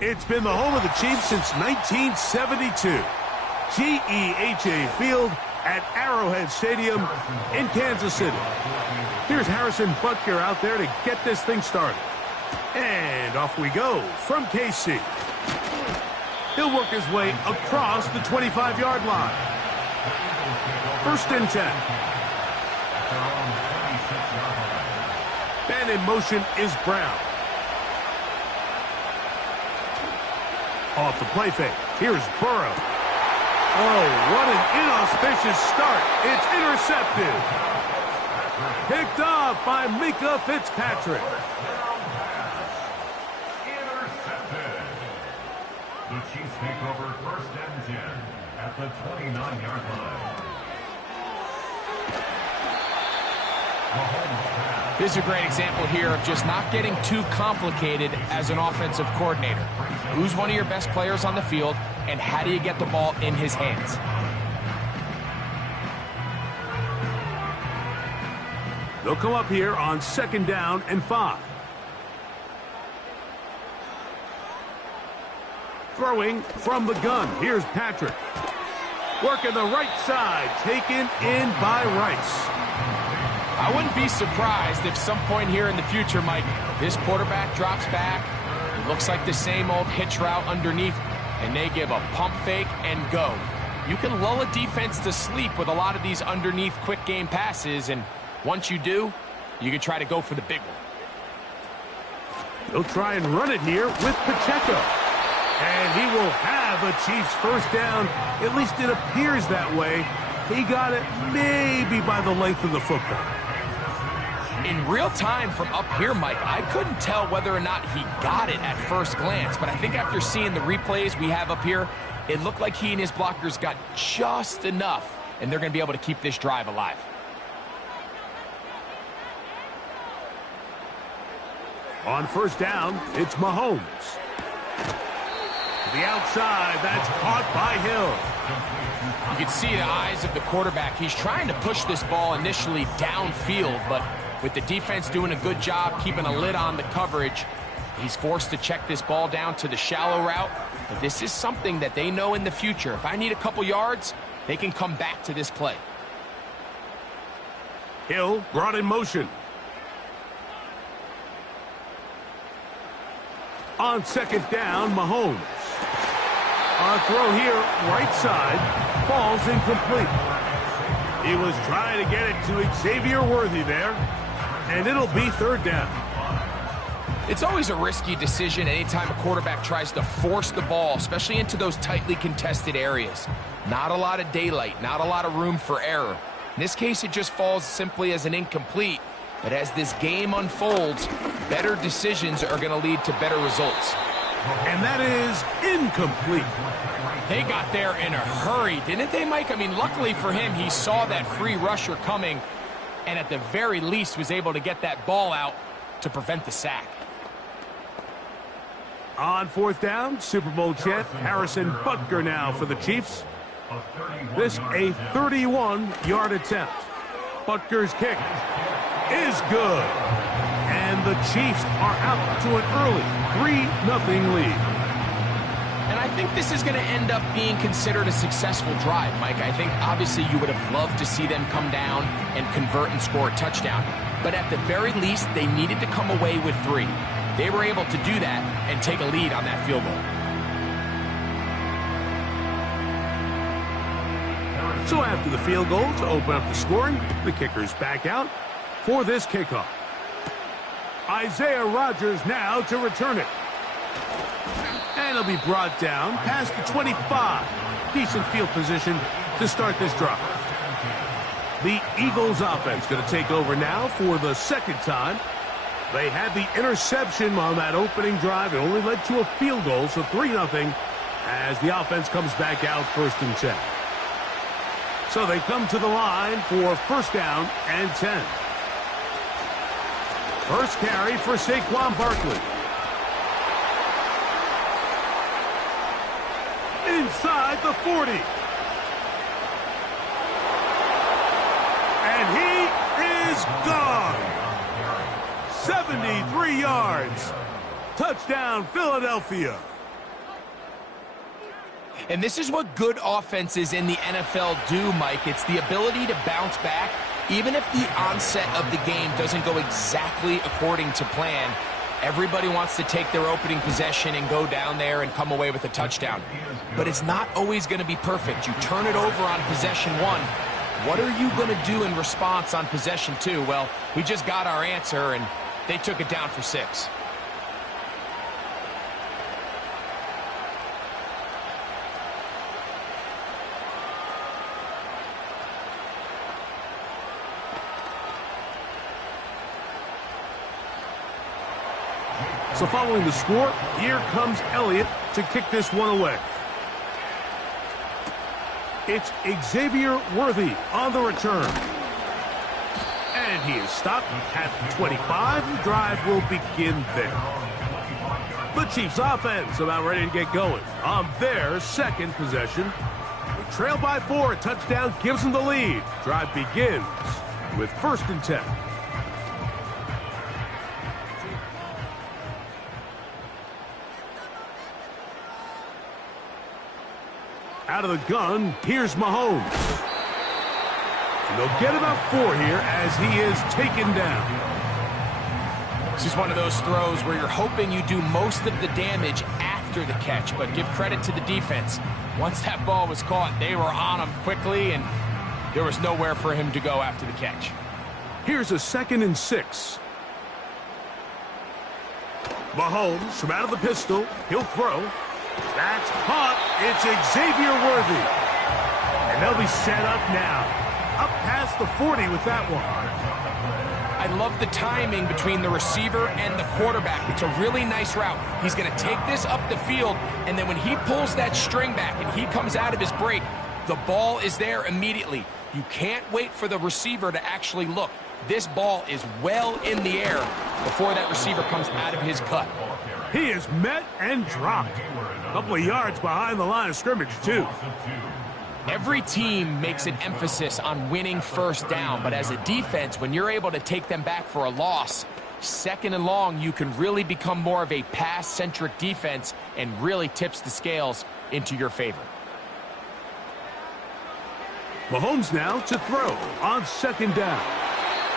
It's been the home of the Chiefs since 1972. GEHA Field at Arrowhead Stadium in Kansas City. Here's Harrison Butker out there to get this thing started. And off we go from KC. He'll work his way across the 25-yard line. 1st and 10. And in motion is Brown. Off the play fake. Here's Burrow. Oh, what an inauspicious start. It's intercepted. Picked off by Mika Fitzpatrick. Intercepted. The Chiefs take over 1st and 10 at the 29-yard line. This is a great example here of just not getting too complicated as an offensive coordinator. Who's one of your best players on the field, and how do you get the ball in his hands? They'll come up here on 2nd down and 5. Throwing from the gun. Here's Patrick. Working the right side. Taken in by Rice. I wouldn't be surprised if some point here in the future, Mike, this quarterback drops back. It looks like the same old hitch route underneath, and they give a pump fake and go. You can lull a defense to sleep with a lot of these underneath quick game passes, and once you do, you can try to go for the big one. He'll try and run it here with Pacheco. And he will have a Chiefs 1st down. At least it appears that way. He got it maybe by the length of the football. In real time from up here, Mike, I couldn't tell whether or not he got it at first glance, but I think after seeing the replays we have up here, it looked like he and his blockers got just enough, and they're going to be able to keep this drive alive. On first down, it's Mahomes. To the outside, that's caught by Hill. You can see the eyes of the quarterback. He's trying to push this ball initially downfield, but with the defense doing a good job keeping a lid on the coverage, he's forced to check this ball down to the shallow route. But this is something that they know in the future. If I need a couple yards, they can come back to this play. Hill brought in motion. On second down, Mahomes. On throw here, right side, falls incomplete. He was trying to get it to Xavier Worthy there, and it'll be third down. It's always a risky decision anytime a quarterback tries to force the ball, especially into those tightly contested areas. Not a lot of daylight, not a lot of room for error. In this case, it just falls simply as an incomplete. But as this game unfolds, better decisions are going to lead to better results. And that is incomplete. They got there in a hurry, didn't they, Mike? I mean, luckily for him, he saw that free rusher coming, and at the very least was able to get that ball out to prevent the sack. On fourth down, Super Bowl champ Harrison Butker now for the Chiefs. This a 31-yard attempt. Butker's kick is good. And the Chiefs are out to an early 3-0 lead. And I think this is going to end up being considered a successful drive, Mike. I think obviously you would have loved to see them come down and convert and score a touchdown. But at the very least, they needed to come away with 3. They were able to do that and take a lead on that field goal. So after the field goal to open up the scoring, the kicker's back out for this kickoff. Isaiah Rodgers now to return it. And it'll be brought down past the 25. Decent field position to start this drive. The Eagles offense going to take over now for the second time. They had the interception on that opening drive. It only led to a field goal, so 3-0 as the offense comes back out first and 10. So they come to the line for first down and 10. First carry for Saquon Barkley. Inside the 40. And he is gone. 73 yards. Touchdown, Philadelphia. And this is what good offenses in the NFL do, Mike. It's the ability to bounce back, even if the onset of the game doesn't go exactly according to plan. Everybody wants to take their opening possession and go down there and come away with a touchdown. But it's not always going to be perfect. You turn it over on possession 1. What are you going to do in response on possession 2? Well, we just got our answer, and they took it down for 6. So following the score, here comes Elliott to kick this one away. It's Xavier Worthy on the return. And he is stopped at the 25. The drive will begin there. The Chiefs offense about ready to get going on their second possession. They trail by 4. A touchdown gives them the lead. Drive begins with first and 10. Out of the gun, here's Mahomes. And they'll get about 4 here as he is taken down. This is one of those throws where you're hoping you do most of the damage after the catch, but give credit to the defense. Once that ball was caught, they were on him quickly, and there was nowhere for him to go after the catch. Here's a 2nd and 6. Mahomes from out of the pistol. He'll throw. That's caught. It's Xavier Worthy. And And they'll be set up now. Up past the 40 with that one. I love the timing between the receiver and the quarterback. It's a really nice route. He's going to take this up the field, and then when he pulls that string back and he comes out of his break, the ball is there immediately. You can't wait for the receiver to actually look. This ball is well in the air before that receiver comes out of his cut. He is met and dropped. A couple of yards behind the line of scrimmage, too. Every team makes an emphasis on winning first down, but as a defense, when you're able to take them back for a loss, second and long, you can really become more of a pass-centric defense and really tips the scales into your favor. Mahomes now to throw on second down.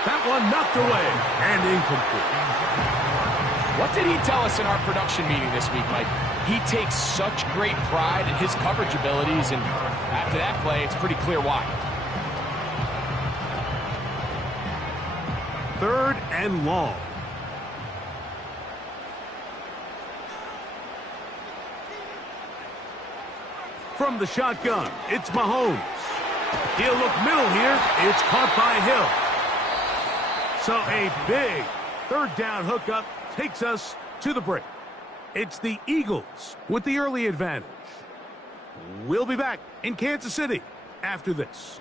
That one knocked away and incomplete. What did he tell us in our production meeting this week, Mike? He takes such great pride in his coverage abilities, and after that play, it's pretty clear why. Third and long. From the shotgun, it's Mahomes. He'll look middle here. It's caught by Hill. So a big third down hookup takes us to the break. It's the Eagles with the early advantage. We'll be back in Kansas City after this.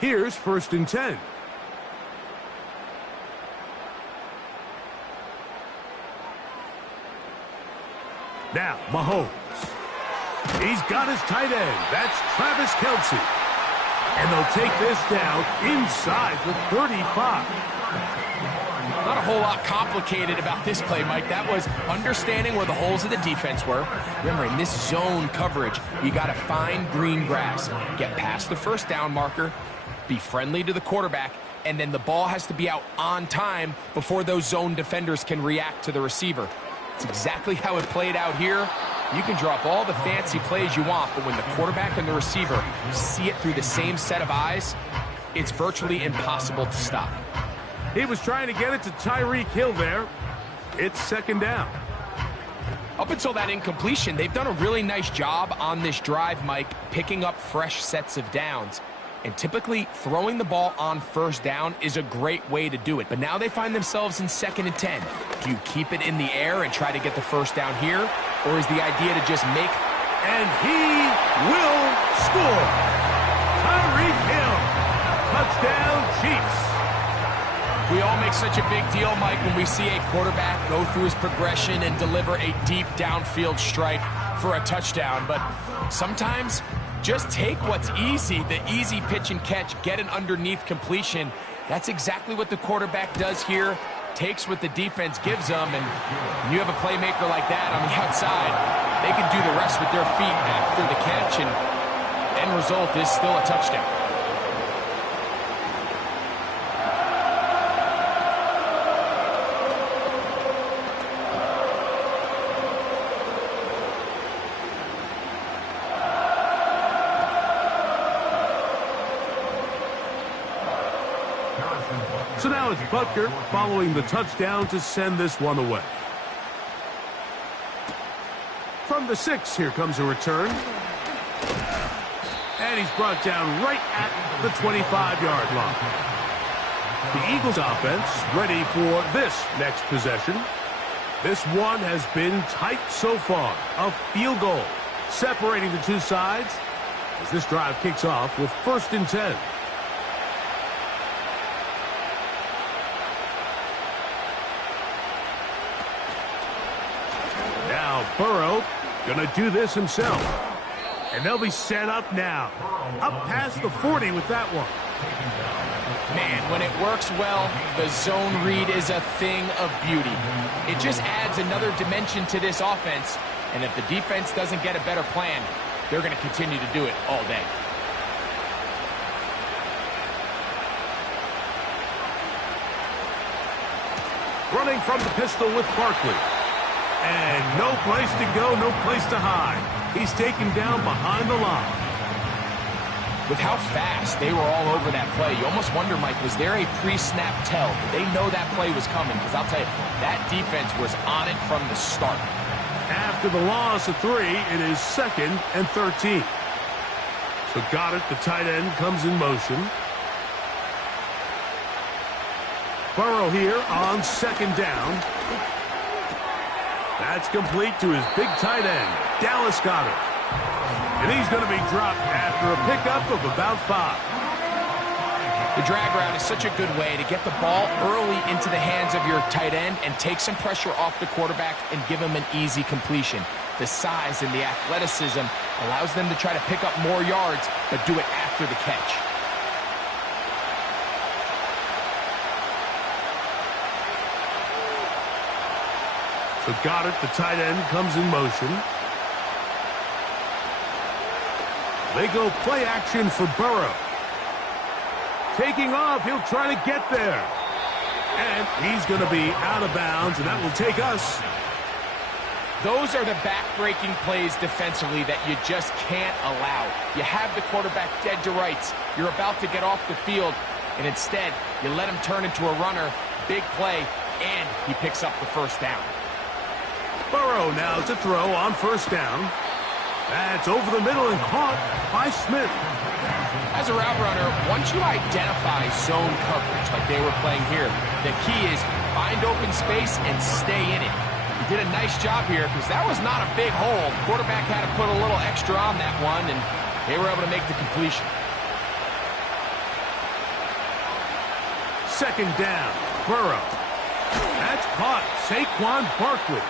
Here's 1st and 10. Now, Mahomes. He's got his tight end. That's Travis Kelce. And they'll take this down inside the 35. Not a whole lot complicated about this play, Mike. That was understanding where the holes of the defense were. Remember, in this zone coverage, you got to find green grass, get past the first down marker, be friendly to the quarterback, and then the ball has to be out on time before those zone defenders can react to the receiver. It's exactly how it played out here. You can drop all the fancy plays you want, but when the quarterback and the receiver see it through the same set of eyes, it's virtually impossible to stop. He was trying to get it to Tyreek Hill there. It's second down. Up until that incompletion, they've done a really nice job on this drive, Mike, picking up fresh sets of downs. And typically, throwing the ball on first down is a great way to do it. But now they find themselves in 2nd and 10. Do you keep it in the air and try to get the first down here? Or is the idea to just make... And he will score. Tyreek Hill. Touchdown, Chiefs. We all make such a big deal, Mike, when we see a quarterback go through his progression and deliver a deep downfield strike for a touchdown. But sometimes... just take what's easy, the easy pitch and catch, get an underneath completion. That's exactly what the quarterback does here, takes what the defense gives them, and when you have a playmaker like that on the outside, they can do the rest with their feet after the catch, and end result is still a touchdown. So now it's Butker following the touchdown to send this one away. From the 6, here comes a return. And he's brought down right at the 25-yard line. The Eagles offense ready for this next possession. This one has been tight so far. A field goal separating the two sides as this drive kicks off with 1st and 10. Burrow gonna do this himself. And they'll be set up now. Up past the 40 with that one. Man, when it works well, the zone read is a thing of beauty. It just adds another dimension to this offense. And if the defense doesn't get a better plan, they're gonna continue to do it all day. Running from the pistol with Barkley. And no place to go, no place to hide. He's taken down behind the line. With how fast they were all over that play, you almost wonder, Mike, was there a pre-snap tell? Did they know that play was coming? Because I'll tell you, that defense was on it from the start. After the loss of 3, it is 2nd and 13. So Goddard, the tight end, comes in motion. Burrow here on 2nd down. That's complete to his big tight end, Dallas Goedert. And he's going to be dropped after a pickup of about 5. The drag route is such a good way to get the ball early into the hands of your tight end and take some pressure off the quarterback and give him an easy completion. The size and the athleticism allows them to try to pick up more yards, but do it after the catch. So Goddard, the tight end, comes in motion. They go play action for Burrow. Taking off, he'll try to get there. And he's going to be out of bounds, and that will take us. Those are the back-breaking plays defensively that you just can't allow. You have the quarterback dead to rights. You're about to get off the field, and instead, you let him turn into a runner, big play, and he picks up the first down. Burrow now to throw on 1st down. That's over the middle and caught by Smith. As a route runner, once you identify zone coverage like they were playing here, the key is find open space and stay in it. He did a nice job here because that was not a big hole. The quarterback had to put a little extra on that one, and they were able to make the completion. 2nd down, Burrow. That's caught, Saquon Barkley.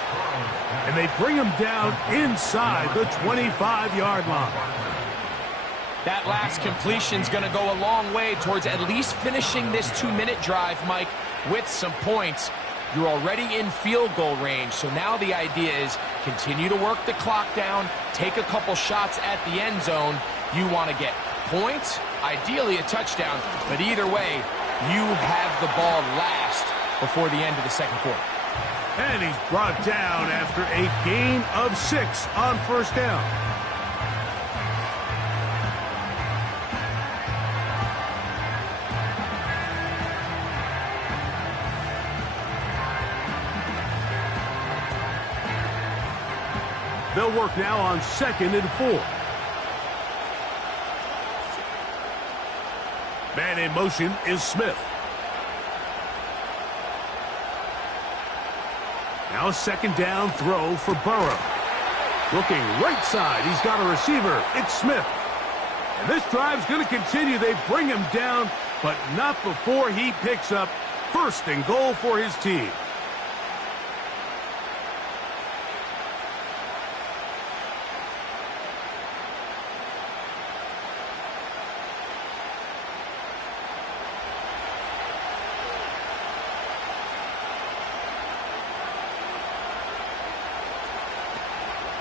And they bring him down inside the 25-yard line. That last completion's going to go a long way towards at least finishing this 2-minute drive, Mike, with some points. You're already in field goal range, so now the idea is continue to work the clock down, take a couple shots at the end zone. You want to get points, ideally a touchdown, but either way, you have the ball last before the end of the 2nd quarter. And he's brought down after a gain of 6 on 1st down. They'll work now on 2nd and 4. Man in motion is Smith. Now a 2nd down throw for Burrow. Looking right side, he's got a receiver. It's Smith. And this drive's going to continue. They bring him down, but not before he picks up 1st and goal for his team.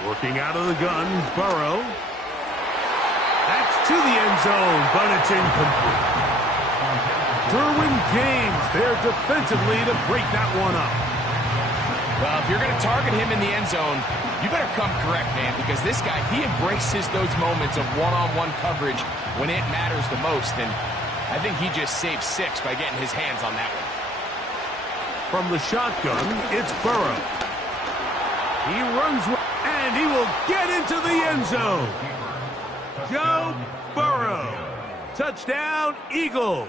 Working out of the gun, Burrow. That's to the end zone, but it's incomplete. Derwin James there defensively to break that one up. Well, if you're going to target him in the end zone, you better come correct, man, because this guy, he embraces those moments of one-on-one coverage when it matters the most, and I think he just saved 6 by getting his hands on that one. From the shotgun, it's Burrow. He runs, and he will get into the end zone. Joe Burrow. Touchdown, Eagles.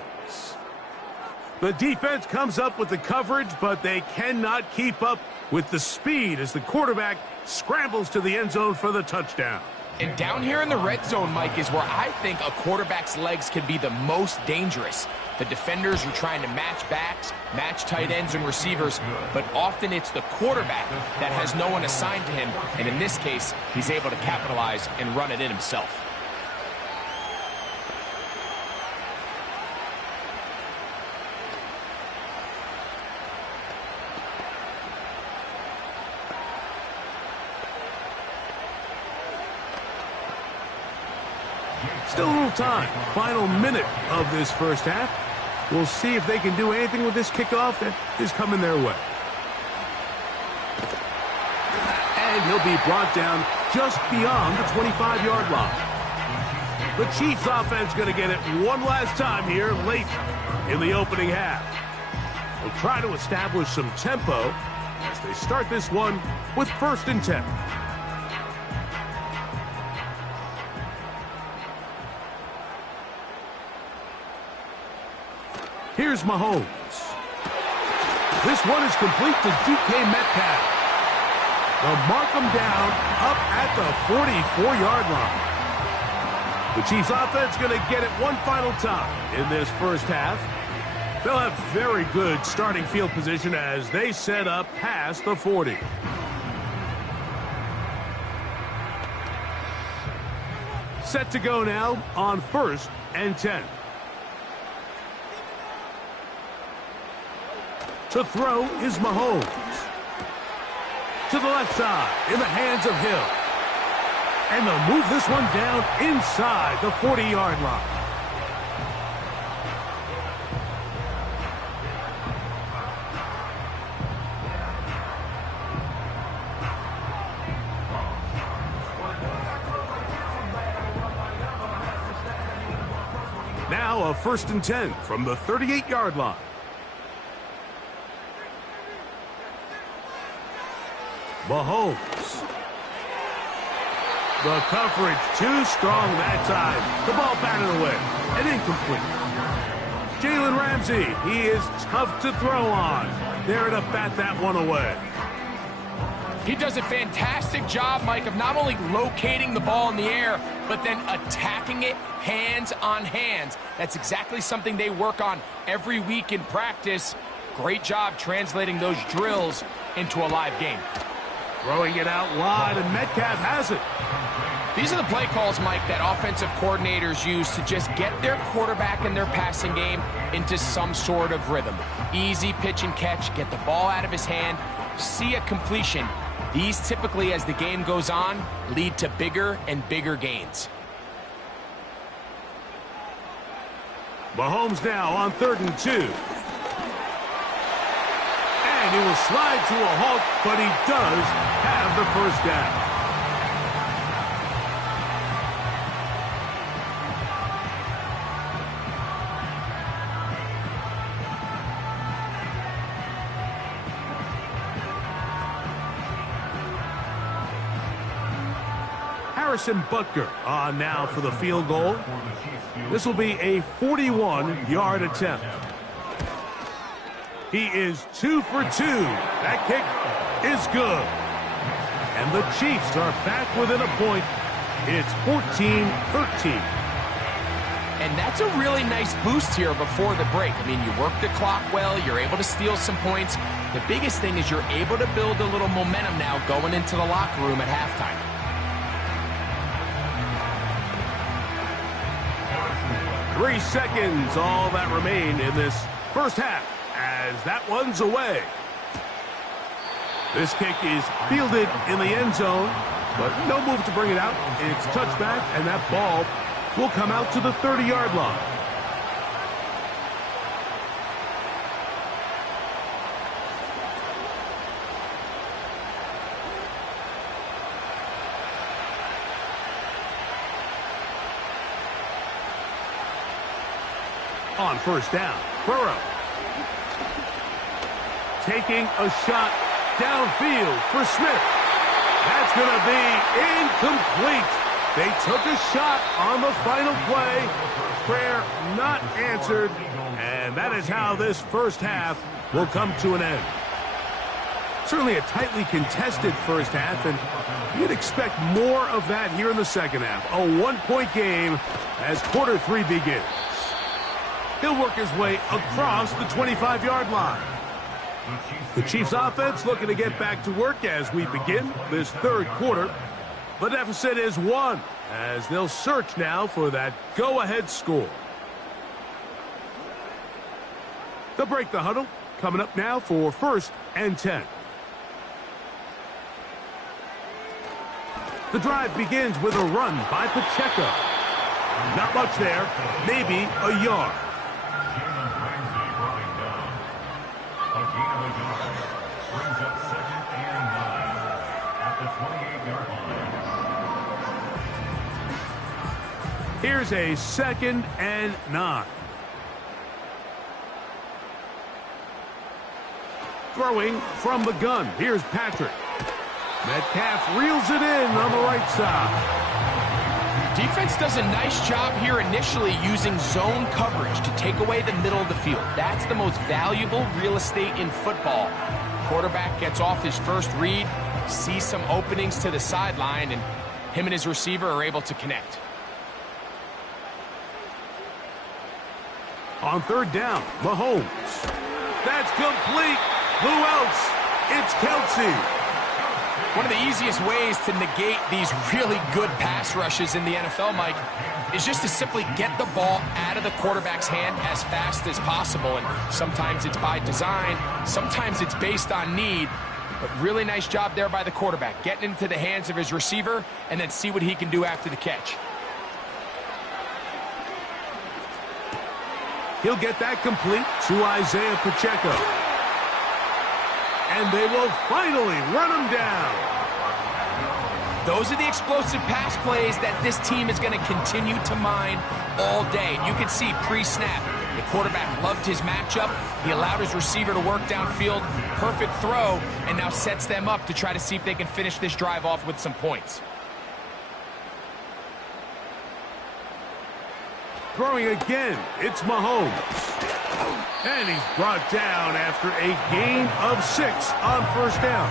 The defense comes up with the coverage, but they cannot keep up with the speed as the quarterback scrambles to the end zone for the touchdown. And down here in the red zone, Mike, is where I think a quarterback's legs can be the most dangerous. The defenders are trying to match backs, match tight ends and receivers, but often it's the quarterback that has no one assigned to him, and in this case, he's able to capitalize and run it in himself. Still a little time. Final minute of this first half. We'll see if they can do anything with this kickoff that is coming their way. And he'll be brought down just beyond the 25-yard line. The Chiefs offense going to get it one last time here late in the opening half. They'll try to establish some tempo as they start this one with 1st and 10. Here's Mahomes. This one is complete to DK Metcalf. They'll mark him down up at the 44-yard line. The Chiefs offense going to get it one final time in this first half. They'll have very good starting field position as they set up past the 40. Set to go now on 1st and 10. To throw is Mahomes. To the left side, in the hands of Hill. And they'll move this one down inside the 40-yard line. Now a 1st and 10 from the 38-yard line. Mahomes. The coverage too strong that time. The ball batted away and incomplete. Jalen Ramsey, he is tough to throw on. There to bat that one away. He does a fantastic job, Mike, of not only locating the ball in the air, but then attacking it hands on hands. That's exactly something they work on every week in practice. Great job translating those drills into a live game. Throwing it out wide, and Metcalf has it. These are the play calls, Mike, that offensive coordinators use to just get their quarterback and their passing game into some sort of rhythm. Easy pitch and catch, get the ball out of his hand, see a completion. These typically, as the game goes on, lead to bigger and bigger gains. Mahomes now on 3rd and 2. And he will slide to a halt, but he does have the first down. Harrison Butker on now for the field goal. This will be a 41-yard attempt. He is 2 for 2. That kick is good. And the Chiefs are back within a point. It's 14-13. And that's a really nice boost here before the break. I mean, you work the clock well. You're able to steal some points. The biggest thing is you're able to build a little momentum now going into the locker room at halftime. 3 seconds, all that remain in this first half, as that one's away. This kick is fielded in the end zone, but no move to bring it out. It's touchback, and that ball will come out to the 30-yard line. On first down, Burrow taking a shot downfield for Smith. That's going to be incomplete. They took a shot on the final play. Prayer not answered, and that is how this first half will come to an end. Certainly a tightly contested first half, and you'd expect more of that here in the second half. A one-point game as quarter 3 begins. He'll work his way across the 25-yard line. The Chiefs offense looking to get back to work as we begin this third quarter. The deficit is 1 as they'll search now for that go-ahead score. They'll break the huddle. Coming up now for 1st and 10. The drive begins with a run by Pacheco. Not much there, maybe a yard. Brings up 2nd and 9 at the 28-yard line. Here's a 2nd and 9. Throwing from the gun. Here's Patrick. Metcalf reels it in on the right side. Defense does a nice job here initially using zone coverage to take away the middle of the field. That's the most valuable real estate in football. Quarterback gets off his first read, sees some openings to the sideline, and him and his receiver are able to connect. On third down, Mahomes. That's complete. Who else? It's Kelsey. One of the easiest ways to negate these really good pass rushes in the NFL, Mike, is just to simply get the ball out of the quarterback's hand as fast as possible. And sometimes it's by design, sometimes it's based on need. But really nice job there by the quarterback, getting into the hands of his receiver and then see what he can do after the catch. He'll get that complete to Isaiah Pacheco. And they will finally run him down. Those are the explosive pass plays that this team is going to continue to mine all day. You can see pre-snap, the quarterback loved his matchup. He allowed his receiver to work downfield. Perfect throw, and now sets them up to try to see if they can finish this drive off with some points. Throwing again, it's Mahomes. And he's brought down after a gain of 6 on first down.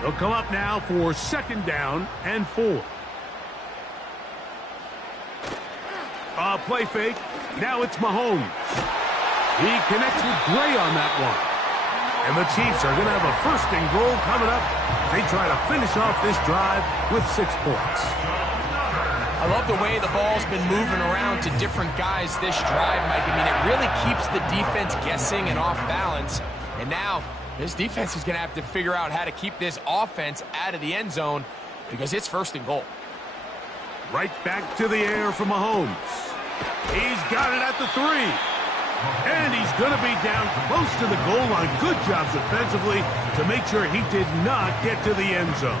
They'll come up now for second down and 4. Play fake. Now it's Mahomes. He connects with Gray on that one. And the Chiefs are going to have a first and goal coming up. They try to finish off this drive with 6 points. I love the way the ball's been moving around to different guys this drive, Mike. I mean, it really keeps the defense guessing and off balance. And now, this defense is going to have to figure out how to keep this offense out of the end zone because it's first and goal. Right back to the air for Mahomes. He's got it at the 3. And he's going to be down close to the goal line. Good job defensively to make sure he did not get to the end zone.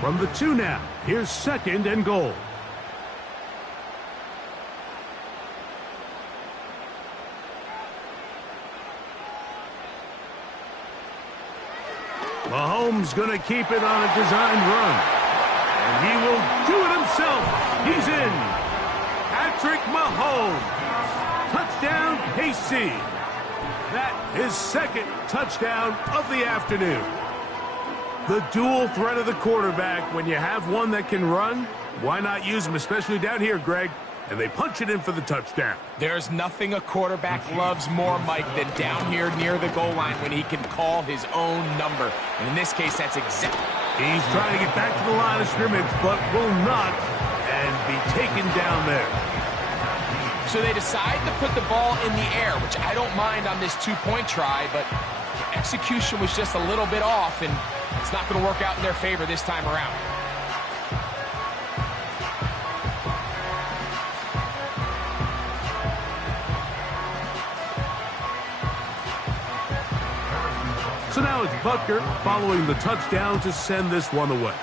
From the 2 now, here's second and goal. Mahomes going to keep it on a designed run. And he will do it himself. He's in. Patrick Mahomes. Touchdown, KC. That is second touchdown of the afternoon. The dual threat of the quarterback. When you have one that can run, why not use him, especially down here, Greg? And they punch it in for the touchdown. There's nothing a quarterback loves more, Mike, than down here near the goal line when he can call his own number. And in this case, that's exactly. He's trying to get back to the line of scrimmage, but will not, and be taken down there. So they decide to put the ball in the air, which I don't mind on this 2-point try, but the execution was just a little bit off, and it's not going to work out in their favor this time around. So now it's Butker following the touchdown to send this one away.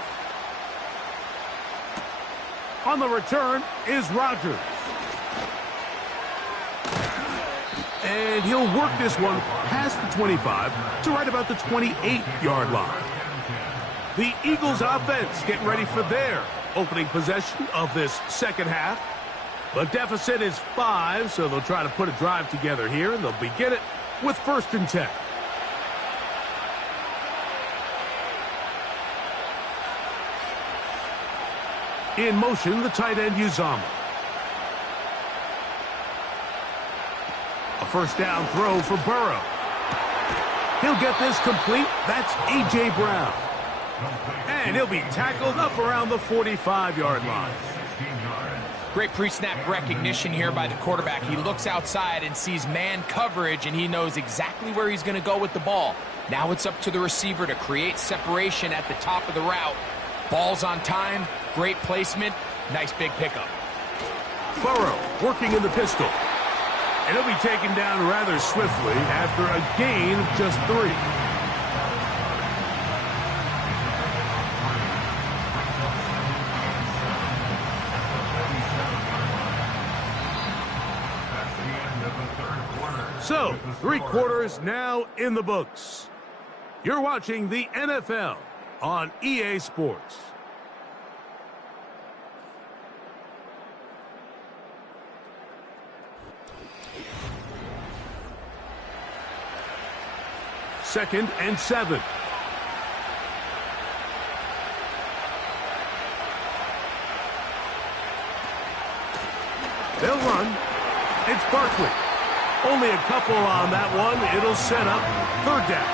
On the return is Rodgers. And he'll work this one past the 25 to right about the 28-yard line. The Eagles offense getting ready for their opening possession of this second half. The deficit is 5, so they'll try to put a drive together here, and they'll begin it with 1st and 10. In motion, the tight end, Uzama. A first down throw for Burrow. He'll get this complete. That's A.J. Brown. And he'll be tackled up around the 45-yard line. Great pre-snap recognition here by the quarterback. He looks outside and sees man coverage, and he knows exactly where he's going to go with the ball. Now it's up to the receiver to create separation at the top of the route. Ball's on time, great placement, nice big pickup. Burrow working in the pistol. And he'll be taken down rather swiftly after a gain of just 3. So, 3 quarters now in the books. You're watching the NFL on EA Sports. Second and 7. They'll run. It's Barkley. Only a couple on that one. It'll set up 3rd down.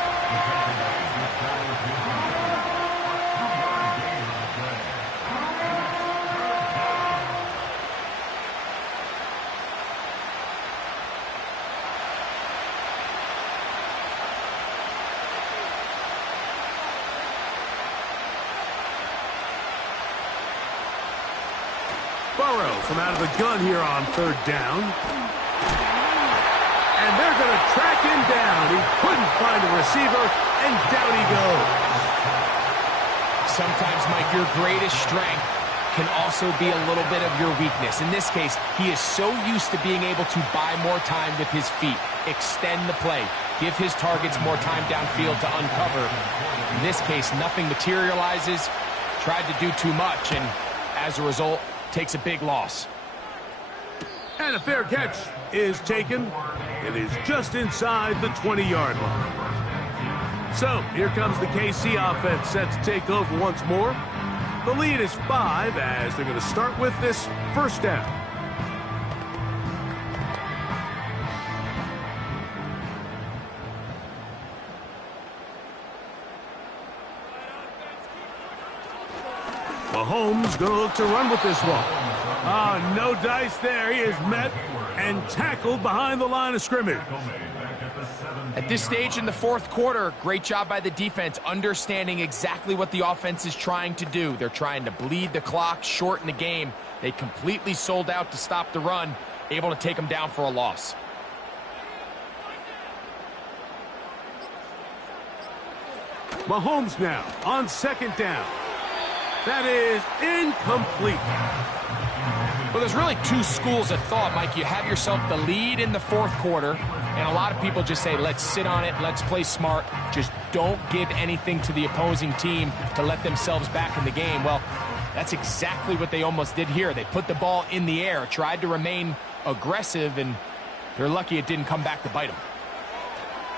Burrow from out of the gun here on 3rd down. And they're going to track him down. He couldn't find a receiver, and down he goes. Sometimes, Mike, your greatest strength can also be a little bit of your weakness. In this case, he is so used to being able to buy more time with his feet, extend the play, give his targets more time downfield to uncover. In this case, nothing materializes, tried to do too much, and as a result, takes a big loss. And a fair catch is taken. It is just inside the 20-yard line. So here comes the KC offense set to take over once more. The lead is 5 as they're going to start with this 1st down. Mahomes going to look to run with this one. No dice there. He is met and tackled behind the line of scrimmage. At this stage in the 4th quarter, great job by the defense, understanding exactly what the offense is trying to do. They're trying to bleed the clock, shorten the game. They completely sold out to stop the run, able to take them down for a loss. Mahomes now on 2nd down. That is incomplete. Well, there's really 2 schools of thought, Mike. You have yourself the lead in the 4th quarter, and a lot of people just say, let's sit on it, let's play smart, just don't give anything to the opposing team to let themselves back in the game. Well, that's exactly what they almost did here. They put the ball in the air, tried to remain aggressive, and they're lucky it didn't come back to bite them.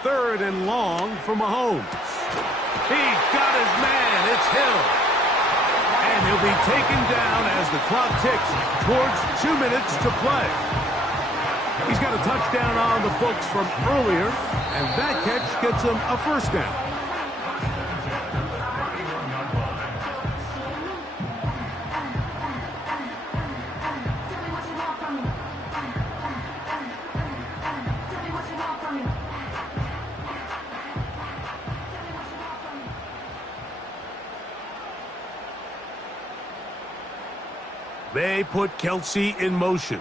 3rd and long for Mahomes. He's got his man. It's Hill. And he'll be taken down as the clock ticks towards 2 minutes to play. He's got a touchdown on the books from earlier, and that catch gets him a 1st down. They put Kelsey in motion.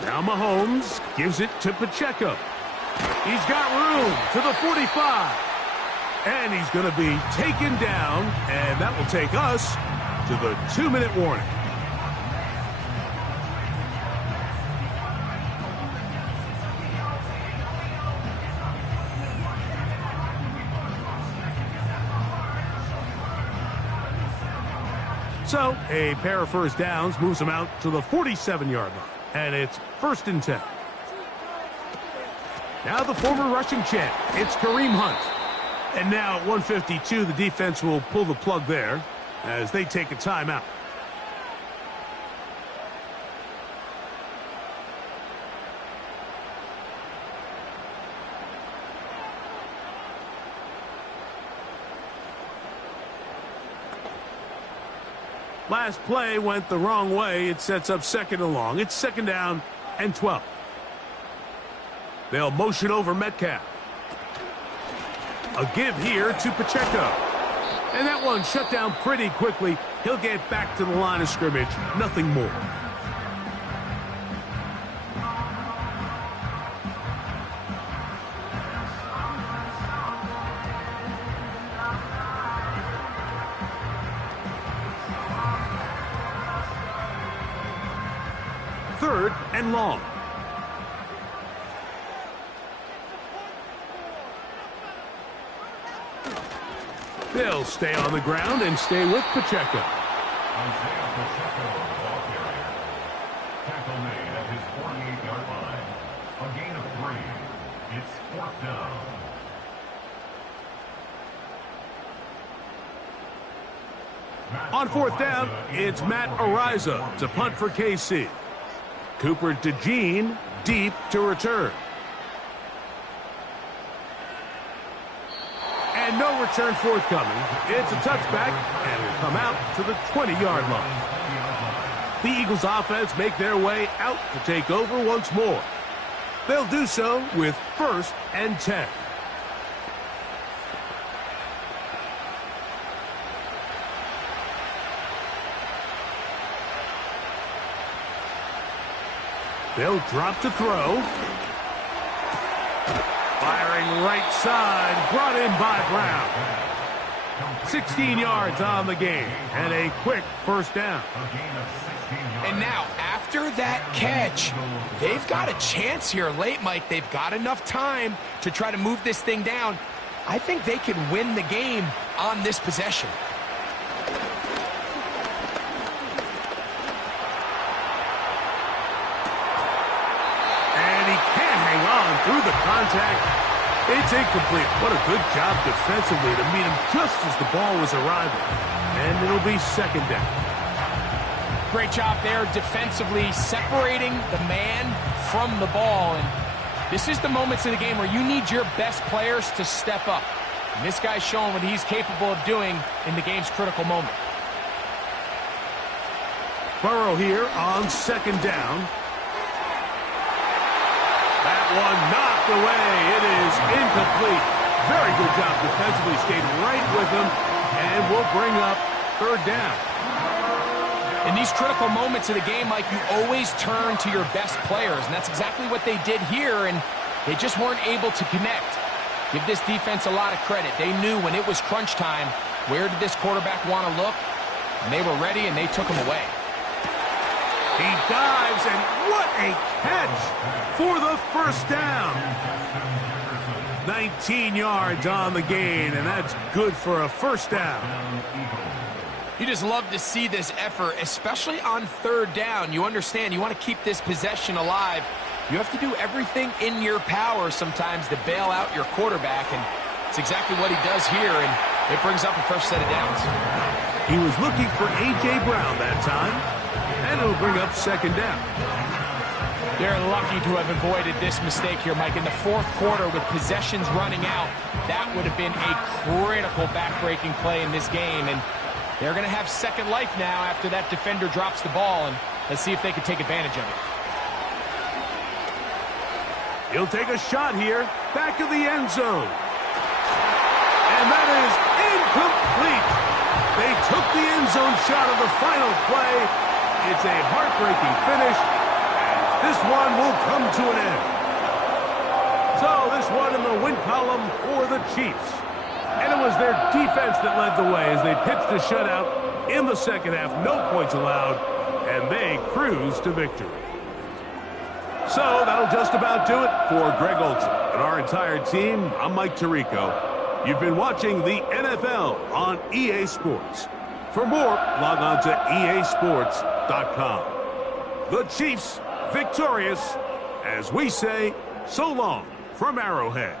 Now Mahomes gives it to Pacheco. He's got room to the 45. And he's going to be taken down, and that will take us to the 2-minute warning. So, a pair of 1st downs moves them out to the 47-yard line. And it's 1st and 10. Now the former rushing champ, it's Kareem Hunt. And now at 152, the defense will pull the plug there as they take a timeout. Last play went the wrong way. It sets up 2nd and long. It's 2nd down and 12. They'll motion over Metcalf. A give here to Pacheco. And that one shut down pretty quickly. He'll get back to the line of scrimmage. Nothing more. Third and long. They'll stay on the ground and stay with Pacheco. Isaiah Pacheco, ball carrier. Tackle made at his 48-yard line. A gain of 3. It's 4th down. On 4th down, it's Matt Ariza to punt for KC. Cooper DeJean deep to return. And no return forthcoming. It's a touchback, and will come out to the 20-yard line. The Eagles offense make their way out to take over once more. They'll do so with 1st and 10. They'll drop to throw. Firing right side, brought in by Brown. 16 yards on the game, and a quick 1st down. And now, after that catch, they've got a chance here late, Mike. They've got enough time to try to move this thing down. I think they can win the game on this possession. Through the contact, it's incomplete. What a good job defensively to meet him just as the ball was arriving. And it'll be 2nd down. Great job there defensively, separating the man from the ball. And this is the moments of the game where you need your best players to step up. And this guy's showing what he's capable of doing in the game's critical moment. Burrow here on 2nd down. That one knocked away. It is incomplete. Very good job defensively. Stayed right with him, and will bring up 3rd down. In these critical moments of the game, Mike, you always turn to your best players, and that's exactly what they did here, and they just weren't able to connect. Give this defense a lot of credit. They knew when it was crunch time, where did this quarterback want to look, and they were ready, and they took him away. He dives, and what a catch for the 1st down. 19 yards on the gain, and that's good for a 1st down. You just love to see this effort, especially on 3rd down. You understand, you want to keep this possession alive. You have to do everything in your power sometimes to bail out your quarterback, and it's exactly what he does here, and it brings up a fresh set of downs. He was looking for A.J. Brown that time, and it'll bring up 2nd down. They're lucky to have avoided this mistake here, Mike. In the 4th quarter, with possessions running out, that would have been a critical back-breaking play in this game, and they're going to have second life now after that defender drops the ball, and let's see if they can take advantage of it. He'll take a shot here, back of the end zone. And that is incomplete. They took the end zone shot of the final play. It's a heartbreaking finish. This one will come to an end. So this one in the win column for the Chiefs. And it was their defense that led the way as they pitched a shutout in the 2nd half. No points allowed, and they cruised to victory. So that'll just about do it for Greg Olson and our entire team. I'm Mike Tirico. You've been watching the NFL on EA Sports. For more, log on to easports.com. The Chiefs victorious, as we say, so long from Arrowhead.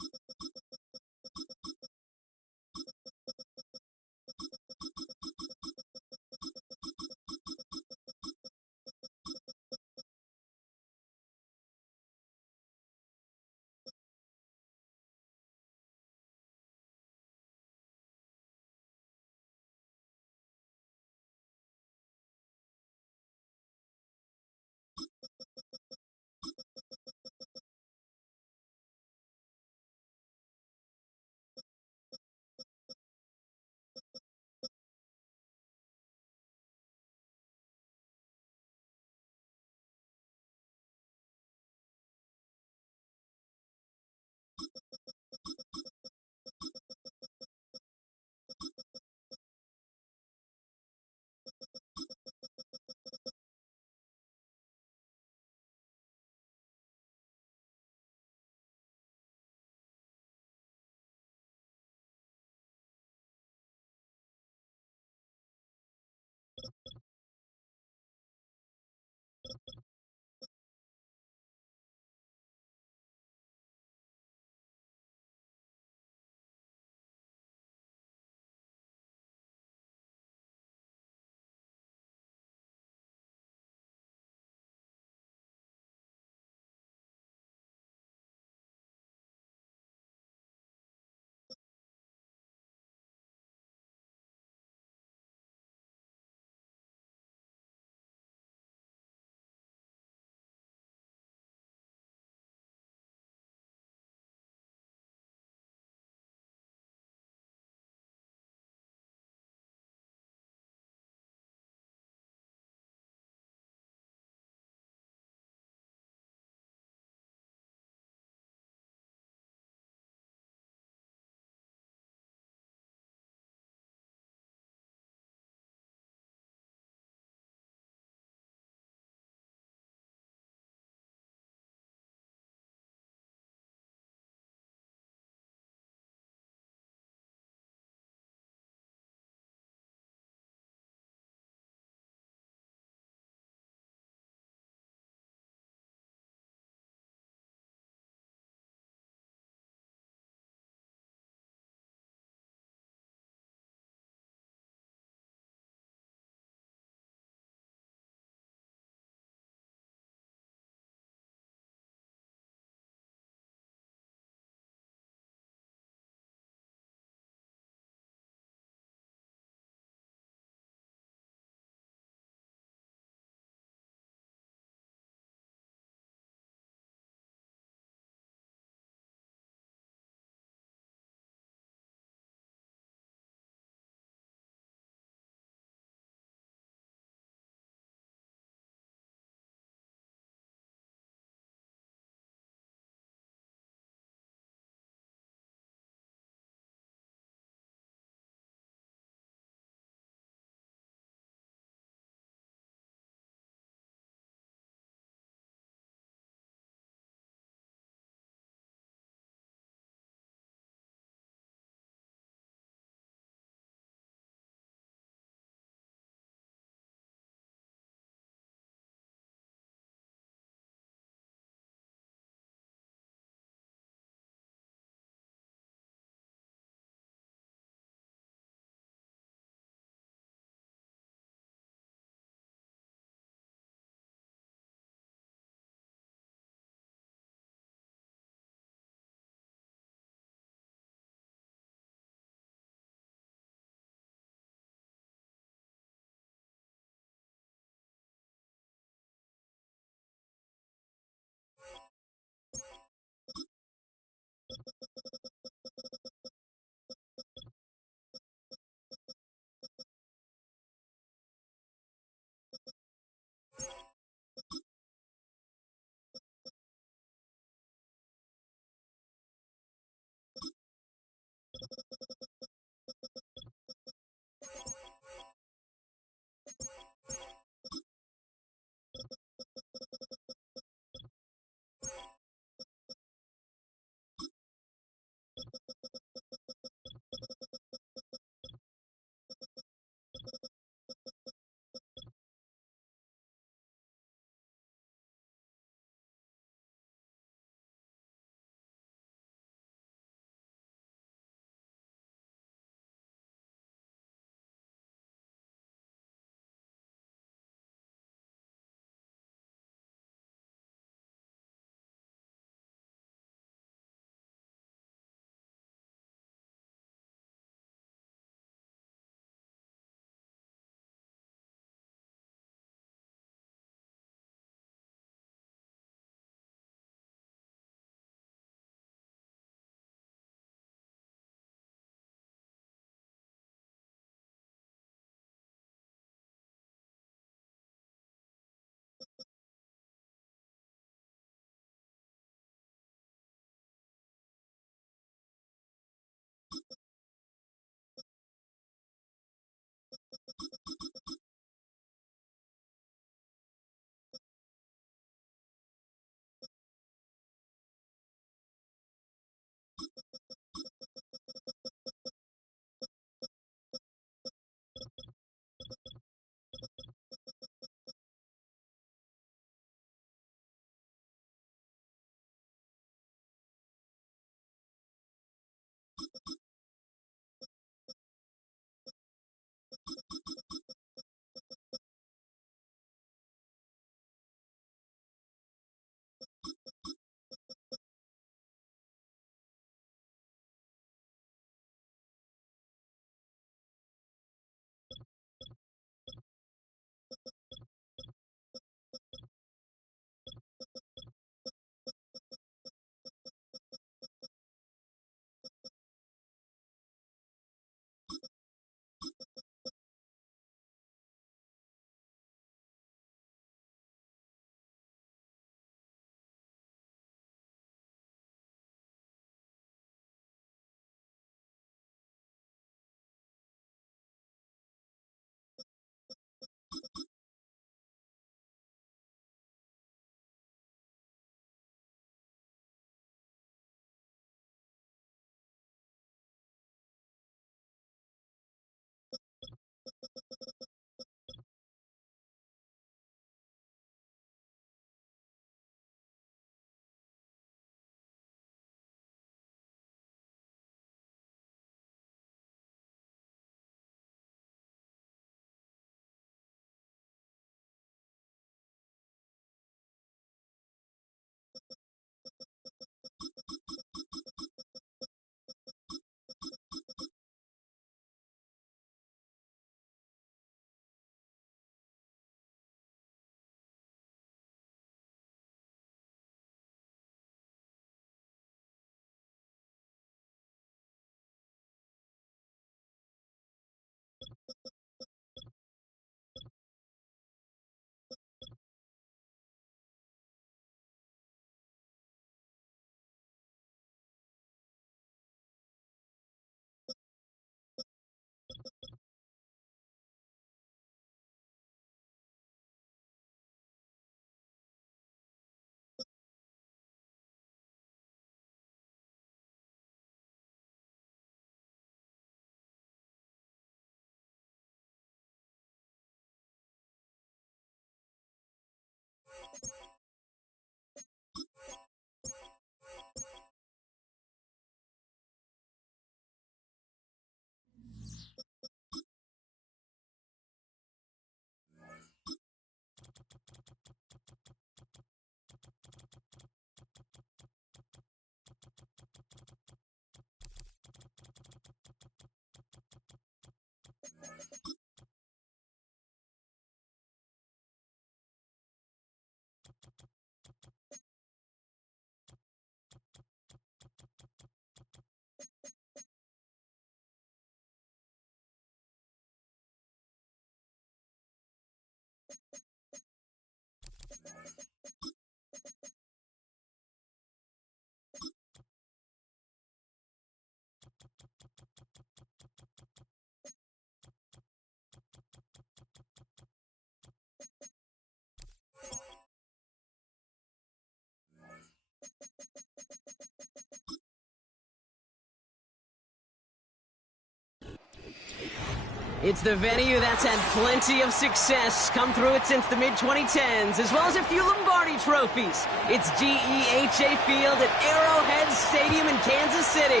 It's the venue that's had plenty of success, come through it since the mid-2010s, as well as a few Lombardi trophies. It's GEHA Field at Arrowhead Stadium in Kansas City.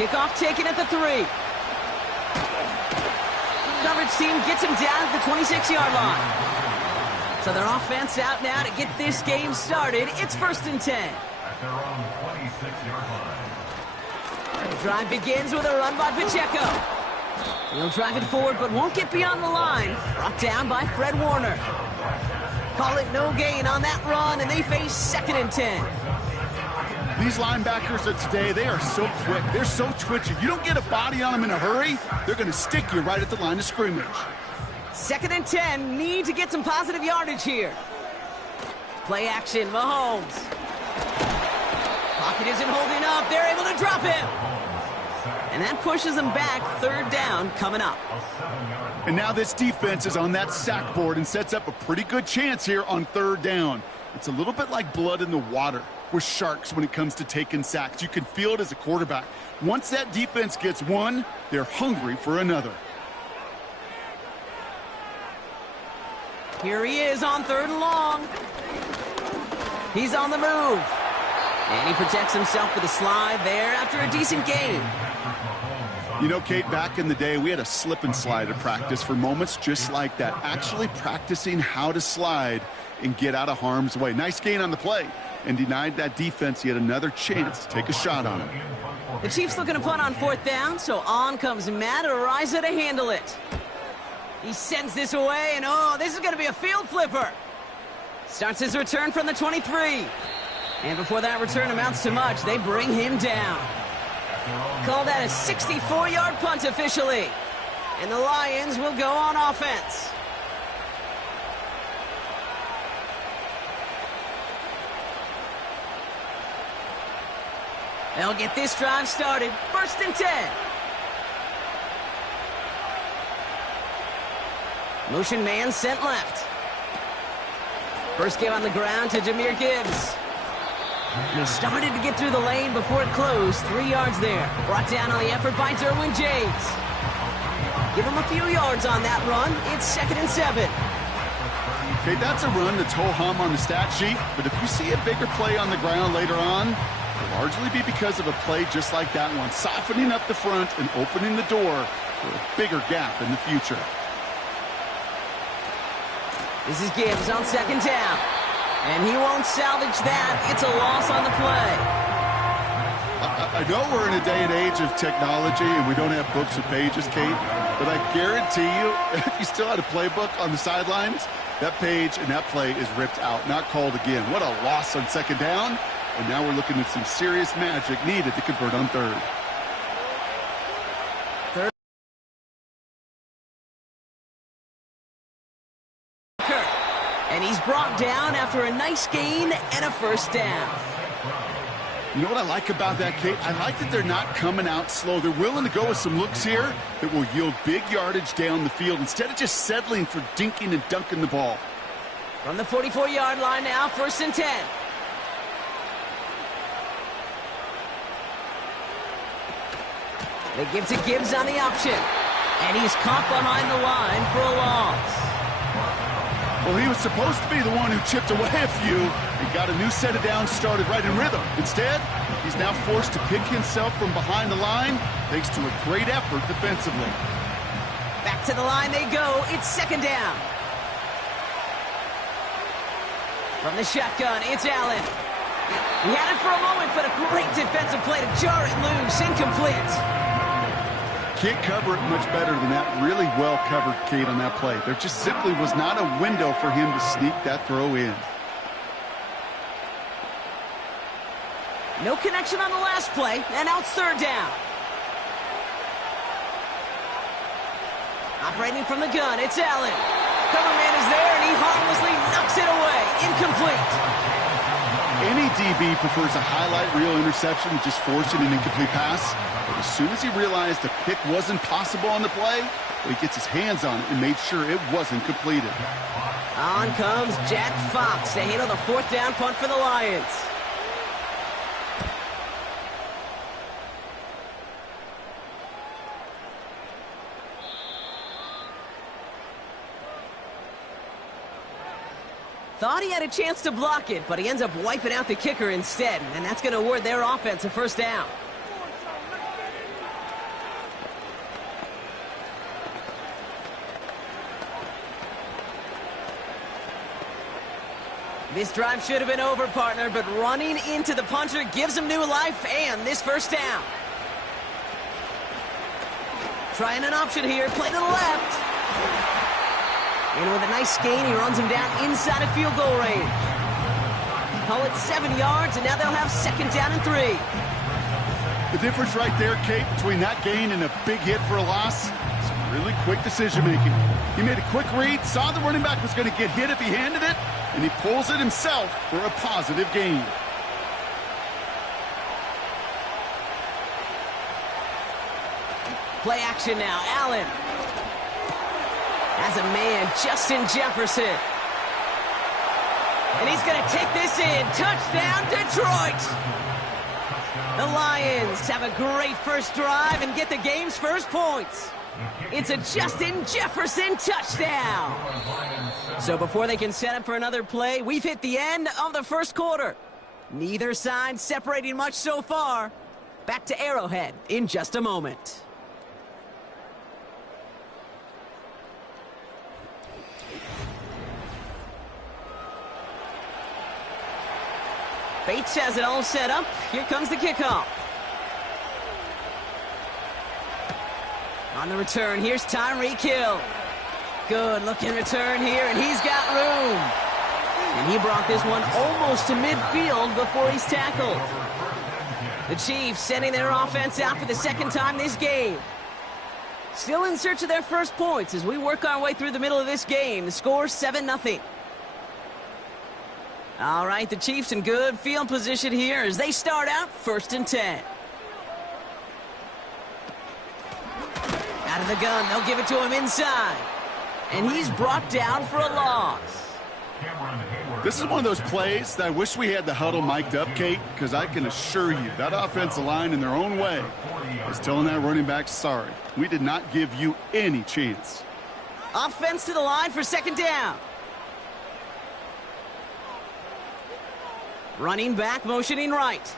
Kickoff taken at the 3. Coverage team gets him down at the 26-yard line. So their offense out now to get this game started. It's 1st and 10. At their own 26-yard line. The drive begins with a run by Pacheco. He'll drive it forward, but won't get beyond the line. Brought down by Fred Warner. Call it no gain on that run, and they face 2nd and 10. These linebackers of today, they are so quick. They're so twitchy. You don't get a body on them in a hurry, they're going to stick you right at the line of scrimmage. 2nd and 10. Need to get some positive yardage here. Play action, Mahomes. Pocket isn't holding up. They're able to drop him. And that pushes them back. 3rd down coming up. And now this defense is on that sack board and sets up a pretty good chance here on 3rd down. It's a little bit like blood in the water with sharks when it comes to taking sacks. You can feel it as a quarterback. Once that defense gets one, they're hungry for another. Here he is on 3rd and long. He's on the move. And he protects himself with a slide there after a decent gain. You know, Kate, back in the day, we had a slip and slide at practice for moments just like that. Actually practicing how to slide and get out of harm's way. Nice gain on the play. And denied that defense yet another chance to take a shot on him. The Chiefs looking to punt on 4th down, so on comes Matt Araiza to handle it. He sends this away, and oh, this is going to be a field flipper. Starts his return from the 23. And before that return amounts to much, they bring him down. Call that a 64-yard punt officially. And the Lions will go on offense. They'll get this drive started. 1st and 10. Motion man sent left. First give on the ground to Jahmyr Gibbs. And he started to get through the lane before it closed. 3 yards there. Brought down on the effort by Derwin James. Give him a few yards on that run. It's 2nd and 7. Okay, that's a run that's ho-hum on the stat sheet. But if you see a bigger play on the ground later on, it'll largely be because of a play just like that one. Softening up the front and opening the door for a bigger gap in the future. This is Gibbs on 2nd down. And he won't salvage that. It's a loss on the play. I know we're in a day and age of technology and we don't have books with pages, Kate, but I guarantee you, if you still had a playbook on the sidelines, that page and that play is ripped out, not called again. What a loss on 2nd down. And now we're looking at some serious magic needed to convert on 3rd. And he's brought down after a nice gain and a 1st down. You know what I like about that, Kate? I like that they're not coming out slow. They're willing to go with some looks here that will yield big yardage down the field instead of just settling for dinking and dunking the ball. From the 44-yard line now, 1st and 10. They give to Gibbs on the option. And he's caught behind the line for a loss. Well, he was supposed to be the one who chipped away a few and got a new set of downs started right in rhythm. Instead, he's now forced to pick himself from behind the line thanks to a great effort defensively. Back to the line they go. It's 2nd down. From the shotgun, it's Allen. He had it for a moment, but a great defensive play to jar it loose. Incomplete. Can't cover it much better than that. Really well covered, Kate, on that play. There just simply was not a window for him to sneak that throw in. No connection on the last play, and now it's 3rd down. Operating from the gun, it's Allen. Cover man is there, and he harmlessly knocks it away. Incomplete. Any DB prefers a highlight reel interception to just forcing an incomplete pass. But as soon as he realized a pick wasn't possible on the play, he gets his hands on it and made sure it wasn't completed. On comes Jack Fox to handle the fourth down punt for the Lions. Thought he had a chance to block it, but he ends up wiping out the kicker instead, and that's going to award their offense a first down. This drive should have been over, partner, but running into the punter gives him new life and this first down. Trying an option here, play to the left. And with a nice gain, he runs him down inside of field goal range. Call it 7 yards, and now they'll have second down and 3. The difference right there, Kate, between that gain and a big hit for a loss, some really quick decision-making. He made a quick read, saw the running back was going to get hit if he handed it, and he pulls it himself for a positive gain. Play action now, Allen. As a man, Justin Jefferson. And he's going to take this in. Touchdown, Detroit! The Lions have a great first drive and get the game's first points. It's a Justin Jefferson touchdown. So before they can set up for another play, we've hit the end of the first quarter. Neither side separating much so far. Back to Arrowhead in just a moment. Bates has it all set up. Here comes the kickoff. On the return, here's Tyreek Hill. Good looking return here, and he's got room. And he brought this one almost to midfield before he's tackled. The Chiefs sending their offense out for the second time this game. Still in search of their first points as we work our way through the middle of this game. The score 7-0. All right, the Chiefs in good field position here as they start out 1st and 10. Out of the gun, they'll give it to him inside. And he's brought down for a loss. This is one of those plays that I wish we had the huddle mic'd up, Kate, because I can assure you that offensive line in their own way is telling that running back, sorry, we did not give you any chance. Offense to the line for second down. Running back, motioning right.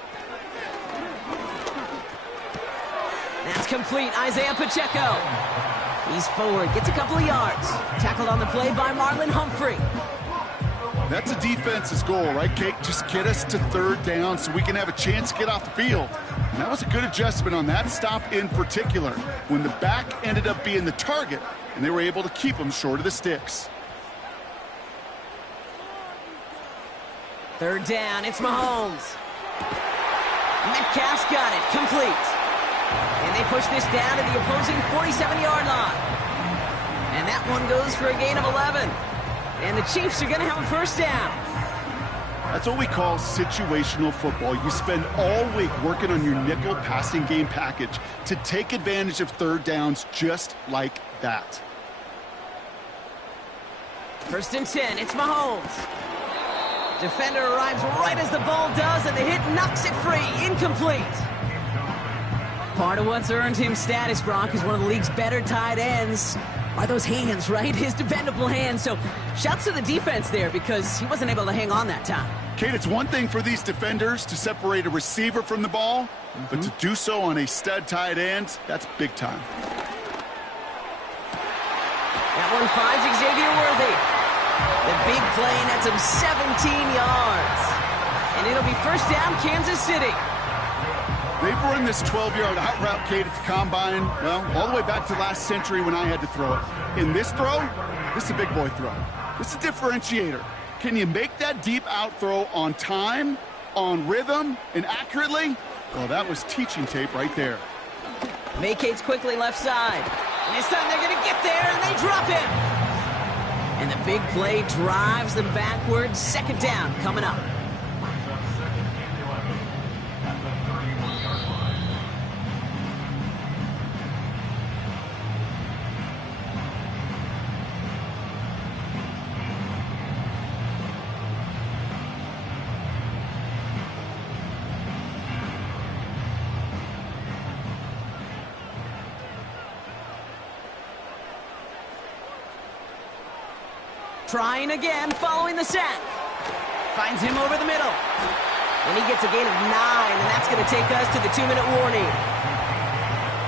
That's complete. Isaiah Pacheco. He's forward, gets a couple of yards. Tackled on the play by Marlon Humphrey. That's a defense's goal, right, Kate? Just get us to 3rd down so we can have a chance to get off the field. And that was a good adjustment on that stop in particular, when the back ended up being the target, and they were able to keep him short of the sticks. 3rd down, it's Mahomes. Metcalf's got it, complete. And they push this down to the opposing 47-yard line. And that one goes for a gain of 11. And the Chiefs are going to have a first down. That's what we call situational football. You spend all week working on your nickel passing game package to take advantage of 3rd downs just like that. 1st and 10, it's Mahomes. Defender arrives right as the ball does, and the hit knocks it free. Incomplete. Part of what's earned him status, Brock, is one of the league's better tight ends. Are those hands, right? His dependable hands. So shouts to the defense there because he wasn't able to hang on that time. Kate, it's one thing for these defenders to separate a receiver from the ball, but to do so on a stud tight end, that's big time. That one finds Xavier Worthy. The big play nets him 17 yards. And it'll be first down, Kansas City. They've run this 12-yard out route, Kate, at the combine, well, all the way back to last century when I had to throw it. In this throw, this is a big boy throw. This is a differentiator. Can you make that deep out throw on time, on rhythm, and accurately? Well, that was teaching tape right there. Vacates quickly left side. And this time they're going to get there, and they drop him. And the big play drives them backwards. 2nd down coming up. Trying again, following the sack. Finds him over the middle. And he gets a gain of 9, and that's going to take us to the 2-minute warning.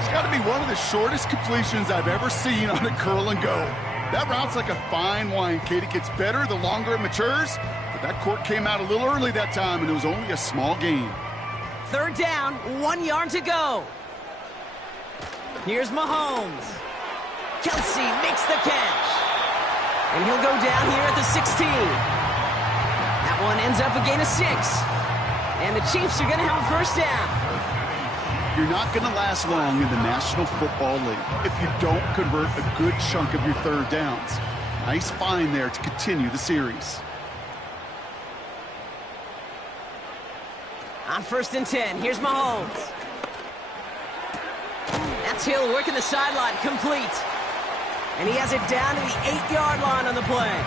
It's got to be one of the shortest completions I've ever seen on a curl and go. That route's like a fine wine, Kate. It gets better the longer it matures, but that court came out a little early that time, and it was only a small gain. 3rd down, 1 yard to go. Here's Mahomes. Kelsey makes the catch. And he'll go down here at the 16. That one ends up a gain of 6. And the Chiefs are going to have a 1st down. You're not going to last long in the National Football League if you don't convert a good chunk of your 3rd downs. Nice find there to continue the series. On 1st and 10, here's Mahomes. That's Hill working the sideline, complete. And he has it down to the 8-yard line on the play.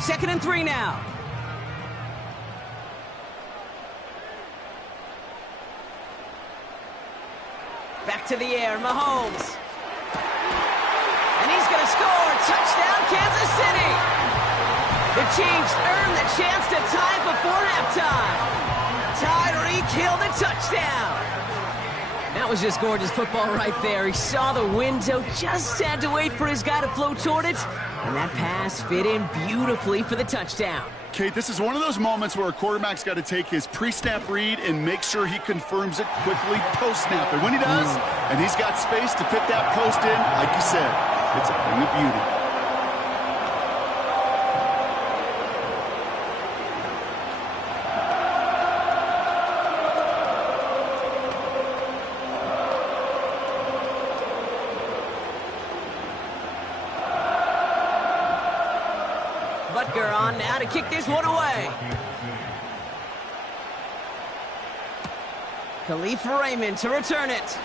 Second and 3 now. Back to the air, Mahomes. And he's going to score. Touchdown, Kansas City. The Chiefs earn the chance to tie before halftime. Tyreek Hill, the touchdown. That was just gorgeous football right there. He saw the window, just had to wait for his guy to flow toward it, and that pass fit in beautifully for the touchdown. Kate, this is one of those moments where a quarterback's got to take his pre-snap read and make sure he confirms it quickly post-snap. And when he does, and he's got space to fit that post in, like you said, it's a thing of beauty. Butker on now to kick this one away. Khalif Raymond to return it.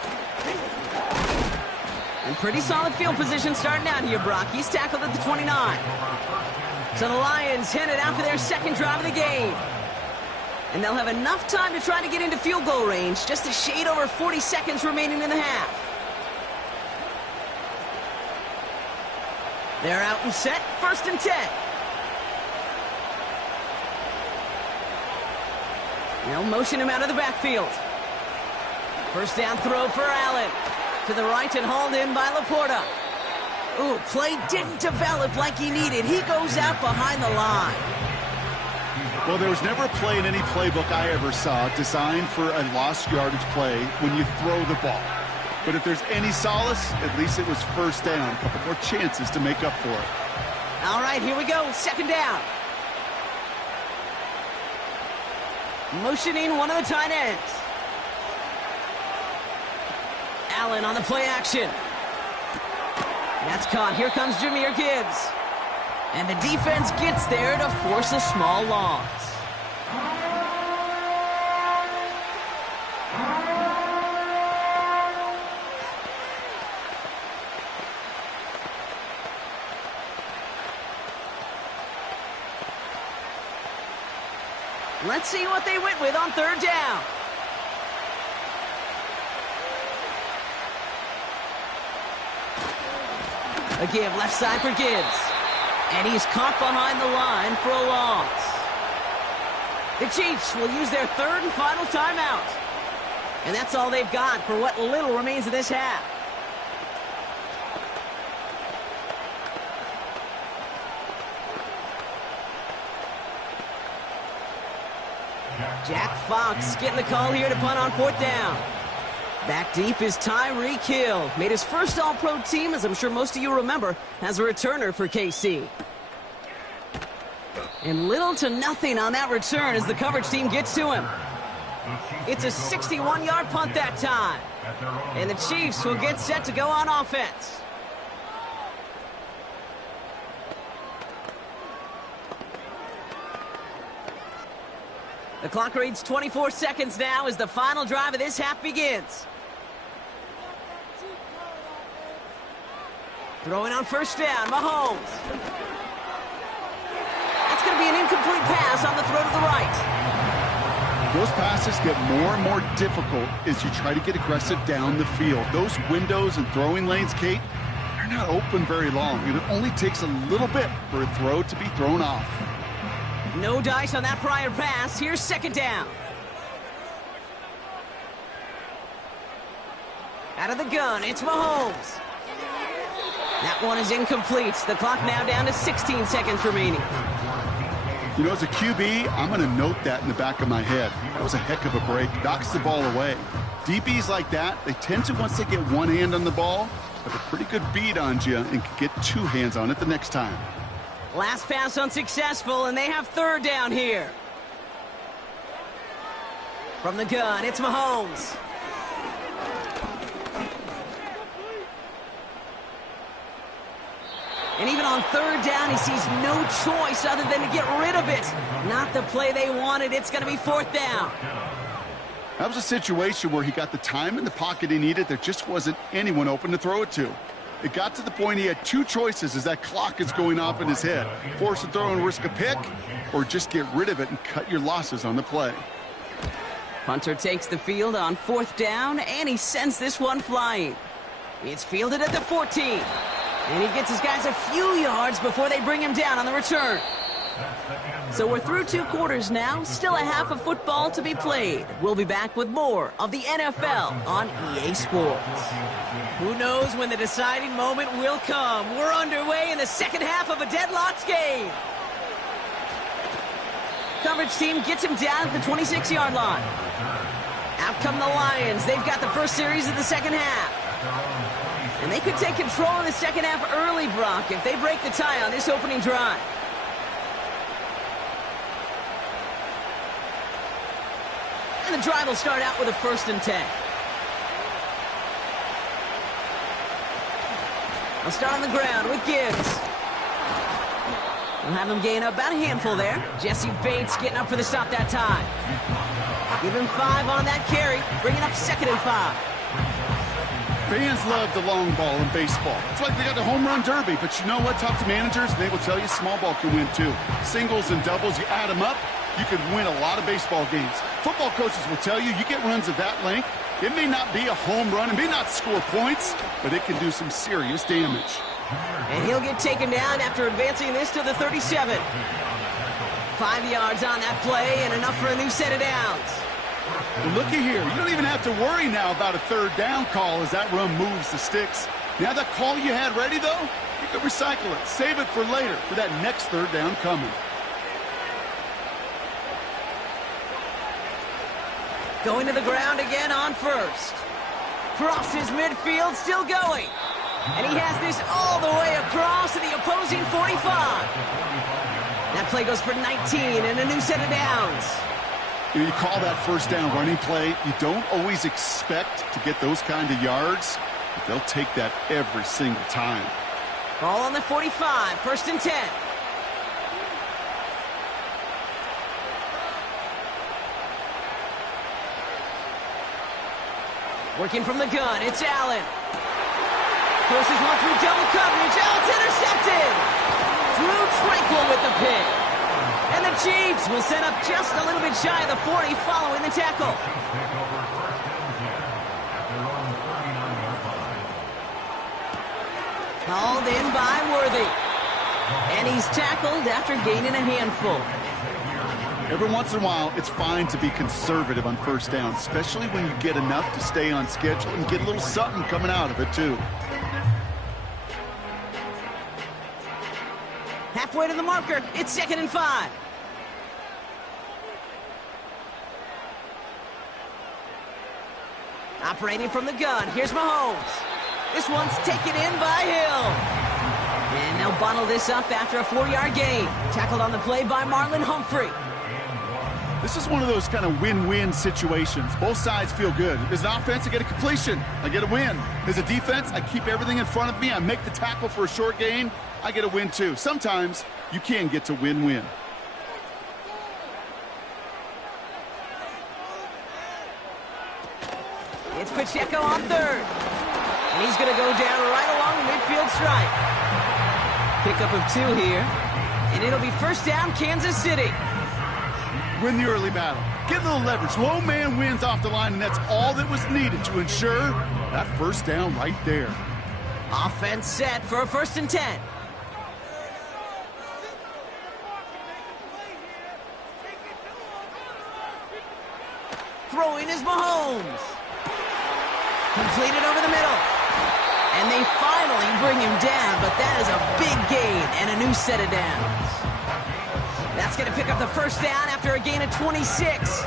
And pretty solid field position starting out here, Brock. He's tackled at the 29. So the Lions headed out for their 2nd drive of the game. And they'll have enough time to try to get into field goal range, just a shade over 40 seconds remaining in the half. They're out and set, 1st and 10. They'll motion him out of the backfield. 1st down throw for Allen. To the right and hauled in by Laporta. Ooh, play didn't develop like he needed. He goes out behind the line. Well, there was never a play in any playbook I ever saw designed for a lost yardage play when you throw the ball. But if there's any solace, at least it was 1st down. A couple more chances to make up for it. All right, here we go. 2nd down. Motioning one of the tight ends. Allen on the play action. That's caught. Here comes Jahmyr Gibbs. And the defense gets there to force a small loss. Let's see what they went with on 3rd down. A give left side for Gibbs. And he's caught behind the line for a loss. The Chiefs will use their 3rd and final timeout. And that's all they've got for what little remains of this half. Jack Fox getting the call here to punt on 4th down. Back deep is Tyreek Hill. Made his first All-Pro team, as I'm sure most of you remember, as a returner for KC. And little to nothing on that return as the coverage team gets to him. It's a 61-yard punt that time. And the Chiefs will get set to go on offense. The clock reads 24 seconds now as the final drive of this half begins. Throwing on 1st down, Mahomes. incomplete pass on the throw to the right. Those passes get more and more difficult as you try to get aggressive down the field. Those windows and throwing lanes, Kate, they're not open very long, and it only takes a little bit for a throw to be thrown off. No dice on that prior pass. Here's second down. Out of the gun, it's Mahomes. That one is incomplete. The clock now down to 16 seconds remaining. You know, as a QB, I'm going to note that in the back of my head. That was a heck of a break. Knocks the ball away. DBs like that, they tend to, once they get one hand on the ball, have a pretty good beat on you and can get two hands on it the next time. Last pass unsuccessful, and they have third down here. From the gun, it's Mahomes. And even on third down, he sees no choice other than to get rid of it. Not the play they wanted. It's going to be fourth down. That was a situation where he got the time in the pocket he needed. There just wasn't anyone open to throw it to. It got to the point he had two choices as that clock is going off in his head. Force a throw and risk a pick, or just get rid of it and cut your losses on the play. Punter takes the field on fourth down, and he sends this one flying. It's fielded at the 14. And he gets his guys a few yards before they bring him down on the return. So we're through two quarters now. Still a half of football to be played. We'll be back with more of the NFL on EA Sports. Who knows when the deciding moment will come? We're underway in the second half of a deadlocked game. Coverage team gets him down at the 26-yard line. Out come the Lions. They've got the first series of the second half. And they could take control of the second half early, Brock, if they break the tie on this opening drive. And the drive will start out with a 1st and 10. They'll start on the ground with Gibbs. We'll have him gain about a handful there. Jesse Bates getting up for the stop that time. Give him 5 on that carry, bringing up 2nd and 5. Fans love the long ball in baseball. It's like they got the home run derby, but you know what? Talk to managers, they will tell you small ball can win too. Singles and doubles, you add them up, you could win a lot of baseball games. Football coaches will tell you, you get runs of that length, it may not be a home run, it may not score points, but it can do some serious damage. And he'll get taken down after advancing this to the 37. 5 yards on that play and enough for a new set of downs. Well, looky here. You don't even have to worry now about a third down call as that run moves the sticks. Now that call you had ready, though, you can recycle it. Save it for later for that next third down coming. Going to the ground again on first. Crosses midfield, still going. And he has this all the way across to the opposing 45. That play goes for 19 and a new set of downs. You call that first down running play. You don't always expect to get those kind of yards, but they'll take that every single time. Ball on the 45, 1st and 10. Working from the gun, it's Allen. Forces one through double coverage. Allen's intercepted. Drew Tranquil with the pick. And the Chiefs will set up just a little bit shy of the 40 following the tackle. Hauled in by Worthy. And he's tackled after gaining a handful. Every once in a while, it's fine to be conservative on first down, especially when you get enough to stay on schedule and get a little something coming out of it, too. Halfway to the marker, it's 2nd and 5. Operating from the gun, here's Mahomes. This one's taken in by Hill. And they'll bottle this up after a 4-yard gain. Tackled on the play by Marlon Humphrey. This is one of those kind of win-win situations. Both sides feel good. As an offense, I get a completion. I get a win. As a defense, I keep everything in front of me. I make the tackle for a short gain. I get a win, too. Sometimes you can get to win-win. It's Pacheco on 3rd. And he's going to go down right along the midfield stripe. Pickup of 2 here. And it'll be first down, Kansas City. Win the early battle. Get a little leverage. Low man wins off the line, and that's all that was needed to ensure that first down right there. Offense set for a 1st and 10. Throwing is Mahomes. Completed over the middle. And they finally bring him down, but that is a big gain and a new set of downs. That's going to pick up the first down after a gain of 26.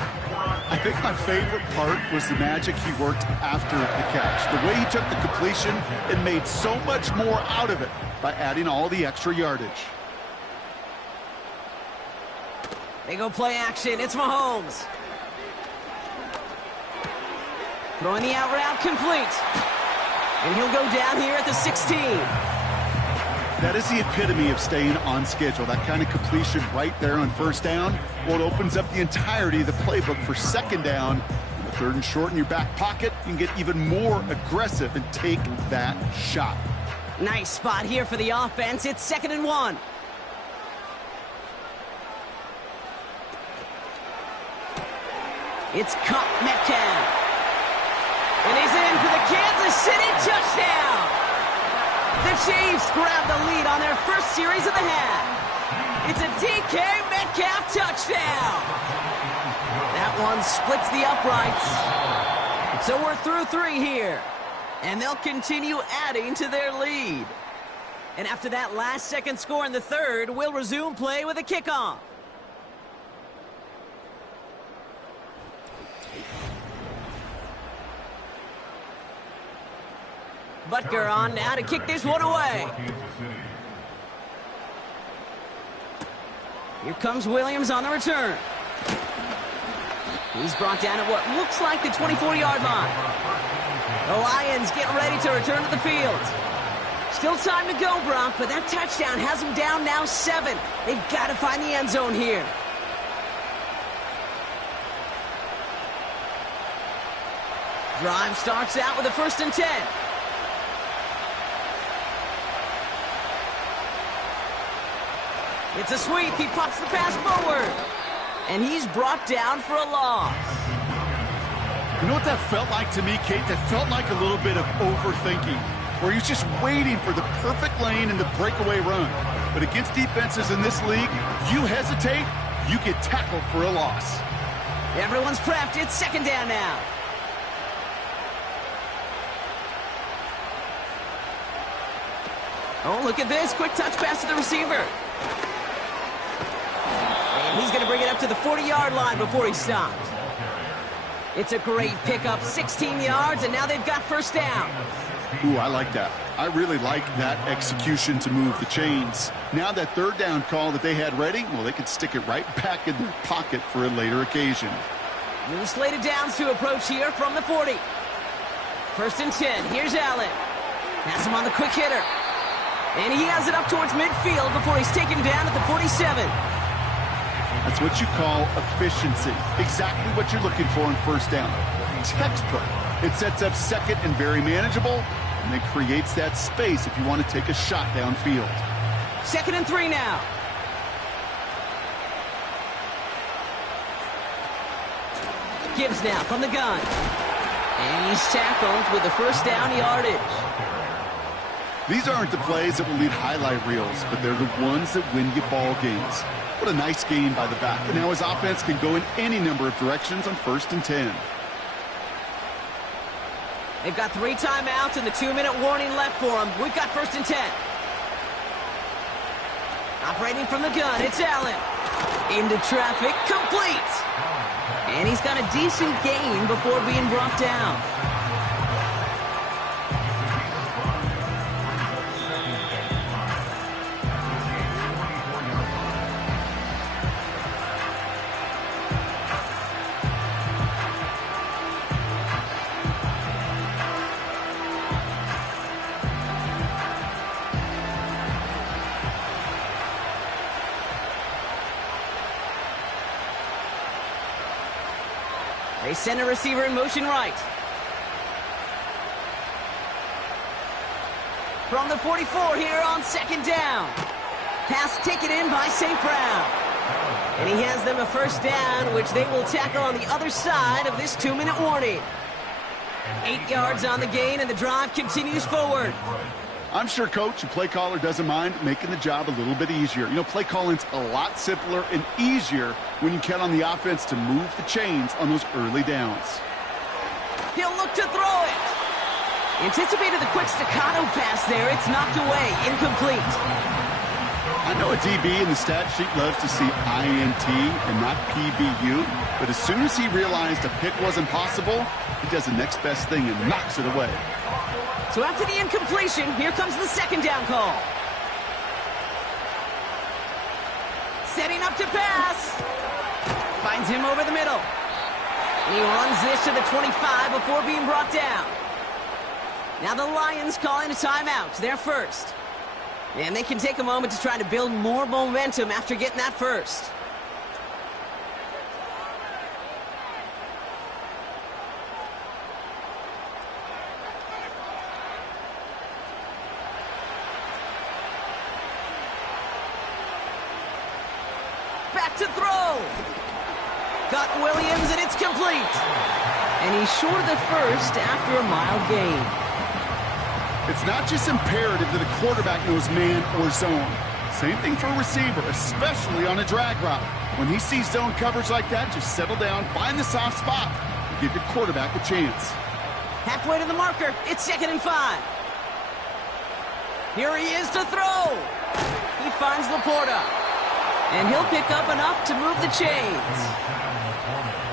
I think my favorite part was the magic he worked after the catch. The way he took the completion and made so much more out of it by adding all the extra yardage. They go play action. It's Mahomes. Throwing the out route complete. And he'll go down here at the 16. That is the epitome of staying on schedule. That kind of completion right there on first down. Well, it opens up the entirety of the playbook for second down. In the 3rd and short in your back pocket, you can get even more aggressive and take that shot. Nice spot here for the offense. It's 2nd and 1. It's Metcalf. And he's in for the Kansas City touchdown. The Chiefs grab the lead on their first series of the half. It's a DK Metcalf touchdown. That one splits the uprights. So we're through 3 here. And they'll continue adding to their lead. And after that last-second score in the 3rd, we'll resume play with a kickoff. Butker on now to kick this one away. Here comes Williams on the return. He's brought down at what looks like the 24-yard line. The Lions get ready to return to the field. Still time to go, Bronk, but that touchdown has them down now 7. They've got to find the end zone here. Drive starts out with a 1st and 10. It's a sweep. He pops the pass forward. And he's brought down for a loss. You know what that felt like to me, Kate? That felt like a little bit of overthinking, where he's just waiting for the perfect lane and the breakaway run. But against defenses in this league, you hesitate, you get tackled for a loss. Everyone's prepped. It's 2nd down now. Oh, look at this. Quick touch pass to the receiver. And he's going to bring it up to the 40-yard line before he stops. It's a great pickup, 16 yards, and now they've got first down. Ooh, I like that. I really like that execution to move the chains. Now that 3rd down call that they had ready, well, they could stick it right back in their pocket for a later occasion. New slated downs to approach here from the 40. 1st and 10. Here's Allen. Has him on the quick hitter. And he has it up towards midfield before he's taken down at the 47. That's what you call efficiency. Exactly what you're looking for on first down. Textbook. It sets up 2nd and very manageable, and then creates that space if you want to take a shot downfield. 2nd and 3 now. Gibbs now from the gun. And he's tackled with the first down yardage. These aren't the plays that will lead highlight reels, but they're the ones that win you ball games. What a nice game by the back. And now his offense can go in any number of directions on 1st and 10. They've got 3 timeouts and the 2-minute warning left for them. We've got 1st and 10. Operating from the gun, it's Allen. Into traffic, complete. And he's got a decent gain before being brought down. They send a receiver in motion right. From the 44 here on 2nd down. Pass taken in by St. Brown. And he has them a first down, which they will tackle on the other side of this 2-minute warning. 8 yards on the gain, and the drive continues forward. I'm sure coach and play caller doesn't mind making the job a little bit easier. You know, play calling's a lot simpler and easier when you count on the offense to move the chains on those early downs. He'll look to throw it. Anticipated the quick staccato pass there. It's knocked away. Incomplete. I know a DB in the stat sheet loves to see INT and not PBU, but as soon as he realized a pick wasn't possible, he does the next best thing and knocks it away. So after the incompletion, here comes the second down call. Setting up to pass. Finds him over the middle. And he runs this to the 25 before being brought down. Now the Lions calling a timeout. They're first. And they can take a moment to try to build more momentum after getting that first. Back to throw. Got Williams, and it's complete. And he's short of the first after a mild gain. It's not just imperative that a quarterback knows man or zone. Same thing for a receiver, especially on a drag route. When he sees zone coverage like that, just settle down, find the soft spot, and give your quarterback a chance. Halfway to the marker, it's 2nd and 5. Here he is to throw. He finds Laporta. And he'll pick up enough to move the chains.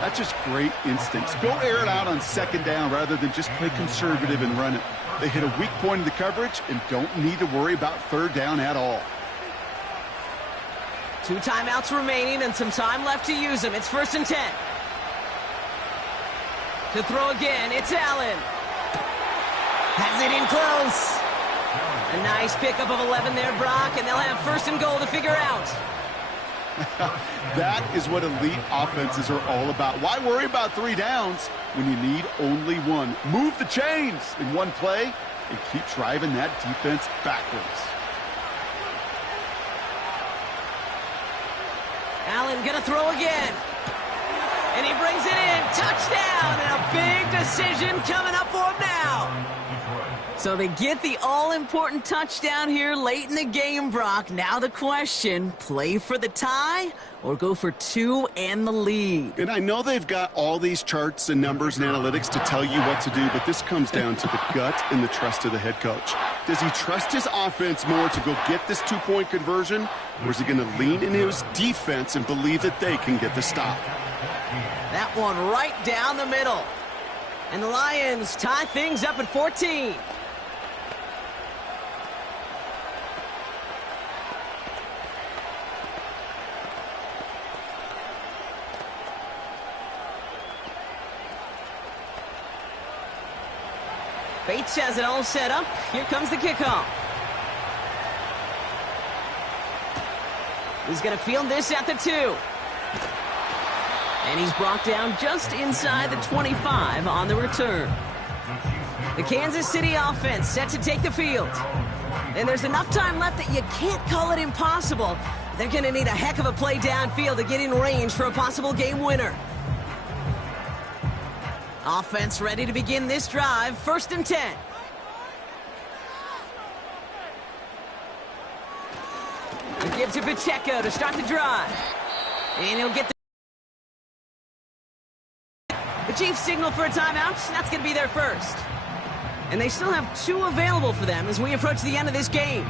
That's just great instincts. Go air it out on 2nd down rather than just play conservative and run it. They hit a weak point in the coverage and don't need to worry about 3rd down at all. 2 timeouts remaining and some time left to use them. It's 1st and 10. To throw again, it's Allen. Has it in close. A nice pickup of 11 there, Brock, and they'll have 1st and goal to figure out. That is what elite offenses are all about. Why worry about 3 downs when you need only 1? Move the chains in one play and keep driving that defense backwards. Allen gonna throw again. And he brings it in. Touchdown, and a big decision coming up for him now. So they get the all-important touchdown here late in the game, Brock. Now the question, play for the tie or go for 2 and the lead? And I know they've got all these charts and numbers and analytics to tell you what to do, but this comes down to the gut and the trust of the head coach. Does he trust his offense more to go get this 2-point conversion, or is he going to lean into his defense and believe that they can get the stop? That one right down the middle. And the Lions tie things up at 14. Bates has it all set up. Here comes the kickoff. He's going to field this at the 2. And he's brought down just inside the 25 on the return. The Kansas City offense set to take the field. And there's enough time left that you can't call it impossible. They're going to need a heck of a play downfield to get in range for a possible game winner. Offense ready to begin this drive. 1st and 10. A give to Pacheco to start the drive. And he'll get the Chiefs signal for a timeout. That's going to be their first. And they still have 2 available for them as we approach the end of this game.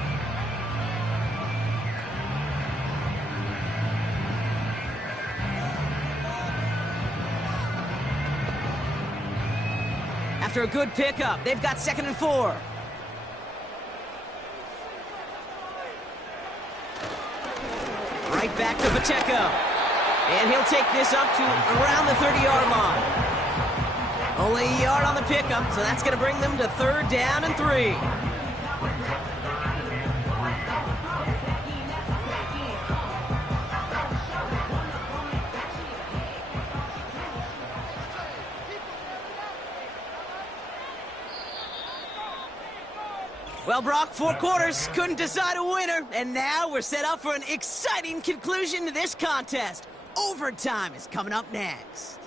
After a good pickup, they've got 2nd and 4. Right back to Pacheco. And he'll take this up to around the 30-yard line. Only a yard on the pickup, so that's going to bring them to 3rd down and 3. Well, Brock, 4 quarters couldn't decide a winner, and now we're set up for an exciting conclusion to this contest. Overtime is coming up next.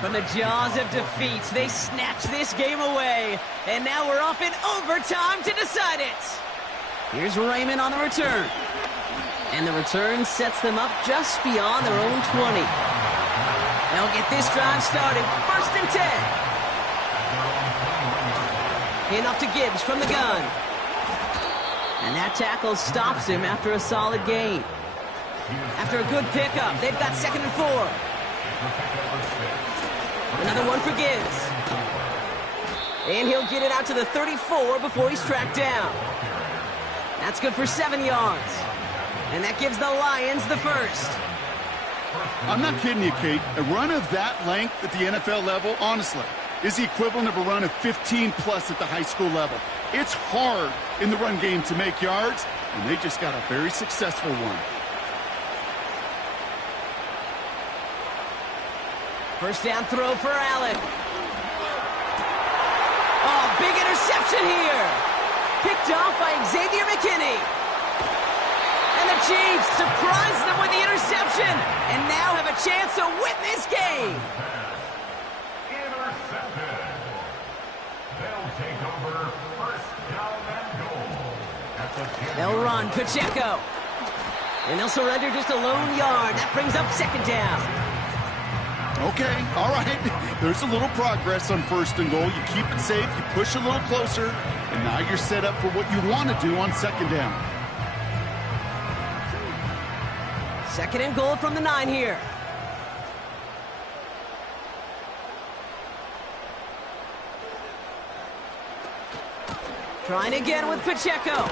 From the jaws of defeat, they snatched this game away. And now we're off in overtime to decide it. Here's Raymond on the return. And the return sets them up just beyond their own 20. They'll get this drive started. 1st and 10. Hand off to Gibbs from the gun. And that tackle stops him after a solid gain. After a good pickup, they've got 2nd and 4. Another one for Gibbs. And he'll get it out to the 34 before he's tracked down. That's good for 7 yards. And that gives the Lions the first. I'm not kidding you, Kate. A run of that length at the NFL level, honestly, is the equivalent of a run of 15-plus at the high school level. It's hard in the run game to make yards, and they just got a very successful one. First down throw for Allen. Oh, big interception here. Picked off by Xavier McKinney. And the Chiefs surprise them with the interception and now have a chance to win this game. Intercepted. They'll take over 1st down and goal. At the They'll run Pacheco. And they'll surrender just a lone yard. That brings up 2nd down. Okay, all right. There's a little progress on 1st and goal. You keep it safe, you push a little closer, and now you're set up for what you want to do on 2nd down. 2nd and goal from the 9 here. Trying again with Pacheco.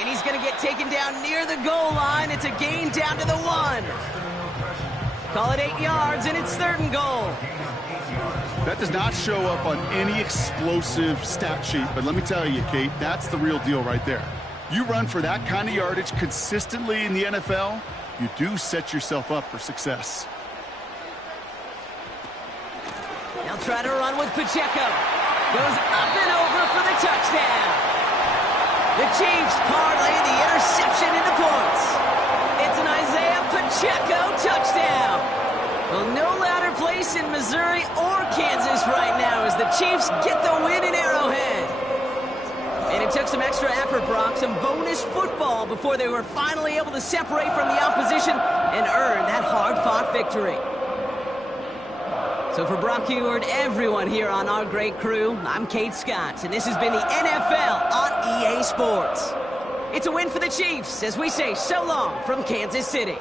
And he's going to get taken down near the goal line. It's a gain down to the 1. Call it 8 yards, and it's 3rd and goal. That does not show up on any explosive stat sheet, but let me tell you, Kate, that's the real deal right there. You run for that kind of yardage consistently in the NFL, you do set yourself up for success. They'll try to run with Pacheco. Goes up and over for the touchdown. The Chiefs parlay the interception into points. It's an Isaiah Pacheco touchdown. Well, no louder place in Missouri or Kansas right now as the Chiefs get the win in Arrowhead. And it took some extra effort, Brock, some bonus football before they were finally able to separate from the opposition and earn that hard-fought victory. So for Brock Heward, everyone here on our great crew, I'm Kate Scott, and this has been the NFL on EA Sports. It's a win for the Chiefs as we say so long from Kansas City.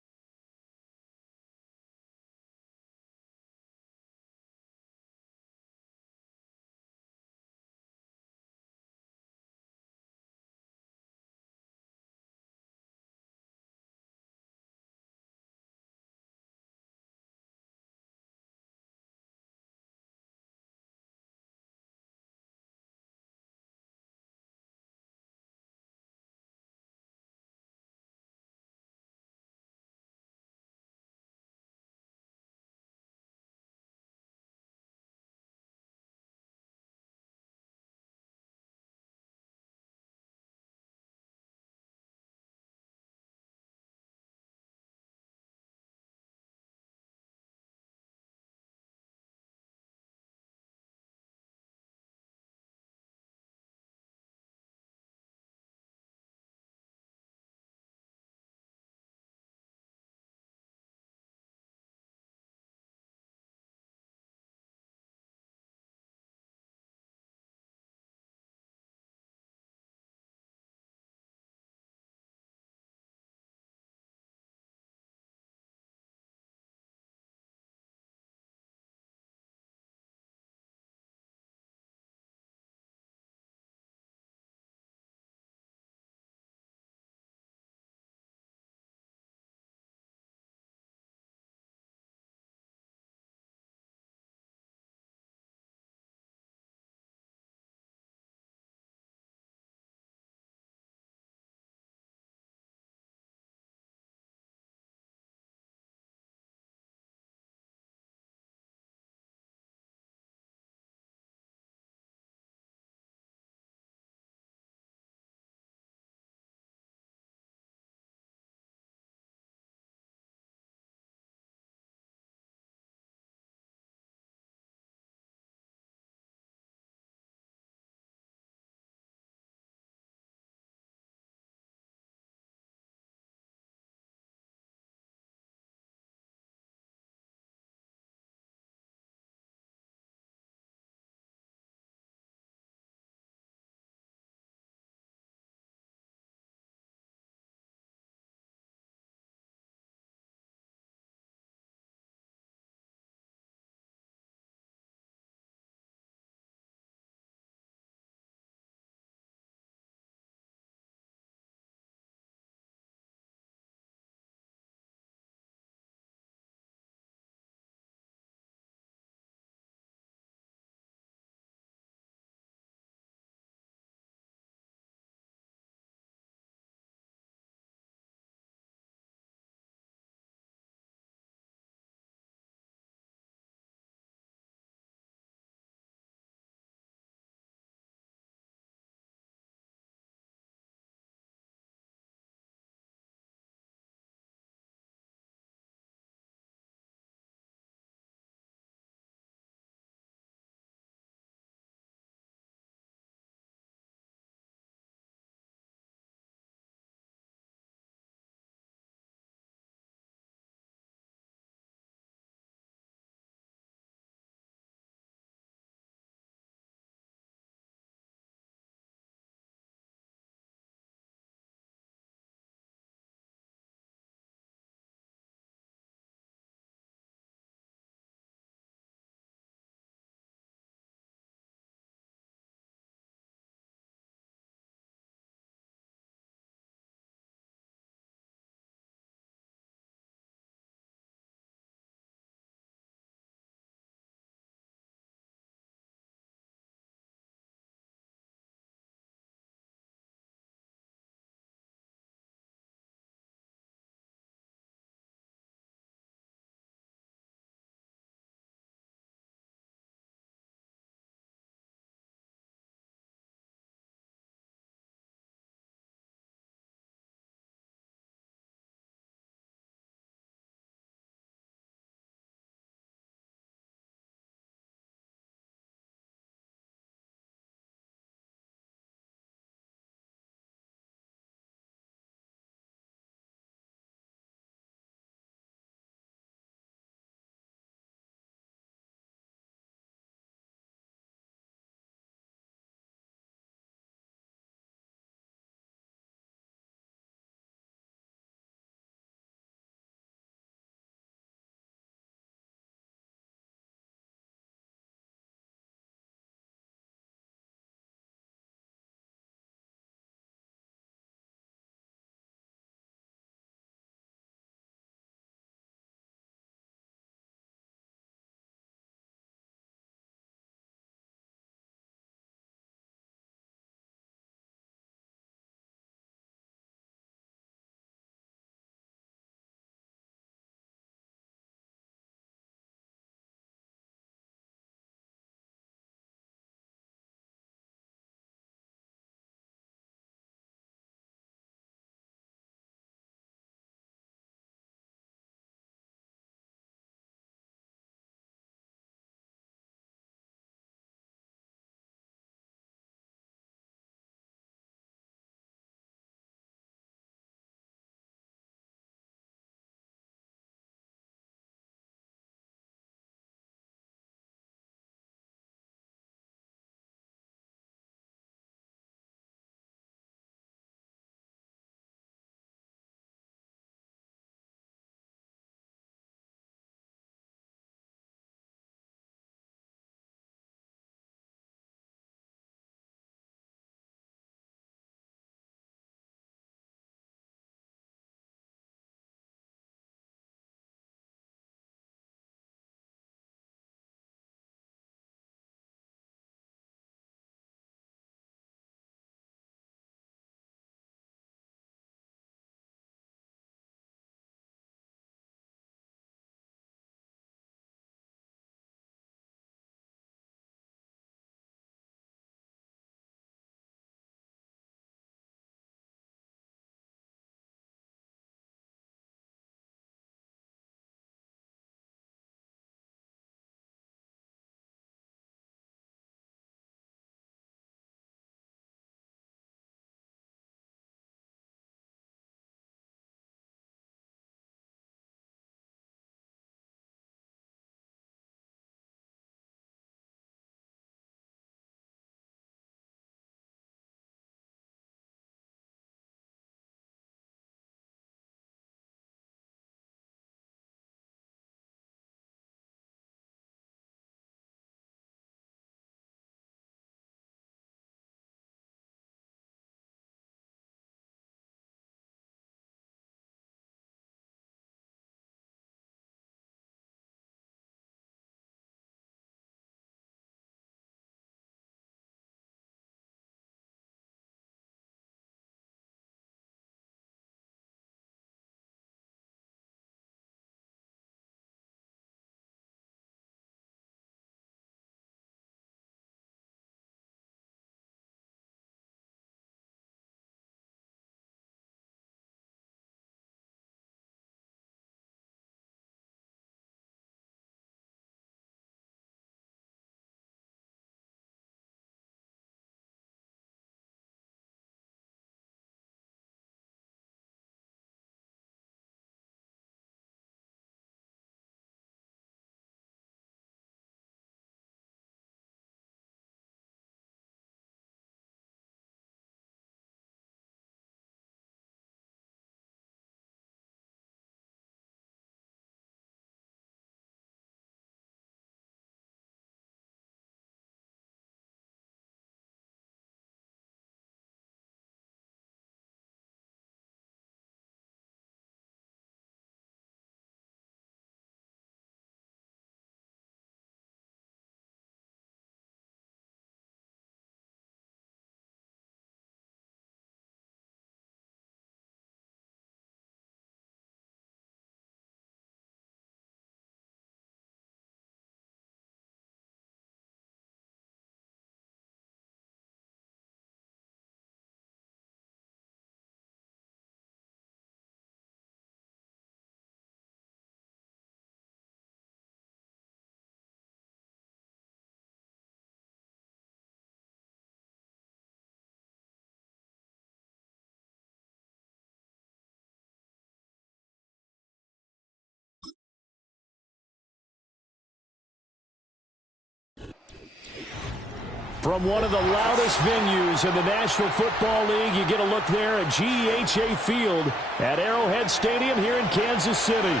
From one of the loudest venues in the National Football League, you get a look there at GEHA Field at Arrowhead Stadium here in Kansas City.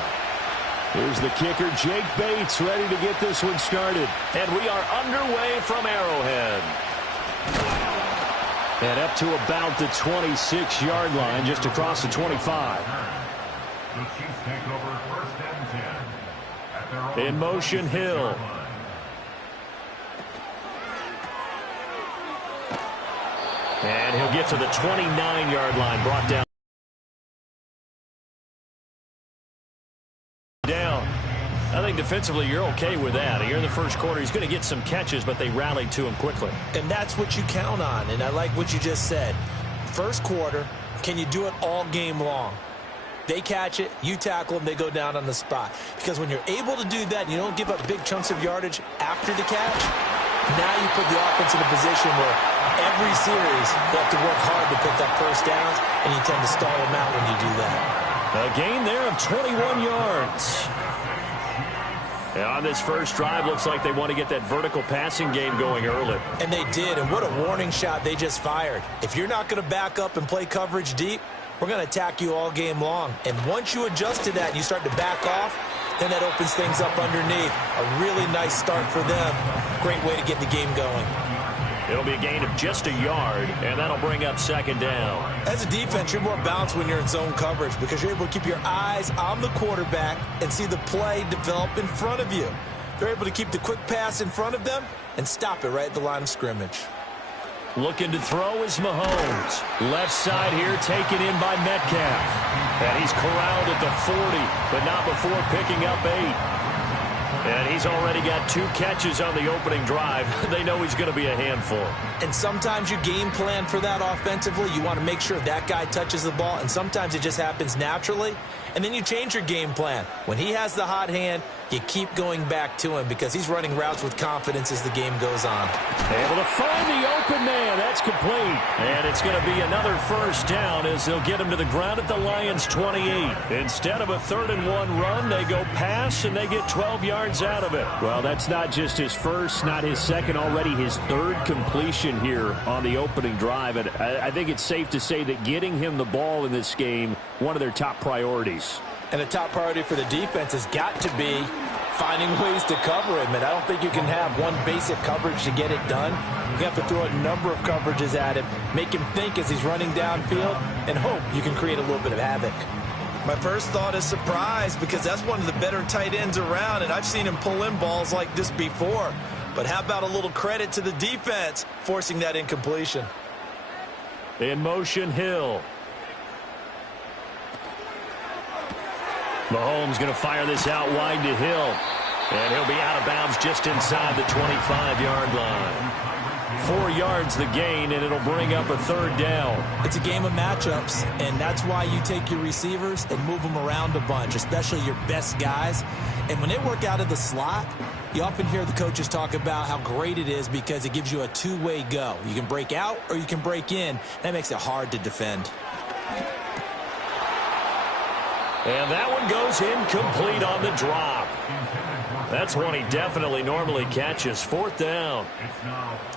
Here's the kicker, Jake Bates, ready to get this one started. And we are underway from Arrowhead. And up to about the 26-yard line, just across the 25. The Chiefs take over first and 10 at their own In motion, Hill. And he'll get to the 29-yard line, brought down. I think defensively you're okay with that. Here in the first quarter, he's going to get some catches, but they rallied to him quickly. And that's what you count on, and I like what you just said. First quarter, can you do it all game long? They catch it, you tackle them, they go down on the spot. Because when you're able to do that, you don't give up big chunks of yardage after the catch, now you put the offense in a position where every series they have to work hard to pick up first downs, and you tend to stall them out when you do that. A gain there of 21 yards. And on this first drive, looks like they want to get that vertical passing game going early. And they did, and what a warning shot they just fired. If you're not going to back up and play coverage deep, we're going to attack you all game long. And once you adjust to that and you start to back off, then that opens things up underneath. A really nice start for them. Great way to get the game going. It'll be a gain of just a yard, and that'll bring up second down. As a defense, you're more balanced when you're in zone coverage because you're able to keep your eyes on the quarterback and see the play develop in front of you. They're able to keep the quick pass in front of them and stop it right at the line of scrimmage. Looking to throw is Mahomes. Left side here taken in by Metcalf. And he's corralled at the 40, but not before picking up 8. And he's already got 2 catches on the opening drive. They know he's going to be a handful. And sometimes you game plan for that offensively. You want to make sure that guy touches the ball, and sometimes it just happens naturally. And then you change your game plan. When he has the hot hand, you keep going back to him because he's running routes with confidence as the game goes on. Able to find the open man. That's complete. And it's going to be another first down as they'll get him to the ground at the Lions' 28. Instead of a 3rd-and-1 run, they go pass, and they get 12 yards out of it. Well, that's not just his first, not his second, already his 3rd completion here on the opening drive. And I think it's safe to say that getting him the ball in this game, one of their top priorities. And a top priority for the defense has got to be finding ways to cover him. And I don't think you can have one basic coverage to get it done. You have to throw a number of coverages at him, make him think as he's running downfield, and hope you can create a little bit of havoc. My first thought is surprise because that's one of the better tight ends around, and I've seen him pull in balls like this before. But how about a little credit to the defense forcing that incompletion? In motion, Hill. Mahomes going to fire this out wide to Hill. And he'll be out of bounds just inside the 25-yard line. 4 yards the gain, and it'll bring up a 3rd down. It's a game of matchups, and that's why you take your receivers and move them around a bunch, especially your best guys. And when they work out of the slot, you often hear the coaches talk about how great it is because it gives you a two-way go. You can break out or you can break in. That makes it hard to defend. And that one goes incomplete on the drop. That's one he definitely normally catches. 4th down.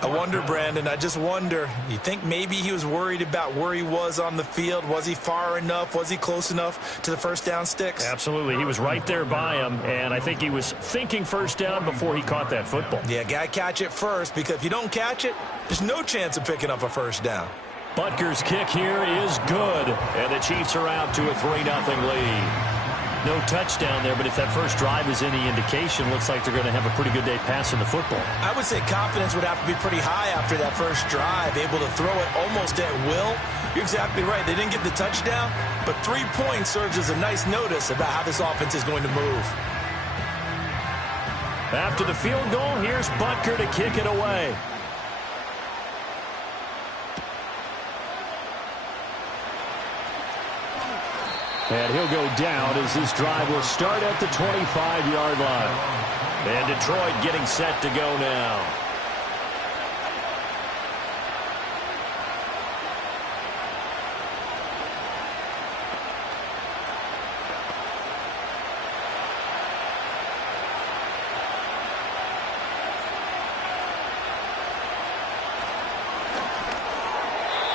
I wonder, Brandon, I just wonder. You think maybe he was worried about where he was on the field? Was he far enough? Was he close enough to the first down sticks? Absolutely. He was right there by him, and I think he was thinking first down before he caught that football. Yeah, got to catch it first, because if you don't catch it, there's no chance of picking up a first down. Butker's kick here is good, and the Chiefs are out to a 3-0 lead. No touchdown there, but if that first drive is any indication, looks like they're going to have a pretty good day passing the football. I would say confidence would have to be pretty high after that first drive, able to throw it almost at will. You're exactly right. They didn't get the touchdown, but 3 points serves as a nice notice about how this offense is going to move. After the field goal, here's Butker to kick it away. And he'll go down as this drive will start at the 25-yard line. And Detroit getting set to go now.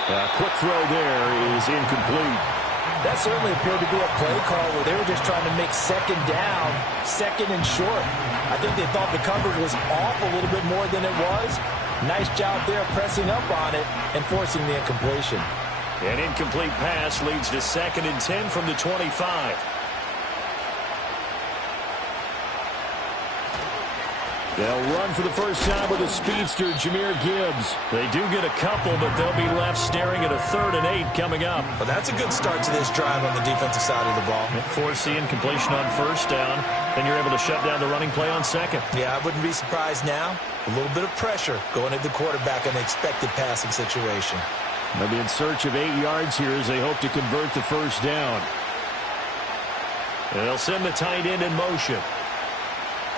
Quick throw there is incomplete. That certainly appeared to be a play call where they were just trying to make second down, second and short. I think they thought the coverage was off a little bit more than it was. Nice job there pressing up on it and forcing the incompletion. An incomplete pass leads to 2nd and 10 from the 25. They'll run for the first time with a speedster, Jahmyr Gibbs. They do get a couple, but they'll be left staring at a 3rd and 8 coming up. Well, that's a good start to this drive on the defensive side of the ball. Force the incompletion on 1st down. Then you're able to shut down the running play on 2nd. Yeah, I wouldn't be surprised now. A little bit of pressure going at the quarterback in the expected passing situation. They'll be in search of 8 yards here as they hope to convert the 1st down. They'll send the tight end in motion.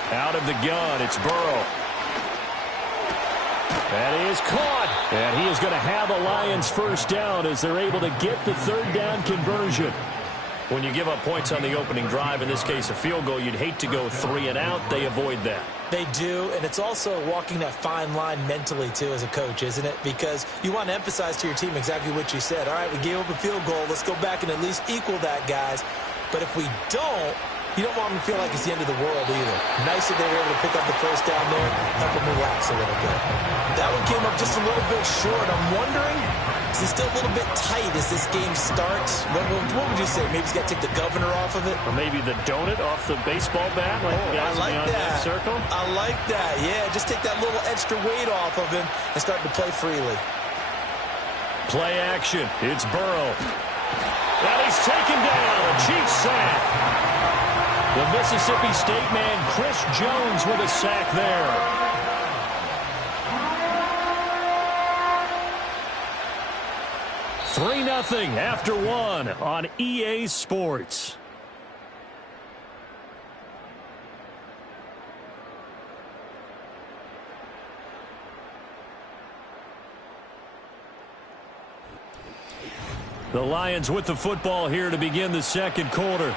Out of the gun, it's Burrow. That is caught. And he is going to have a Lions 1st down as they're able to get the 3rd down conversion. When you give up points on the opening drive, in this case a field goal, you'd hate to go 3 and out. They avoid that. They do, and it's also walking that fine line mentally, too, as a coach, isn't it? Because you want to emphasize to your team exactly what you said. All right, we gave up a field goal. Let's go back and at least equal that, guys. But if we don't, you don't want them to feel like it's the end of the world either. Nice that they were able to pick up the 1st down there, help them relax a little bit. That one came up just a little bit short. I'm wondering, is it still a little bit tight as this game starts? What would you say? Maybe he's got to take the governor off of it? Or maybe the donut off the baseball bat? Like the guys I like that. Circle? I like that. Yeah, just take that little extra weight off of him and start to play freely. Play action. It's Burrow. And he's taken down. A Chiefs sack. The Mississippi State man, Chris Jones, with a sack there. $3-0 after 1 on EA Sports. The Lions with the football here to begin the 2nd quarter.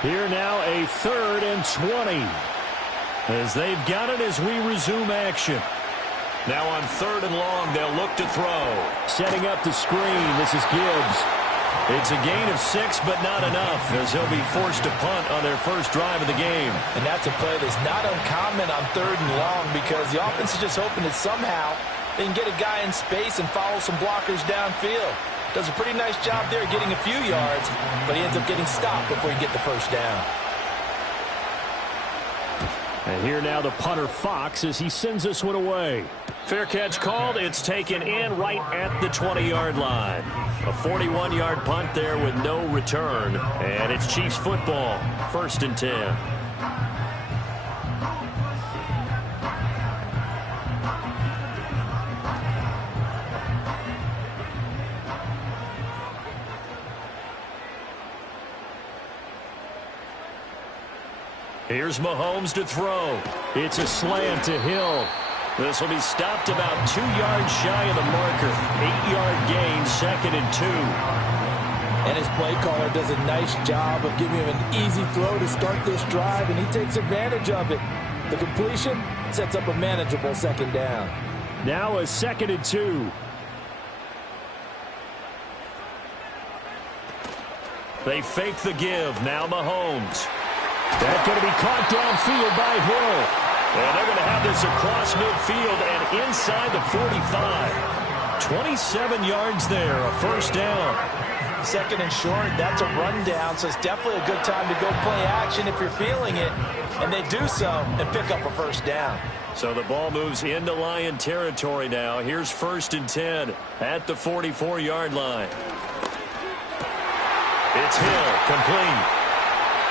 Here now a 3rd and 20. As they've got it as we resume action. Now on 3rd and long, they'll look to throw. Setting up the screen, this is Gibbs. It's a gain of 6, but not enough, as he'll be forced to punt on their 1st drive of the game. And that's a play that's not uncommon on 3rd and long because the offense is just hoping that somehow they can get a guy in space and follow some blockers downfield. Does a pretty nice job there getting a few yards, but he ends up getting stopped before he gets the 1st down. And here now the punter Fox as he sends this one away. Fair catch called. It's taken in right at the 20-yard line. A 41-yard punt there with no return. And it's Chiefs football. 1st and 10. Here's Mahomes to throw. It's a slant to Hill. This will be stopped about 2 yards shy of the marker. 8-yard gain, 2nd and 2. And his play caller does a nice job of giving him an easy throw to start this drive, and he takes advantage of it. The completion sets up a manageable 2nd down. Now a 2nd and 2. They fake the give. Now Mahomes. That's going to be caught downfield by Hill. And they're going to have this across midfield and inside the 45. 27 yards there, a 1st down. 2nd and short, that's a rundown, so it's definitely a good time to go play action if you're feeling it. And they do so and pick up a 1st down. So the ball moves into Lion territory now. Here's 1st and 10 at the 44-yard line. It's Hill, complete.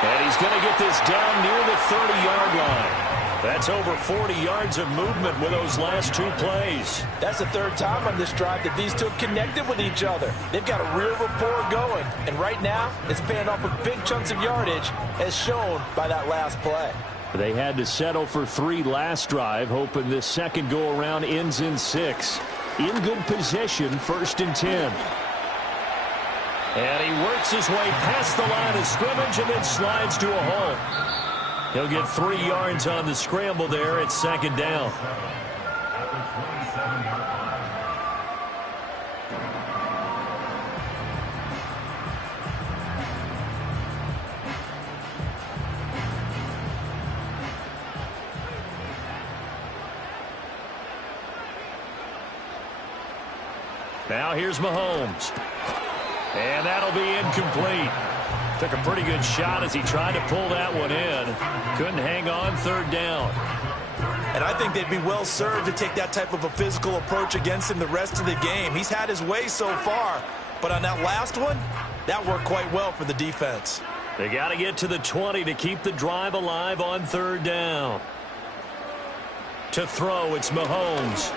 And he's going to get this down near the 30-yard line. That's over 40 yards of movement with those last 2 plays. That's the 3rd time on this drive that these 2 have connected with each other. They've got a real rapport going. And right now, it's paying off with big chunks of yardage, as shown by that last play. They had to settle for 3 last drive, hoping this 2nd go-around ends in 6. In good position, 1st and 10. And he works his way past the line of scrimmage and then slides to a hole. He'll get 3 yards on the scramble there at 2nd down. Now here's Mahomes. And that'll be incomplete. Took a pretty good shot as he tried to pull that one in. Couldn't hang on, third down. And I think they'd be well served to take that type of a physical approach against him the rest of the game. He's had his way so far, but on that last one, that worked quite well for the defense. They got to get to the 20 to keep the drive alive on third down. To throw, it's Mahomes.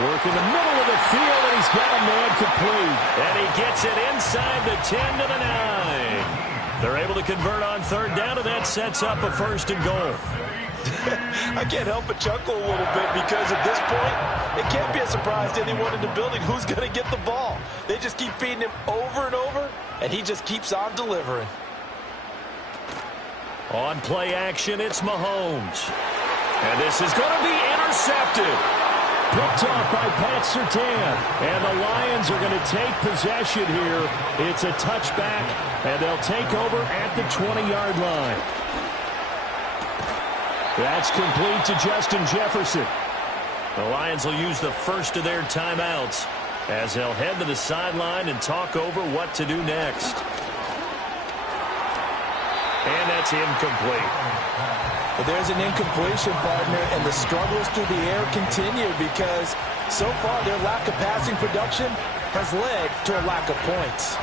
Work in the middle of the field, and he's got a man complete. And he gets it inside the 10 to the 9. They're able to convert on third down, and that sets up a first and goal. I can't help but chuckle a little bit because at this point, it can't be a surprise to anyone in the building who's going to get the ball. They just keep feeding him over and over, and he just keeps on delivering. On play action, it's Mahomes. And this is going to be intercepted. Picked off by Pat Surtain. And the Lions are going to take possession here. It's a touchback, and they'll take over at the 20-yard line. That's complete to Justin Jefferson. The Lions will use the first of their timeouts as they'll head to the sideline and talk over what to do next. And that's incomplete. But there's an incompletion, partner, and the struggles through the air continue because so far their lack of passing production has led to a lack of points.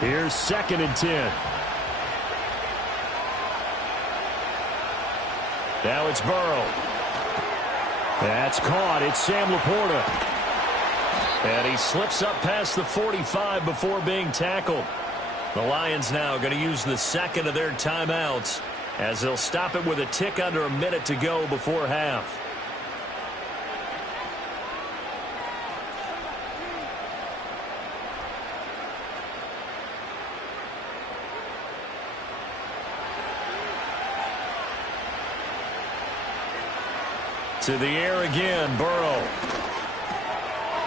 Here's 2nd and 10. Now it's Burrow. That's caught. It's Sam Laporta. And he slips up past the 45 before being tackled. The Lions now going to use the second of their timeouts as they'll stop it with a tick under a minute to go before half. To the air again, Burrow.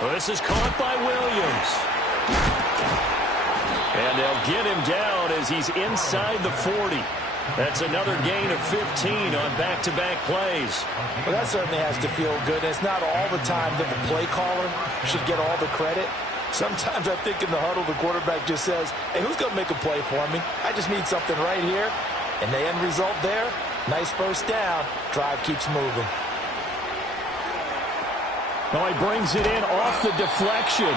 Well, this is caught by Williams. And they'll get him down as he's inside the 40. That's another gain of 15 on back-to-back plays. Well, that certainly has to feel good. It's not all the time that the play caller should get all the credit. Sometimes I think in the huddle, the quarterback just says, hey, who's going to make a play for me? I just need something right here. And the end result there, nice first down. Drive keeps moving. Oh, he brings it in off the deflection.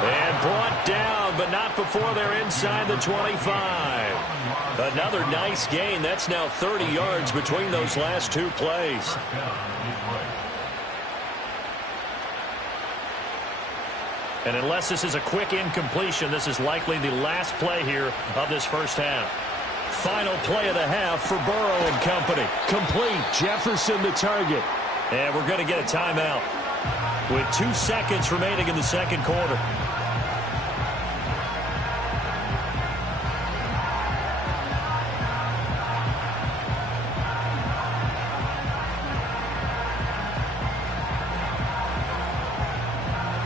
And brought down, but not before they're inside the 25. Another nice gain. That's now 30 yards between those last two plays. And unless this is a quick incompletion, this is likely the last play here of this first half. Final play of the half for Burrow and company. Complete. Jefferson the target. And we're going to get a timeout with 2 seconds remaining in the second quarter.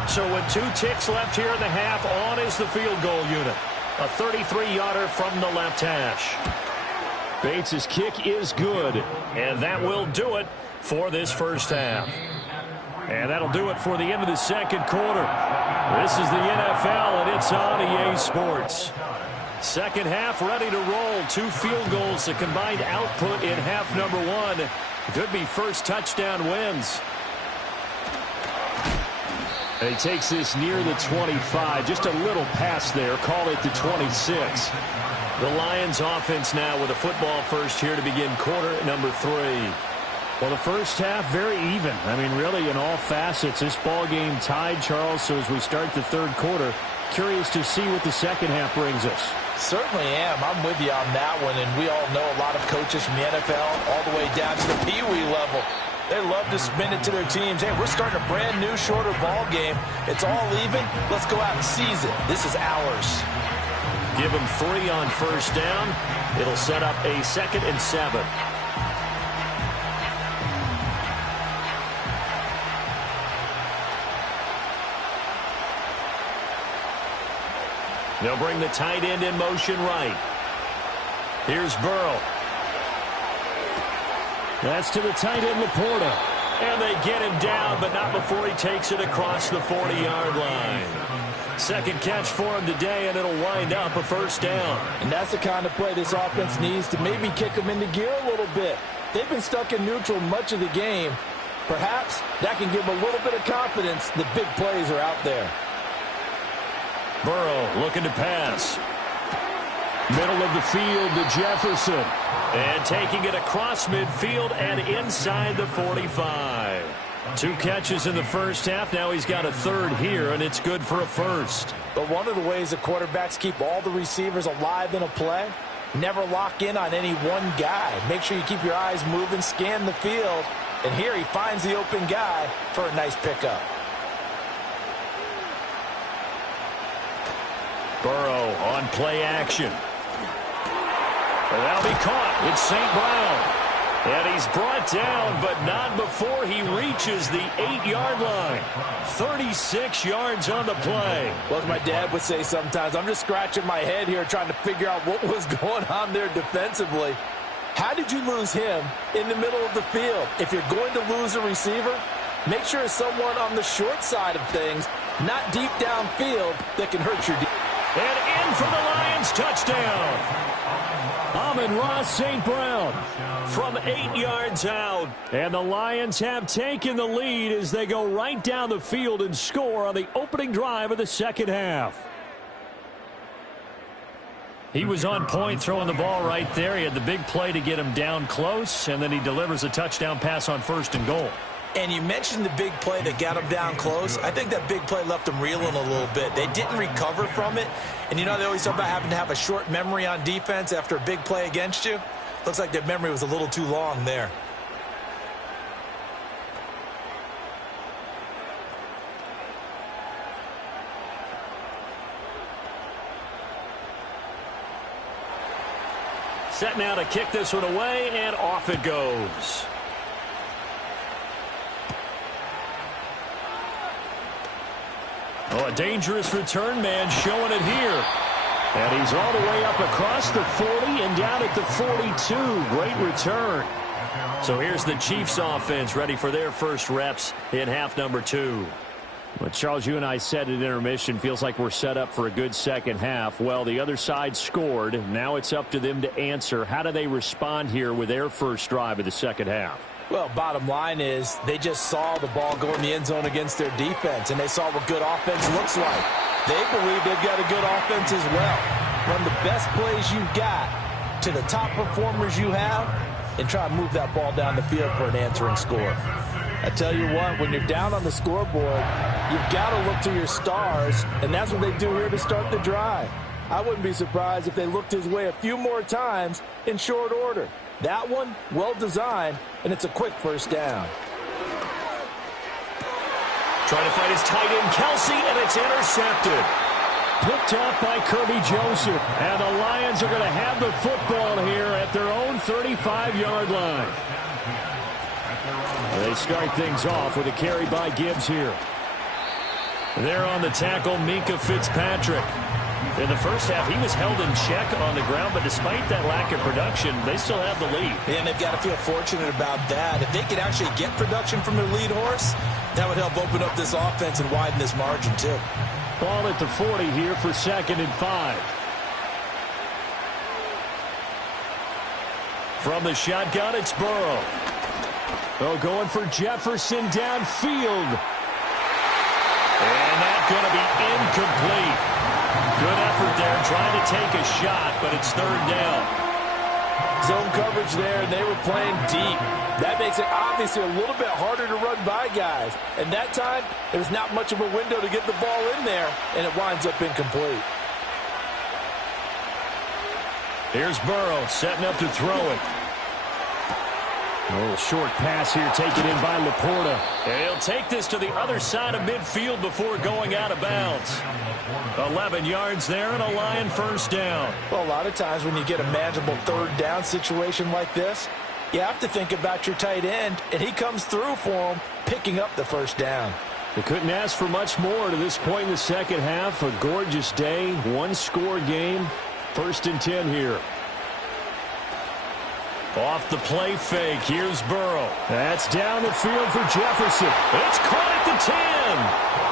So with 2 ticks left here in the half, on is the field goal unit. A 33-yarder from the left hash. Bates' kick is good, and that will do it for this first half. And that'll do it for the end of the second quarter. This is the NFL, and it's on EA Sports. Second half ready to roll. 2 field goals, the combined output in half number 1. Could be first touchdown wins. And he takes this near the 25. Just a little pass there. Call it the 26. The Lions offense now with a football first here to begin quarter number 3. Well, the first half, very even. I mean, really, in all facets, this ball game tied, Charles. So as we start the third quarter, curious to see what the second half brings us. Certainly am. I'm with you on that one. And we all know a lot of coaches from the NFL all the way down to the Pee-wee level. They love to spin it to their teams. Hey, we're starting a brand new, shorter ball game. It's all even. Let's go out and seize it. This is ours. Give them 3 on first down. It'll set up a 2nd and 7. They'll bring the tight end in motion right. Here's Burrow. That's to the tight end, Laporta. And they get him down, but not before he takes it across the 40-yard line. Second catch for him today, and it'll wind up a first down. And that's the kind of play this offense needs to maybe kick them into gear a little bit. They've been stuck in neutral much of the game. Perhaps that can give them a little bit of confidence. The big plays are out there. Burrow looking to pass. Middle of the field to Jefferson. And taking it across midfield and inside the 45. 2 catches in the first half. Now he's got a third here, and it's good for a first. But one of the ways that quarterbacks keep all the receivers alive in a play, never lock in on any one guy. Make sure you keep your eyes moving, scan the field. And here he finds the open guy for a nice pickup. Burrow on play action. That'll be caught. It's St. Brown. And he's brought down, but not before he reaches the 8-yard line. 36 yards on the play. Well, as my dad would say sometimes, I'm just scratching my head here trying to figure out what was going on there defensively. How did you lose him in the middle of the field? If you're going to lose a receiver, make sure it's someone on the short side of things, not deep downfield, that can hurt your defense. And in for the Lions, touchdown. Amon-Ra St. Brown from 8 yards out. And the Lions have taken the lead as they go right down the field and score on the opening drive of the second half. He was on point throwing the ball right there. He had the big play to get him down close, and then he delivers a touchdown pass on 1st and goal. And you mentioned the big play that got him down close. I think that big play left him reeling a little bit. They didn't recover from it. And you know they always talk about having to have a short memory on defense after a big play against you. Looks like their memory was a little too long there. Set now to kick this one away, and off it goes. Oh, a dangerous return man showing it here. And he's all the way up across the 40 and down at the 42. Great return. So here's the Chiefs offense ready for their first reps in half number 2. Well, Charles, you and I said at intermission, feels like we're set up for a good second half. Well, the other side scored. Now it's up to them to answer. How do they respond here with their first drive of the second half? Well, bottom line is they just saw the ball go in the end zone against their defense, and they saw what good offense looks like. They believe they've got a good offense as well. Run the best plays you've got to the top performers you have and try and move that ball down the field for an answering score. I tell you what, when you're down on the scoreboard, you've got to look to your stars, and that's what they do here to start the drive. I wouldn't be surprised if they looked his way a few more times in short order. That one, well designed, and it's a quick first down. Trying to find his tight end, Kelsey, and it's intercepted. Picked up by Kirby Joseph. And the Lions are going to have the football here at their own 35-yard line. They start things off with a carry by Gibbs here. There on the tackle, Minkah Fitzpatrick. In the first half, he was held in check on the ground, but despite that lack of production, they still have the lead. And they've got to feel fortunate about that. If they could actually get production from their lead horse, that would help open up this offense and widen this margin, too. Ball at the 40 here for 2nd and 5. From the shotgun, it's Burrow. Oh, going for Jefferson downfield. And that's going to be incomplete. Good effort there, trying to take a shot, but it's 3rd down. Zone coverage there, and they were playing deep. That makes it obviously a little bit harder to run by guys. And that time, there's not much of a window to get the ball in there, and it winds up incomplete. Here's Burrow setting up to throw it. A little short pass here taken in by Laporta. And he'll take this to the other side of midfield before going out of bounds. 11 yards there and a Lion first down. Well, a lot of times when you get a manageable 3rd down situation like this, you have to think about your tight end, and he comes through for him, picking up the first down. They couldn't ask for much more to this point in the second half. A gorgeous day, 1-score game. 1st and 10 here. Off the play fake, here's Burrow. That's down the field for Jefferson. It's caught at the 10.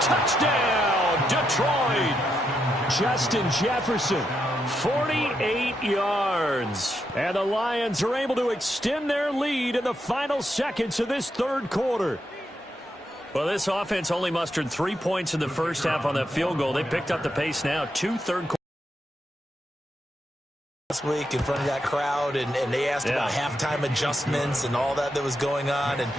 Touchdown, Detroit. Justin Jefferson, 48 yards. And the Lions are able to extend their lead in the final seconds of this third quarter. Well, this offense only mustered 3 points in the first half on that field goal. They picked up the pace now, 2 third quarters. Last week in front of that crowd, and they asked about halftime adjustments and all that was going on. And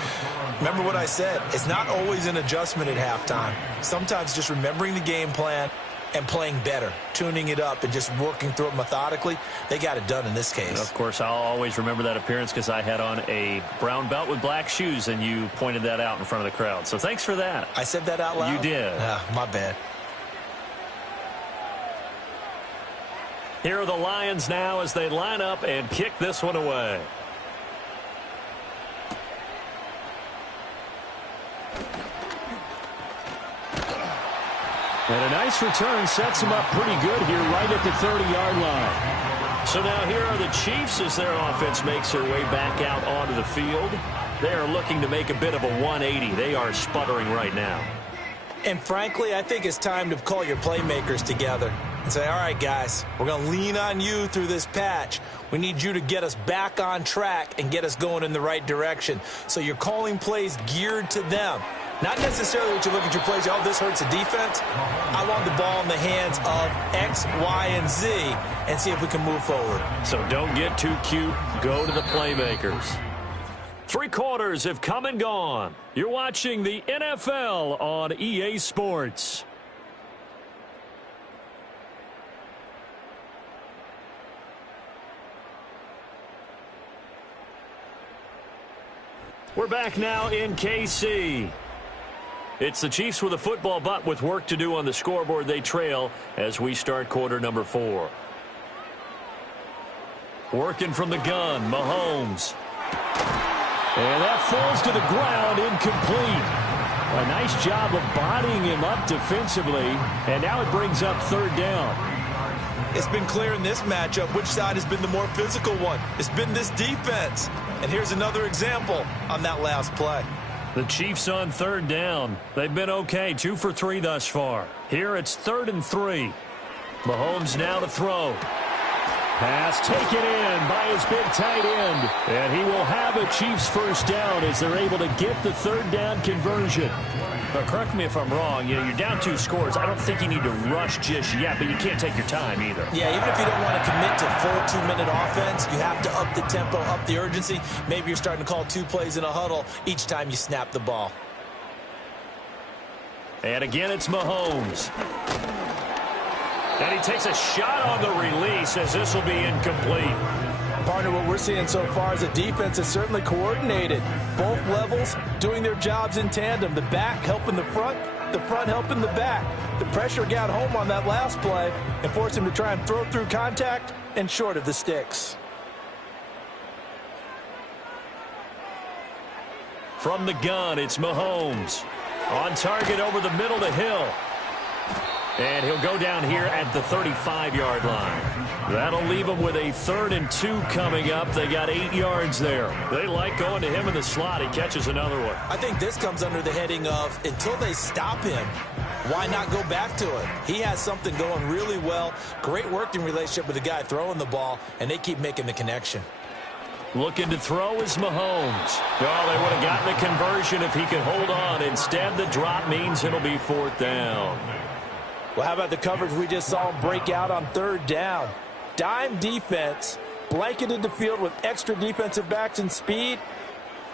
remember what I said, it's not always an adjustment at halftime. Sometimes just remembering the game plan and playing better, tuning it up and just working through it methodically. They got it done in this case. And of course, I'll always remember that appearance because I had on a brown belt with black shoes, and you pointed that out in front of the crowd. So thanks for that. I said that out loud? You did. My bad. Here are the Lions now as they line up and kick this one away. And a nice return sets him up pretty good here right at the 30-yard line. So now here are the Chiefs as their offense makes their way back out onto the field. They are looking to make a bit of a 180. They are sputtering right now. And frankly, I think it's time to call your playmakers together and say, all right, guys, we're going to lean on you through this patch. We need you to get us back on track and get us going in the right direction. So you're calling plays geared to them. Not necessarily what you look at your plays, oh, this hurts the defense. I want the ball in the hands of X, Y, and Z and see if we can move forward. So don't get too cute. Go to the playmakers. 3 quarters have come and gone. You're watching the NFL on EA Sports. We're back now in KC. It's the Chiefs with a football, but with work to do on the scoreboard, they trail as we start quarter number 4. Working from the gun, Mahomes. And that falls to the ground, incomplete. A nice job of bodying him up defensively, and now it brings up third down. It's been clear in this matchup which side has been the more physical one. It's been this defense. And here's another example on that last play. The Chiefs on third down. They've been okay, 2 for 3 thus far. Here it's 3rd and 3. Mahomes now to throw. Pass taken in by his big tight end. And he will have a Chiefs first down as they're able to get the third down conversion. But correct me if I'm wrong, you're down 2 scores. I don't think you need to rush just yet, but you can't take your time either. Yeah, even if you don't want to commit to full 2-minute offense, you have to up the tempo, up the urgency. Maybe you're starting to call 2 plays in a huddle each time you snap the ball. And again, it's Mahomes. And he takes a shot on the release as this will be incomplete. Partner, what we're seeing so far is a defense that's certainly coordinated. Both levels doing their jobs in tandem. The back helping the front helping the back. The pressure got home on that last play and forced him to try and throw through contact and short of the sticks. From the gun, it's Mahomes. On target over the middle to Hill. And he'll go down here at the 35-yard line. That'll leave them with a 3rd and 2 coming up. They got 8 yards there. They like going to him in the slot. He catches another one. I think this comes under the heading of until they stop him, why not go back to it? He has something going really well. Great working relationship with the guy throwing the ball, and they keep making the connection. Looking to throw is Mahomes. Oh, they would have gotten the conversion if he could hold on. Instead, the drop means it'll be 4th down. Well, how about the coverage we just saw him break out on 3rd down? Dime defense, blanketed the field with extra defensive backs and speed,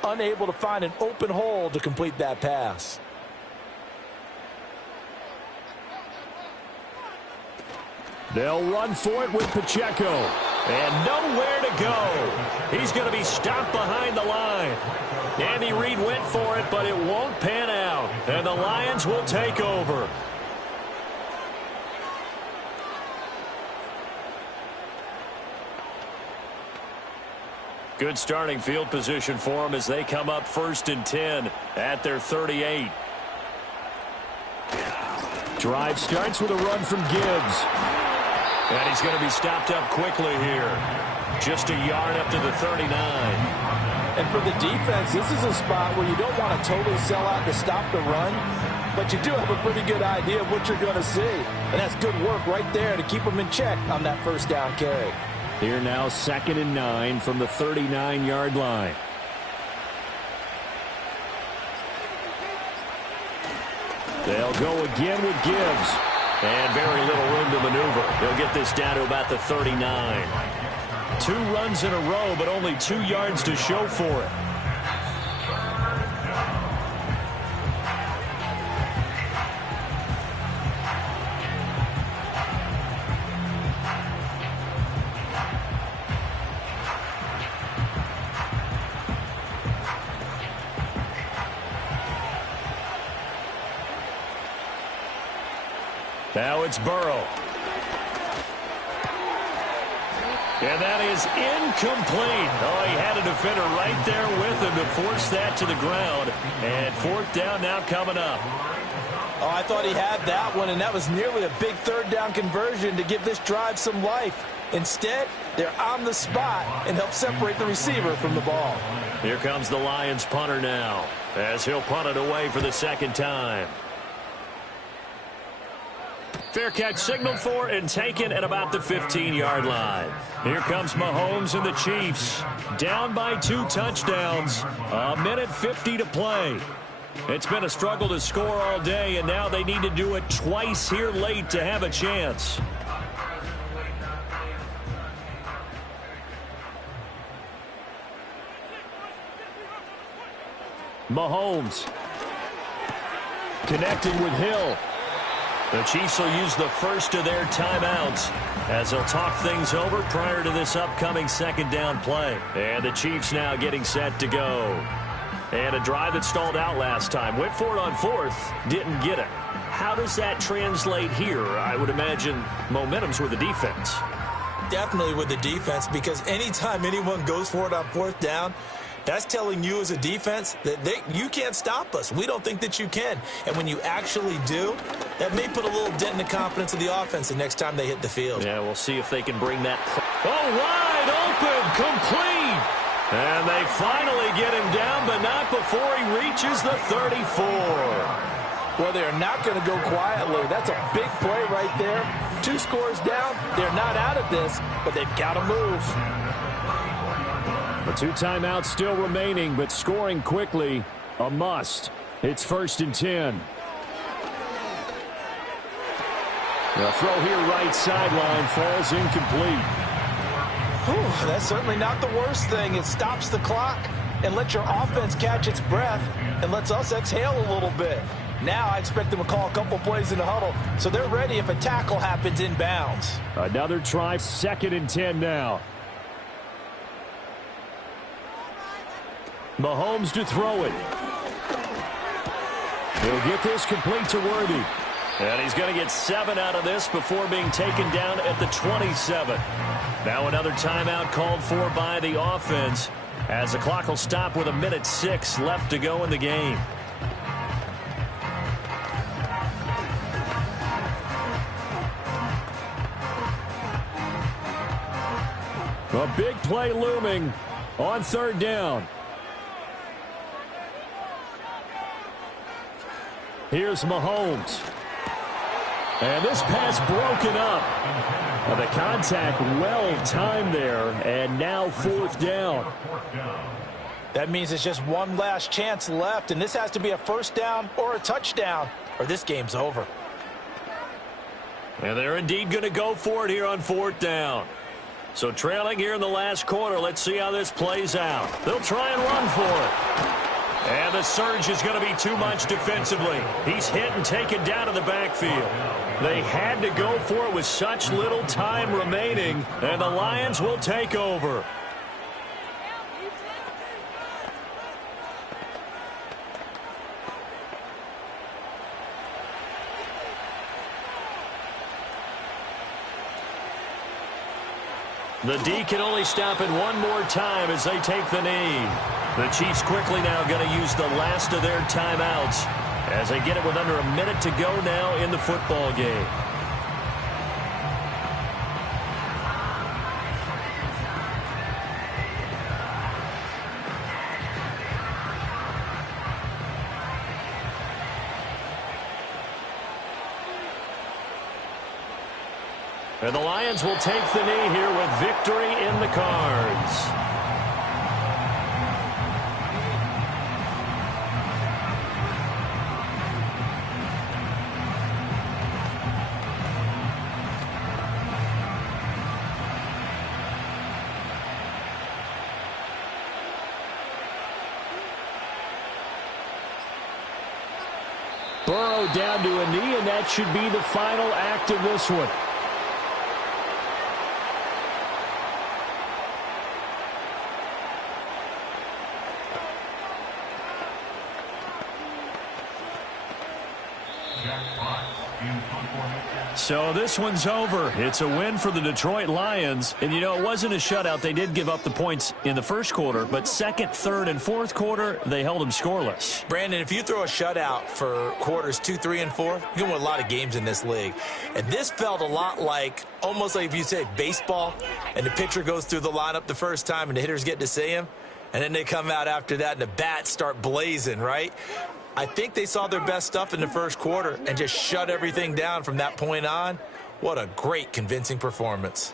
unable to find an open hole to complete that pass. They'll run for it with Pacheco. And nowhere to go. He's going to be stopped behind the line. Andy Reid went for it, but it won't pan out. And the Lions will take over. Good starting field position for them as they come up 1st and 10 at their 38. Drive starts with a run from Gibbs. And he's going to be stopped up quickly here. Just a yard up to the 39. And for the defense, this is a spot where you don't want to totally sell out to stop the run, but you do have a pretty good idea of what you're going to see. And that's good work right there to keep them in check on that first down carry. Here now, 2nd and 9 from the 39-yard line. They'll go again with Gibbs. And very little room to maneuver. They'll get this down to about the 39. 2 runs in a row, but only 2 yards to show for it. Now it's Burrow. And that is incomplete. Oh, he had a defender right there with him to force that to the ground. And 4th down now coming up. Oh, I thought he had that one, and that was nearly a big 3rd down conversion to give this drive some life. Instead, they're on the spot and help separate the receiver from the ball. Here comes the Lions punter now, as he'll punt it away for the 2nd time. Fair catch signaled for and taken at about the 15-yard line. Here comes Mahomes and the Chiefs. Down by 2 touchdowns. 1:50 to play. It's been a struggle to score all day, and now they need to do it twice here late to have a chance. Mahomes connecting with Hill. The Chiefs will use the first of their timeouts as they'll talk things over prior to this upcoming 2nd down play. And the Chiefs now getting set to go. And a drive that stalled out last time. Went for it on 4th, didn't get it. How does that translate here? I would imagine momentum's with the defense. Definitely with the defense, because anytime anyone goes for it on 4th down, that's telling you as a defense that you can't stop us. We don't think that you can. And when you actually do, that may put a little dent in the confidence of the offense the next time they hit the field. Yeah, we'll see if they can bring that. Oh, wide open, complete. And they finally get him down, but not before he reaches the 34. Well, they're not going to go quietly. That's a big play right there. 2 scores down. They're not out of this, but they've got to move. The 2 timeouts still remaining, but scoring quickly, a must. It's 1st and 10. The throw here right sideline falls incomplete. Whew, that's certainly not the worst thing. It stops the clock and lets your offense catch its breath and lets us exhale a little bit. Now I expect them to call a couple plays in the huddle, so they're ready if a tackle happens inbounds. Another try, 2nd and 10 now. Mahomes to throw it. He'll get this complete to Worthy. And he's going to get 7 out of this before being taken down at the 27. Now another timeout called for by the offense as the clock will stop with 1:06 left to go in the game. A big play looming on 3rd down. Here's Mahomes. And this pass broken up. The contact well-timed there, and now 4th down. That means it's just one last chance left, and this has to be a 1st down or a touchdown, or this game's over. And they're indeed going to go for it here on 4th down. So trailing here in the last quarter, let's see how this plays out. They'll try and run for it. And the surge is going to be too much defensively. He's hit and taken down in the backfield. They had to go for it with such little time remaining, and the Lions will take over. The D can only stop it one more time as they take the knee. The Chiefs quickly now going to use the last of their timeouts as they get it with under a minute to go now in the football game. And the Lions will take the knee here with victory in the cards. Burrow down to a knee, and that should be the final act of this one. So this one's over. It's a win for the Detroit Lions. And, you know, it wasn't a shutout. They did give up the points in the first quarter, but second, third, and fourth quarter, they held them scoreless. Brandon, if you throw a shutout for quarters 2, 3, and 4, you can win a lot of games in this league. And this felt a lot like, almost like if you said baseball, and the pitcher goes through the lineup the first time, and the hitters get to see him, and then they come out after that, and the bats start blazing, right? I think they saw their best stuff in the first quarter and just shut everything down from that point on. What a great, convincing performance.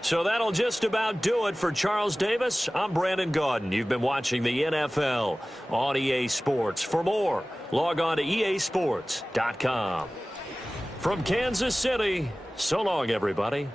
So that'll just about do it for Charles Davis. I'm Brandon Gaudin. You've been watching the NFL on EA Sports. For more, log on to easports.com. From Kansas City, so long, everybody.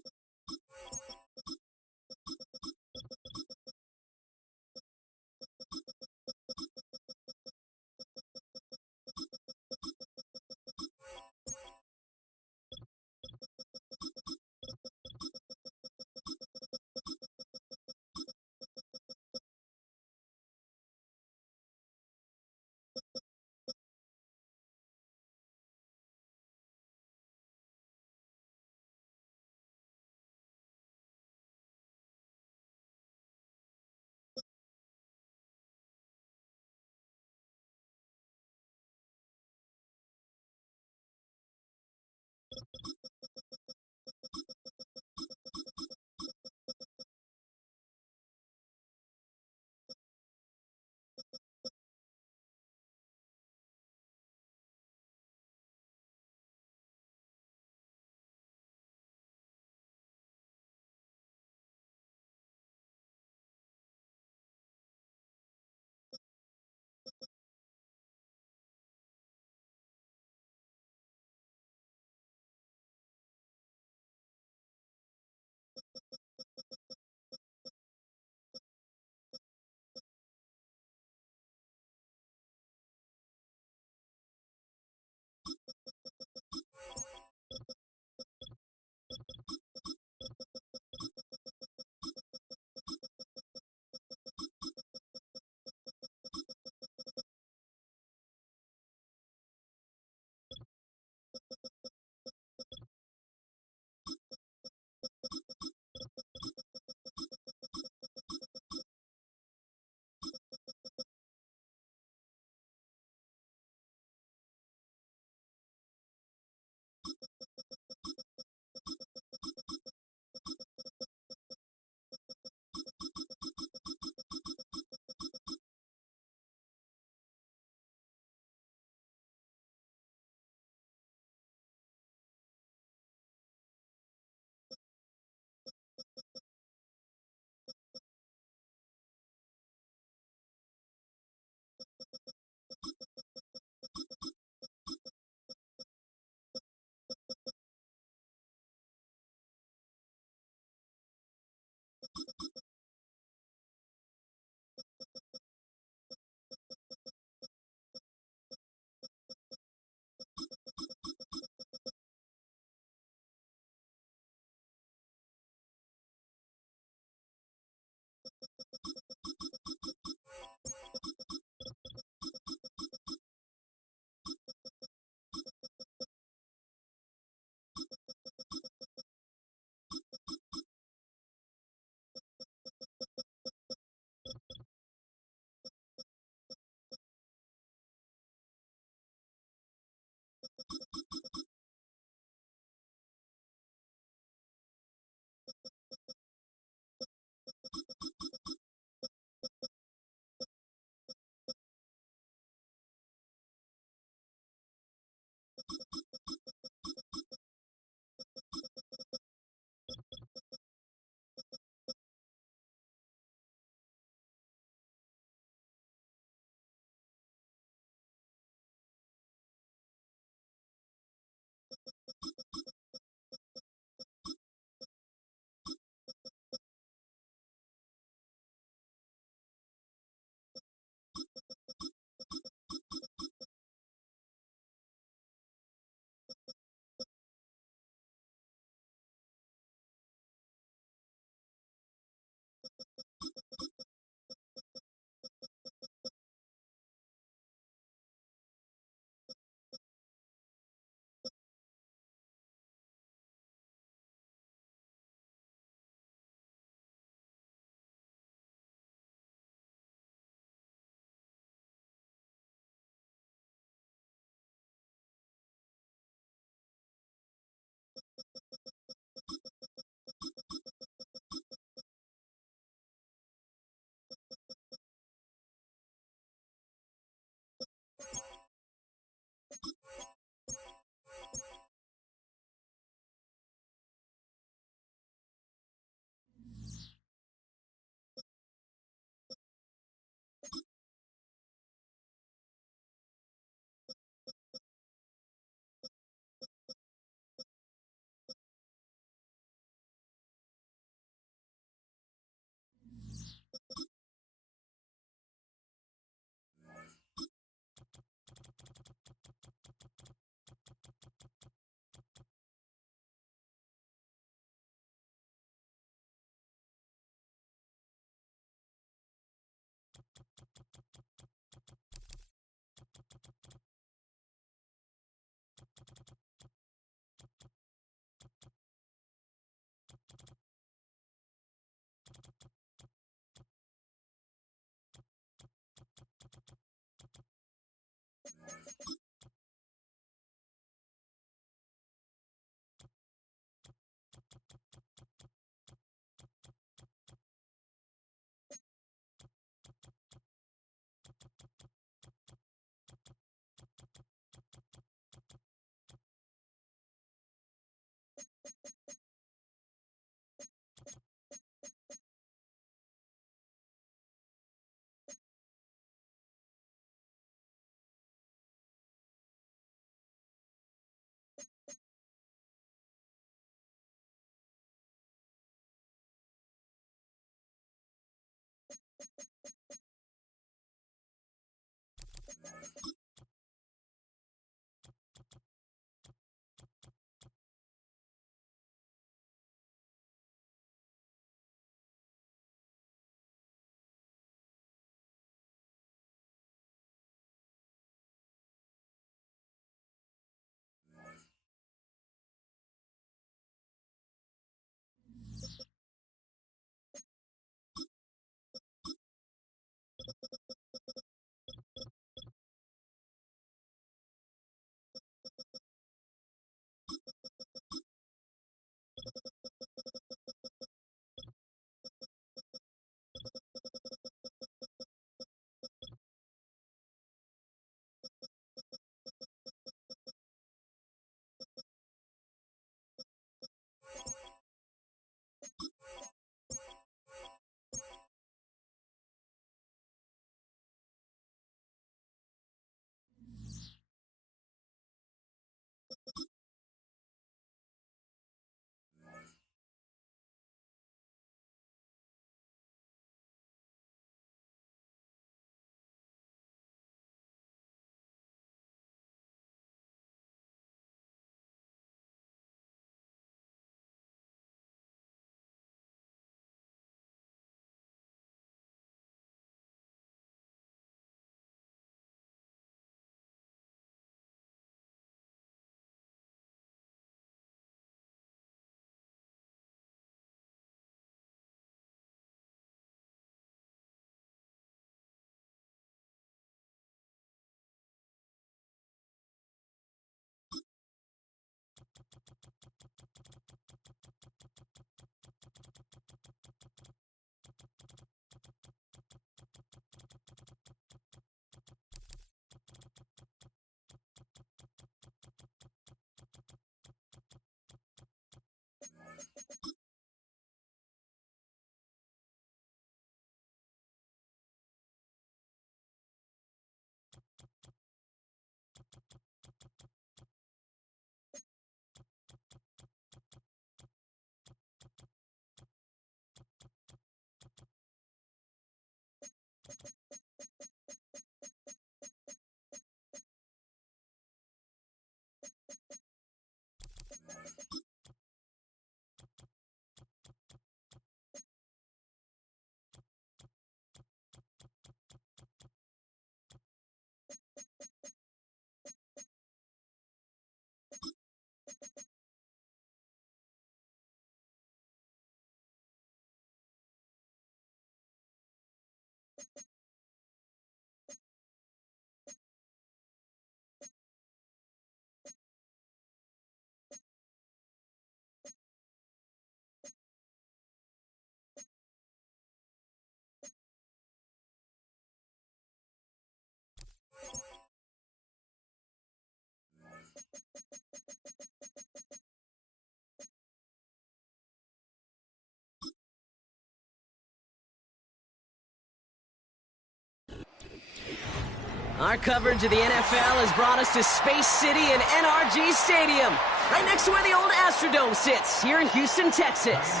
Our coverage of the NFL has brought us to Space City and NRG Stadium, right next to where the old Astrodome sits, here in Houston, Texas.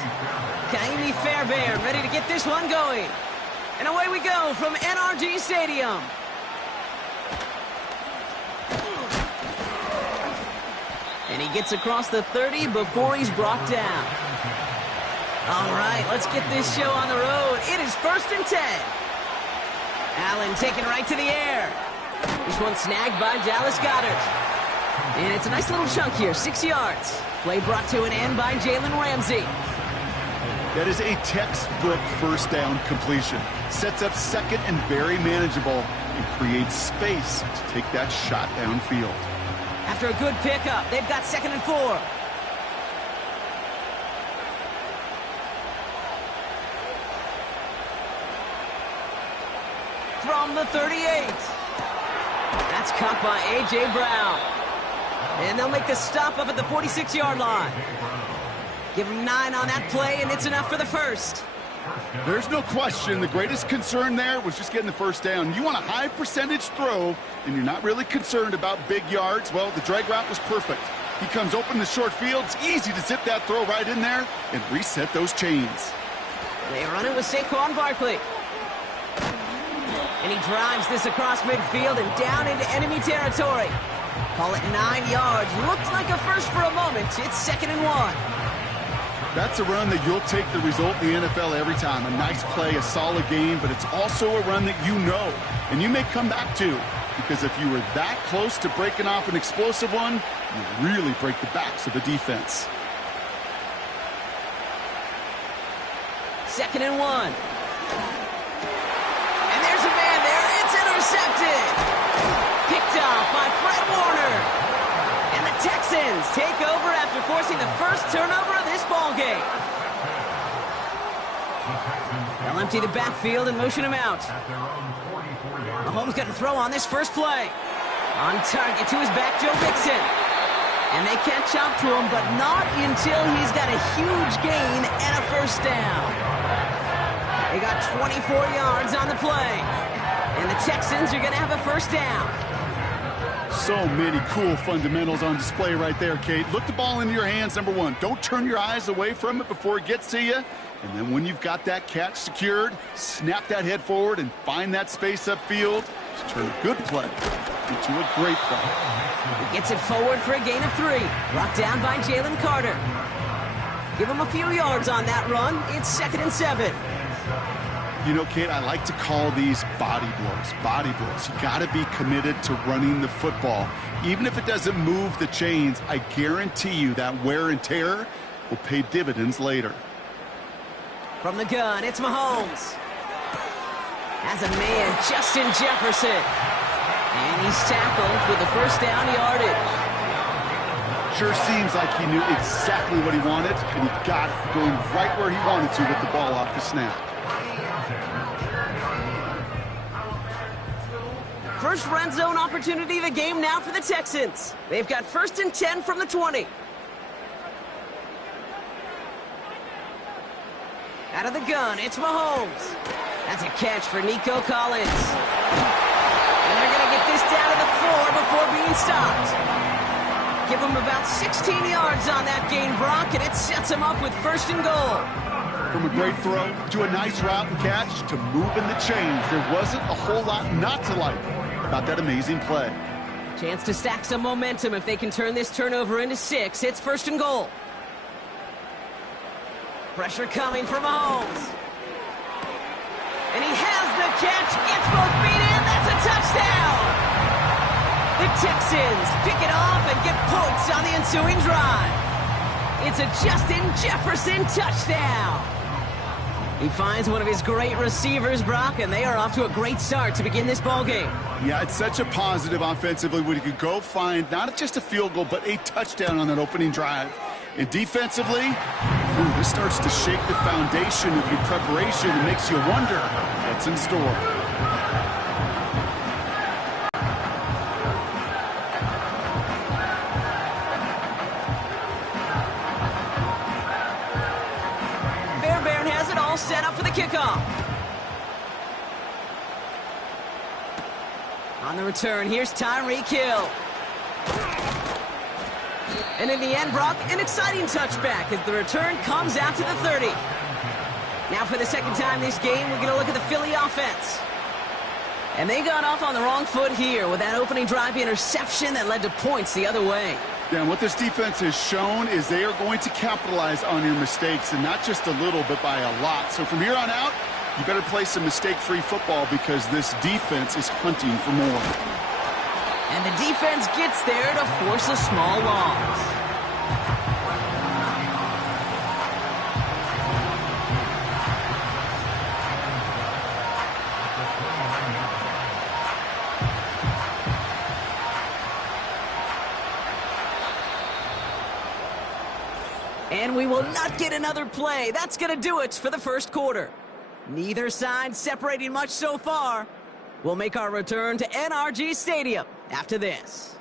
Kaimi Fairbairn ready to get this one going. And away we go from NRG Stadium. And he gets across the 30 before he's brought down. All right, let's get this show on the road. It is 1st and 10. Allen taken right to the air. This one snagged by Dallas Goedert. And it's a nice little chunk here, 6 yards. Play brought to an end by Jalen Ramsey. That is a textbook first down completion. Sets up second and very manageable and creates space to take that shot downfield. After a good pickup, they've got 2nd and 4. From the 38. That's caught by A.J. Brown. And they'll make the stop up at the 46-yard line. Give him 9 on that play, and it's enough for the first. There's no question. The greatest concern there was just getting the first down. You want a high percentage throw, and you're not really concerned about big yards. Well, the drag route was perfect. He comes open the short field. It's easy to zip that throw right in there and reset those chains. They run it with Saquon Barkley. And he drives this across midfield and down into enemy territory. Call it 9 yards. Looked like a first for a moment. It's 2nd and 1. That's a run that you'll take the result in the NFL every time. A nice play, a solid game, but it's also a run that you know and you may come back to, because if you were that close to breaking off an explosive one, you really break the backs of the defense. 2nd and 1. And there's a man there. It's intercepted. Picked off by Fred Warner. And the Texans take over after forcing the first turnover of this ball game. They'll empty the backfield and motion him out. Mahomes got to throw on this first play. On target to his back, Joe Mixon. And they catch up to him, but not until he's got a huge gain and a first down. They got 24 yards on the play. And the Texans are going to have a first down. So many cool fundamentals on display right there, Kate. Look the ball into your hands, number one. Don't turn your eyes away from it before it gets to you. And then when you've got that catch secured, snap that head forward and find that space upfield to turn a good play into a great play. He gets it forward for a gain of 3. Brought down by Jalen Carter. Give him a few yards on that run. It's 2nd and 7. You know, Kate, I like to call these body blows. Body blows. You got to be committed to running the football. Even if it doesn't move the chains, I guarantee you that wear and tear will pay dividends later. From the gun, it's Mahomes. Has a man, Justin Jefferson. And he's tackled with the first down yardage. Sure seems like he knew exactly what he wanted, and he got it going right where he wanted to with the ball off the snap. First red zone opportunity of the game now for the Texans. They've got 1st and 10 from the 20. Out of the gun, it's Mahomes. That's a catch for Nico Collins. And they're going to get this down to the 4 before being stopped. Give him about 16 yards on that gain, Brock, and it sets him up with 1st and goal. From a great throw to a nice route and catch to moving the chains, there wasn't a whole lot not to like about that amazing play. Chance to stack some momentum if they can turn this turnover into 6. It's 1st and goal. Pressure coming from Mahomes. And he has the catch, gets both feet in, that's a touchdown! The Texans pick it off and get points on the ensuing drive. It's a Justin Jefferson touchdown. He finds one of his great receivers, Brock, and they are off to a great start to begin this ball game. Yeah, it's such a positive offensively when you could go find not just a field goal, but a touchdown on that opening drive. And defensively, this starts to shake the foundation of your preparation and makes you wonder what's in store. Fairbairn has it all set up for the kickoff. On the return, here's Tyreek Hill. And in the end, Brock, an exciting touchback as the return comes out to the 30. Now for the second time this game, we're going to look at the Philly offense. And they got off on the wrong foot here with that opening drive interception that led to points the other way. Yeah, and what this defense has shown is they are going to capitalize on your mistakes, and not just a little, but by a lot. So from here on out, you better play some mistake-free football because this defense is hunting for more. And the defense gets there to force a small loss. And we will not get another play. That's going to do it for the first quarter. Neither side separating much so far. We'll make our return to NRG Stadium after this.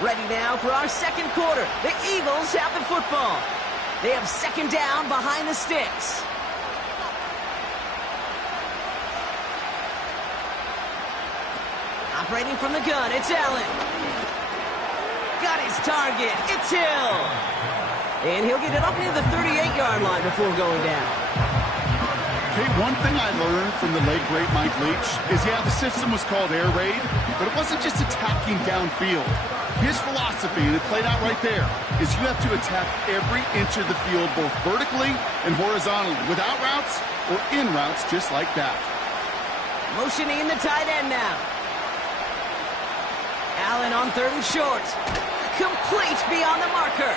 Ready now for our second quarter. The Eagles have the football. They have 2nd down behind the sticks. Operating from the gun, it's Allen. Got his target, it's Hill. And he'll get it up near the 38-yard line before going down. Okay, one thing I learned from the late, great Mike Leach is, yeah, the system was called air raid, but it wasn't just attacking downfield. His philosophy, and it played out right there, is you have to attack every inch of the field, both vertically and horizontally, without routes or in routes, just like that. Motioning in the tight end now. Allen on 3rd and short. Complete beyond the marker.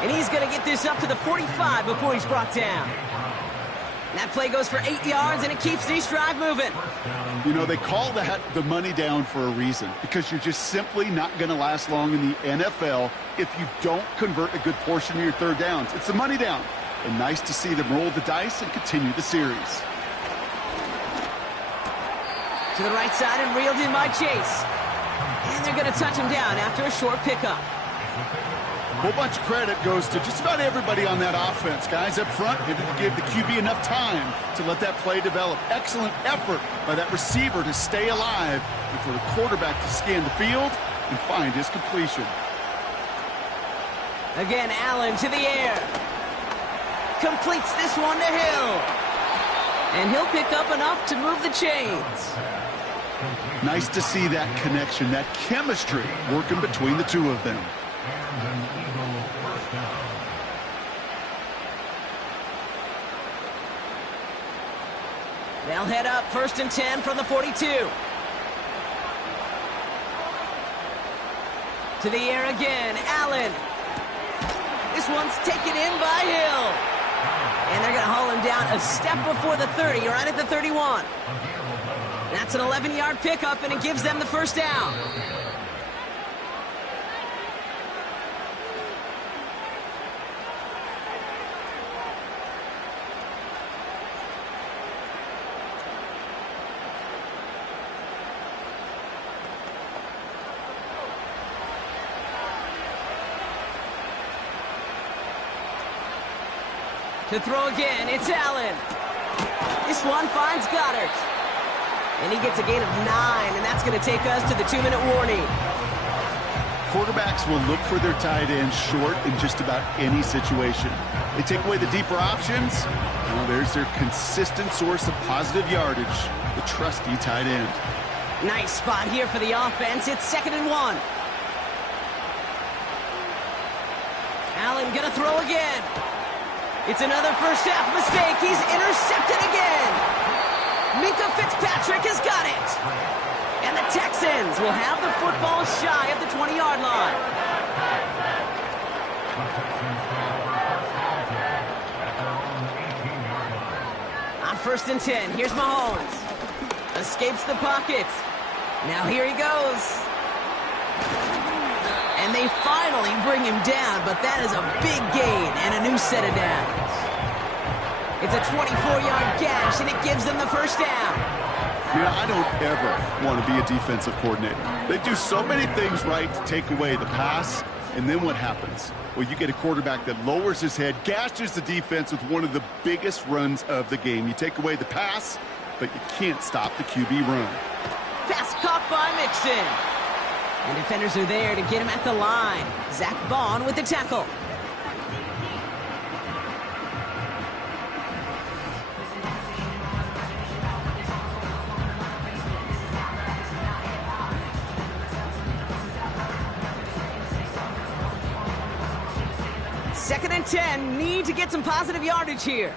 And he's going to get this up to the 45 before he's brought down. That play goes for 8 yards, and it keeps this drive moving. You know, they call that the money down for a reason, because you're just simply not going to last long in the NFL if you don't convert a good portion of your third downs. It's the money down. And nice to see them roll the dice and continue the series. To the right side and reeled in by Chase. And they're going to touch him down after a short pickup. A whole bunch of credit goes to just about everybody on that offense. Guys up front, they didn't give the QB enough time to let that play develop. Excellent effort by that receiver to stay alive and for the quarterback to scan the field and find his completion. Again, Allen to the air. Completes this one to Hill. And he'll pick up enough to move the chains. Nice to see that connection, that chemistry working between the two of them. They'll head up 1st and 10 from the 42. To the air again, Allen. This one's taken in by Hill. And they're going to haul him down a step before the 30, right at the 31. That's an 11-yard pickup, and it gives them the first down. To throw again, it's Allen. This one finds Goddard. And he gets a gain of 9, and that's going to take us to the 2-minute warning. Quarterbacks will look for their tight end short in just about any situation. They take away the deeper options. Well, there's their consistent source of positive yardage, the trusty tight end. Nice spot here for the offense. It's 2nd and 1. Allen going to throw again. It's another first half mistake. He's intercepted again. Minka Fitzpatrick has got it. And the Texans will have the football shy of the 20-yard line. On 1st and 10, here's Mahomes. Escapes the pocket. Now here he goes. And they finally bring him down, but that is a big gain and a new set of downs. It's a 24-yard gash, and it gives them the first down. You know, I don't ever want to be a defensive coordinator. They do so many things right to take away the pass, and then what happens? Well, you get a quarterback that lowers his head, gashes the defense with one of the biggest runs of the game. You take away the pass, but you can't stop the QB run. Pass caught by Mixon. And defenders are there to get him at the line. Zach Bond with the tackle. Second and 10, need to get some positive yardage here.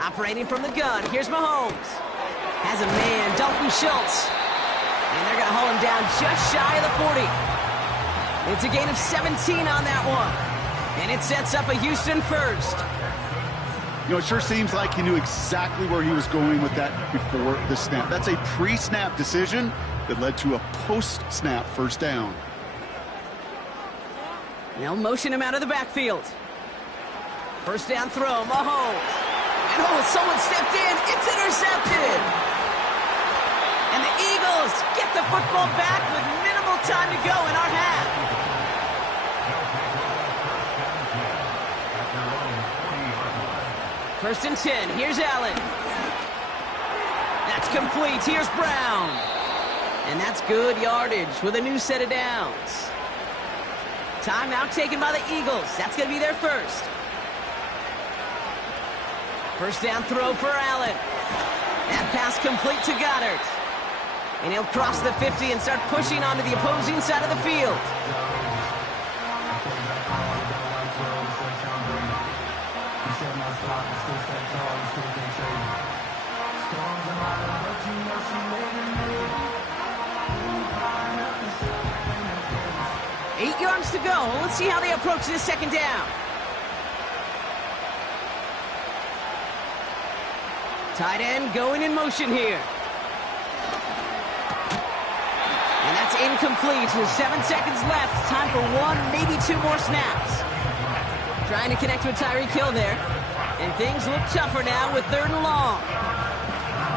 Operating from the gun, here's Mahomes. Has a man, Dalton Schultz. And they're going to haul him down just shy of the 40. It's a gain of 17 on that one. And it sets up a Houston first. You know, it sure seems like he knew exactly where he was going with that before the snap. That's a pre-snap decision that led to a post-snap first down. They'll motion him out of the backfield. First down throw, Mahomes. And oh, someone stepped in. It's intercepted. And the Eagles get the football back with minimal time to go in our half. First and 10. Here's Allen. That's complete. Here's Brown. And that's good yardage with a new set of downs. Timeout taken by the Eagles. That's going to be their first. First down throw for Allen. That pass complete to Goddard. And he'll cross the 50 and start pushing onto the opposing side of the field. Eight yards to go. Let's see how they approach this second down. Tight end going in motion here. And that's incomplete. With 7 seconds left. Time for one, maybe two more snaps. Trying to connect with Tyreek Hill there. And things look tougher now with 3rd and long.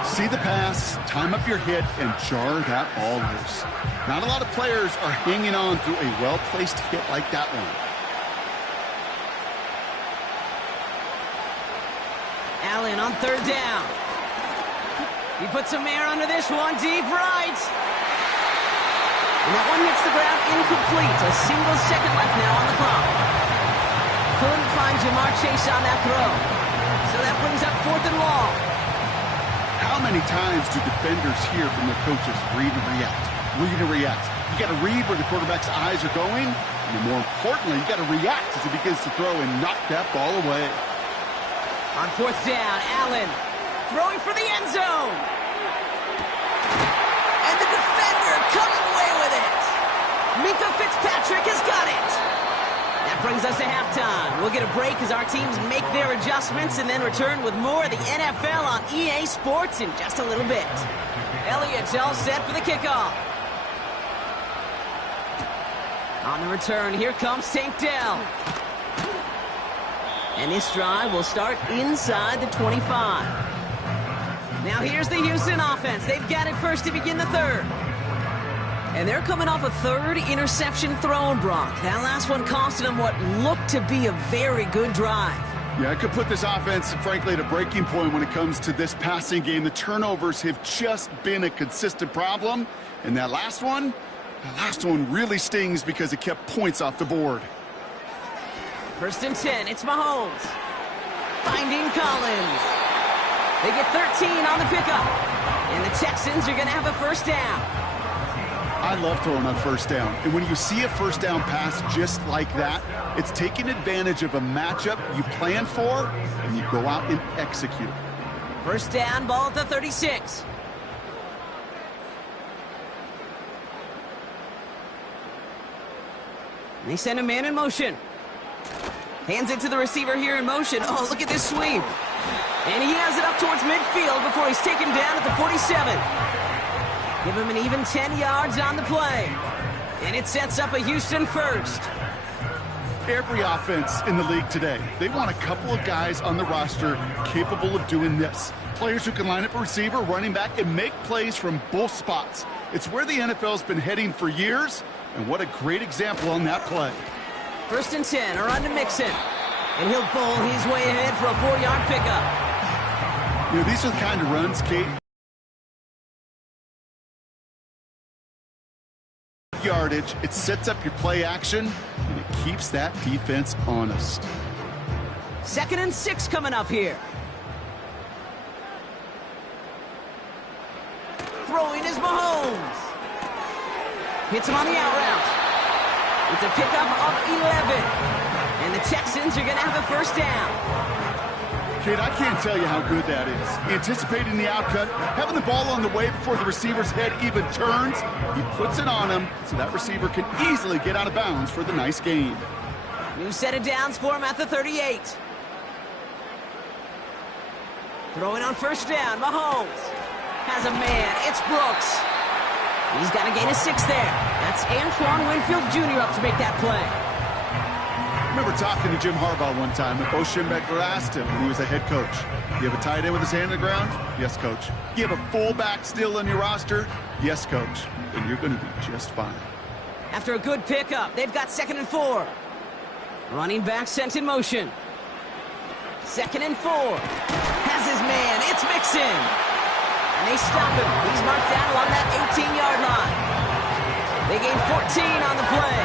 See the pass, time up your hit, and jar that ball loose. Not a lot of players are hanging on through a well-placed hit like that one. Allen on 3rd down. He puts some air under this one, deep right. And that one hits the ground incomplete. A single second left now on the clock. Couldn't find Jamar Chase on that throw. So that brings up 4th and long. How many times do defenders hear from their coaches, read and react, read and react? You got to read where the quarterback's eyes are going, and more importantly, you got to react as he begins to throw and knock that ball away. On 4th down, Allen throwing for the end zone. And the defender coming away with it. Minka Fitzpatrick has got it. That brings us to halftime. We'll get a break as our teams make their adjustments and then return with more of the NFL on EA Sports in just a little bit. Elliott's all set for the kickoff. On the return, here comes Tank Dell. And this drive will start inside the 25. Now here's the Houston offense. They've got it first to begin the 3rd. And they're coming off a 3rd interception thrown, Brock. That last one costed them what looked to be a very good drive. Yeah, I could put this offense, frankly, at a breaking point when it comes to this passing game. The turnovers have just been a consistent problem. And that last one really stings because it kept points off the board. 1st and 10, it's Mahomes. Finding Collins. They get 13 on the pickup. And the Texans are going to have a first down. I love throwing on 1st down. And when you see a 1st down pass just like that, it's taking advantage of a matchup you plan for, and you go out and execute. 1st down, ball at the 36. And they send a man in motion. Hands it to the receiver here in motion. Oh, look at this sweep. And he has it up towards midfield before he's taken down at the 47. Give him an even 10 yards on the play. And it sets up a Houston first. Every offense in the league today, they want a couple of guys on the roster capable of doing this. Players who can line up a receiver, running back, and make plays from both spots. It's where the NFL's been heading for years, and what a great example on that play. 1st and 10, a run to Mixon. And he'll bowl his way ahead for a 4-yard pickup. You know, these are the kind of runs, Kate, yardage, it sets up your play action, and it keeps that defense honest. 2nd and 6 coming up here. Throwing is Mahomes. Hits him on the out route. It's a pickup of 11. And the Texans are going to have a first down. Kid, I can't tell you how good that is. Anticipating the outcut, having the ball on the way before the receiver's head even turns, he puts it on him so that receiver can easily get out of bounds for the nice gain. New set of downs for him at the 38. Throwing on 1st down, Mahomes has a man. It's Brooks. He's got to gain a 6 there. That's Antoine Winfield Jr. up to make that play. I remember talking to Jim Harbaugh one time, and Bo Schembechler asked him when he was a head coach, you have a tight end with his hand on the ground? Yes, coach. You have a fullback still on your roster? Yes, coach. And you're going to be just fine. After a good pickup, they've got 2nd and 4. Running back sent in motion. 2nd and 4. Has his man. It's Mixon. And they stop him. He's marked down along that 18-yard line. They gain 14 on the play.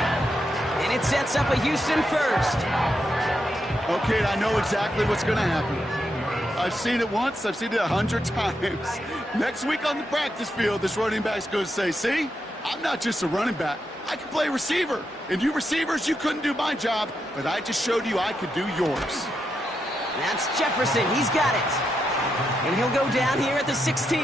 And it sets up a Houston first. Okay, I know exactly what's going to happen. I've seen it once. I've seen it 100 times. Next week on the practice field, this running back's going to say, see, I'm not just a running back. I can play receiver. And you receivers, you couldn't do my job, but I just showed you I could do yours. That's Jefferson. He's got it. And he'll go down here at the 16.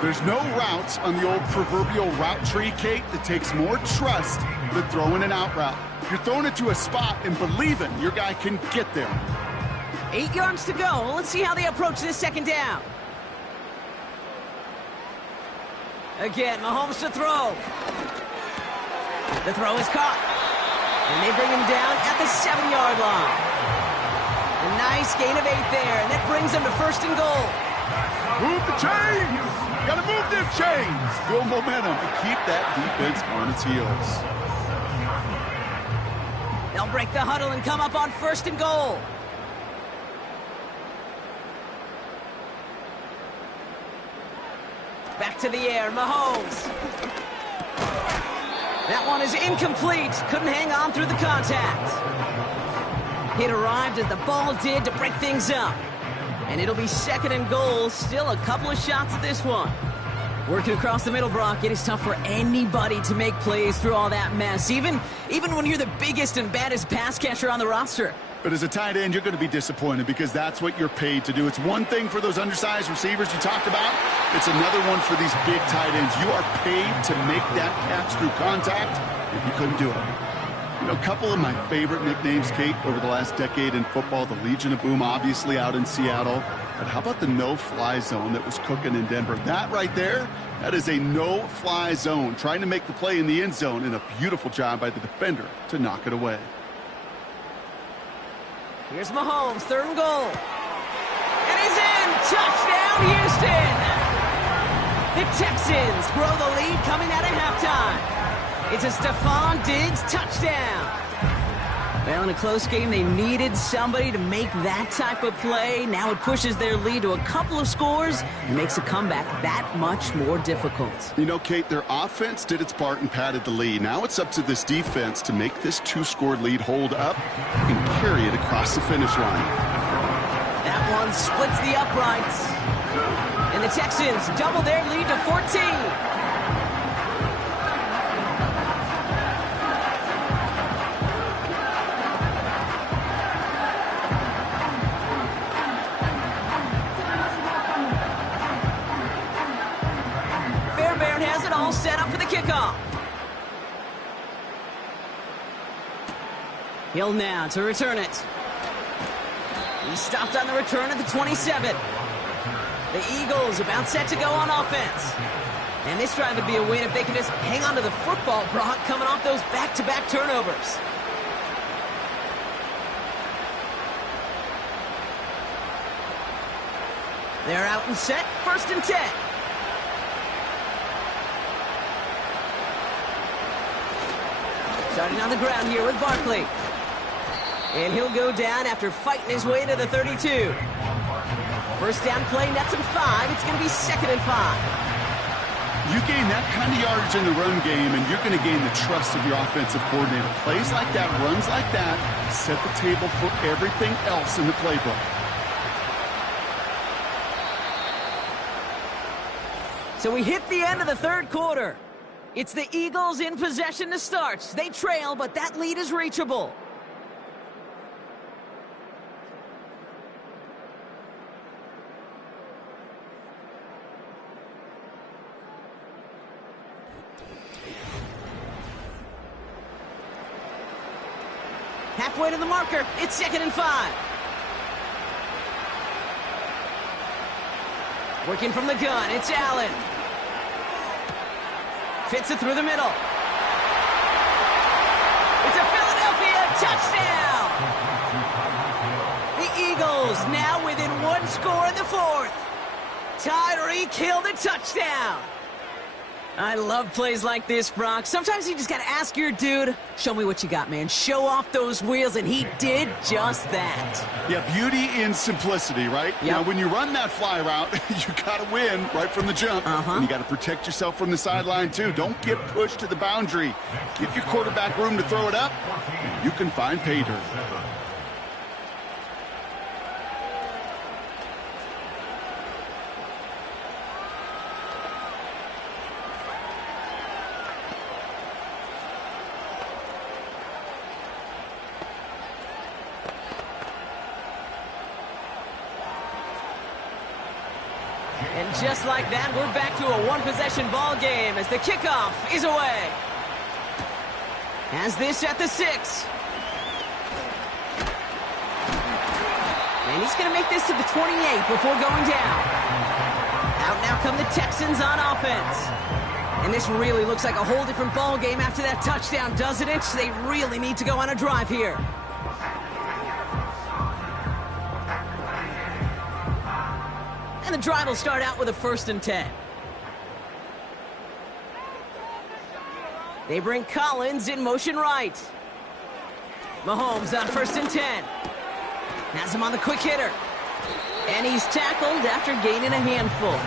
There's no route on the old proverbial route tree, Kate, that takes more trust than throwing an out route. You're throwing it to a spot and believing your guy can get there. 8 yards to go. Let's see how they approach this second down. Again, Mahomes to throw. The throw is caught. And they bring him down at the 7-yard line. A nice gain of 8 there, and that brings them to 1st and goal. Move the chains! Gotta move them chains! Build momentum and keep that defense on its heels. They'll break the huddle and come up on 1st and goal. Back to the air, Mahomes. That one is incomplete. Couldn't hang on through the contact. It arrived as the ball did to break things up. And it'll be 2nd and goal. Still a couple of shots at this one. Working across the middle, Brock, it is tough for anybody to make plays through all that mess, even when you're the biggest and baddest pass catcher on the roster. But as a tight end, you're going to be disappointed because that's what you're paid to do. It's one thing for those undersized receivers you talked about. It's another one for these big tight ends. You are paid to make that catch through contact if you couldn't do it. You know, a couple of my favorite nicknames, Kate, over the last decade in football, the Legion of Boom, obviously out in Seattle. But how about the no-fly zone that was cooking in Denver? That right there, that is a no-fly zone, trying to make the play in the end zone, and a beautiful job by the defender to knock it away. Here's Mahomes, 3rd and goal. And he's in! Touchdown, Houston! The Texans grow the lead coming out of halftime. It's a Stephon Diggs touchdown. Well, in a close game, they needed somebody to make that type of play. Now it pushes their lead to a couple of scores and makes a comeback that much more difficult. You know, Kate, their offense did its part and padded the lead. Now it's up to this defense to make this 2-score lead hold up and carry it across the finish line. That one splits the uprights. And the Texans double their lead to 14. Set up for the kickoff. Hill now to return it. He stopped on the return at the 27. The Eagles about set to go on offense. And this drive would be a win if they can just hang on to the football, Brock, coming off those back-to-back turnovers. They're out and set, 1st and 10. Starting on the ground here with Barkley. And he'll go down after fighting his way to the 32. 1st down play, nets him 5. It's going to be 2nd and 5. You gain that kind of yardage in the run game, and you're going to gain the trust of your offensive coordinator. Plays like that, runs like that, set the table for everything else in the playbook. So we hit the end of the 3rd quarter. It's the Eagles in possession to start. They trail, but that lead is reachable. Halfway to the marker. It's 2nd and 5. Working from the gun. It's Allen. Fits it through the middle. It's a Philadelphia touchdown! The Eagles now within 1 score in the 4th. Tyreek Hill the touchdown. I love plays like this, Brock. Sometimes you just got to ask your dude, show me what you got, man. Show off those wheels, and he did just that. Yeah, beauty in simplicity, right? Yep. Now, when you run that fly route, you got to win right from the jump. And you got to protect yourself from the sideline, too. Don't get pushed to the boundary. Give your quarterback room to throw it up. You can find pay dirt. And just like that, we're back to a one-possession ball game as the kickoff is away. Has this at the 6. And he's going to make this to the 28 before going down. Out now come the Texans on offense. And this really looks like a whole different ball game after that touchdown, doesn't it? They really need to go on a drive here. And the drive will start out with a 1st and 10. They bring Collins in motion right. Mahomes on 1st and 10. Has him on the quick hitter. And he's tackled after gaining a handful.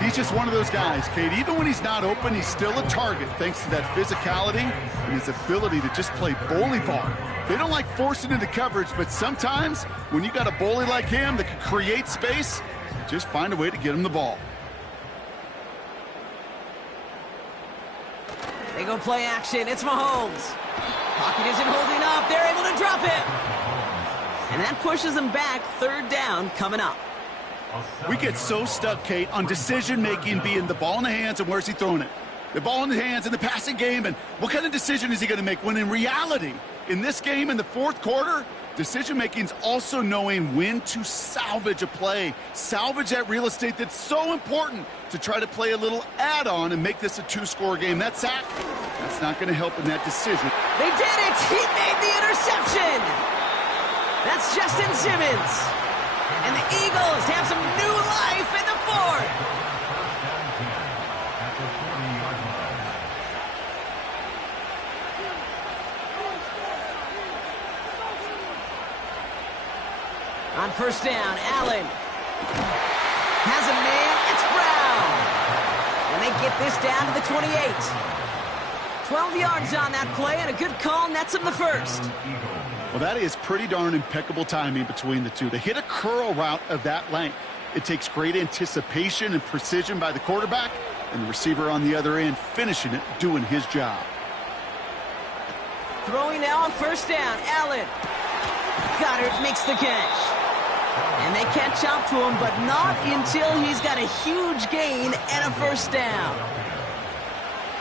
He's just one of those guys, Kate. Even when he's not open, he's still a target thanks to that physicality and his ability to just play bully ball. They don't like forcing into coverage, but sometimes when you got a bully like him that can create space, just find a way to get him the ball. They go play action. It's Mahomes. Pocket isn't holding up. They're able to drop him. And that pushes them back. 3rd down coming up. We get so stuck, Kate, on decision-making being the ball in the hands and where's he throwing it. The ball in the hands in the passing game, and what kind of decision is he going to make? When in reality, in this game, in the 4th quarter, decision-making's also knowing when to salvage a play. Salvage that real estate that's so important to try to play a little add-on and make this a 2-score game. That sack, that's not going to help in that decision. They did it! He made the interception! That's Justin Simmons. And the Eagles have some new life in the 4th. On 1st down, Allen has a man. It's Brown. And they get this down to the 28. 12 yards on that play, and a good call nets him the 1st. Well, that is pretty darn impeccable timing between the two. To hit a curl route of that length, it takes great anticipation and precision by the quarterback, and the receiver on the other end finishing it, doing his job. Throwing now on 1st down, Allen. Goddard makes the catch. And they catch up to him, but not until he's got a huge gain and a 1st down.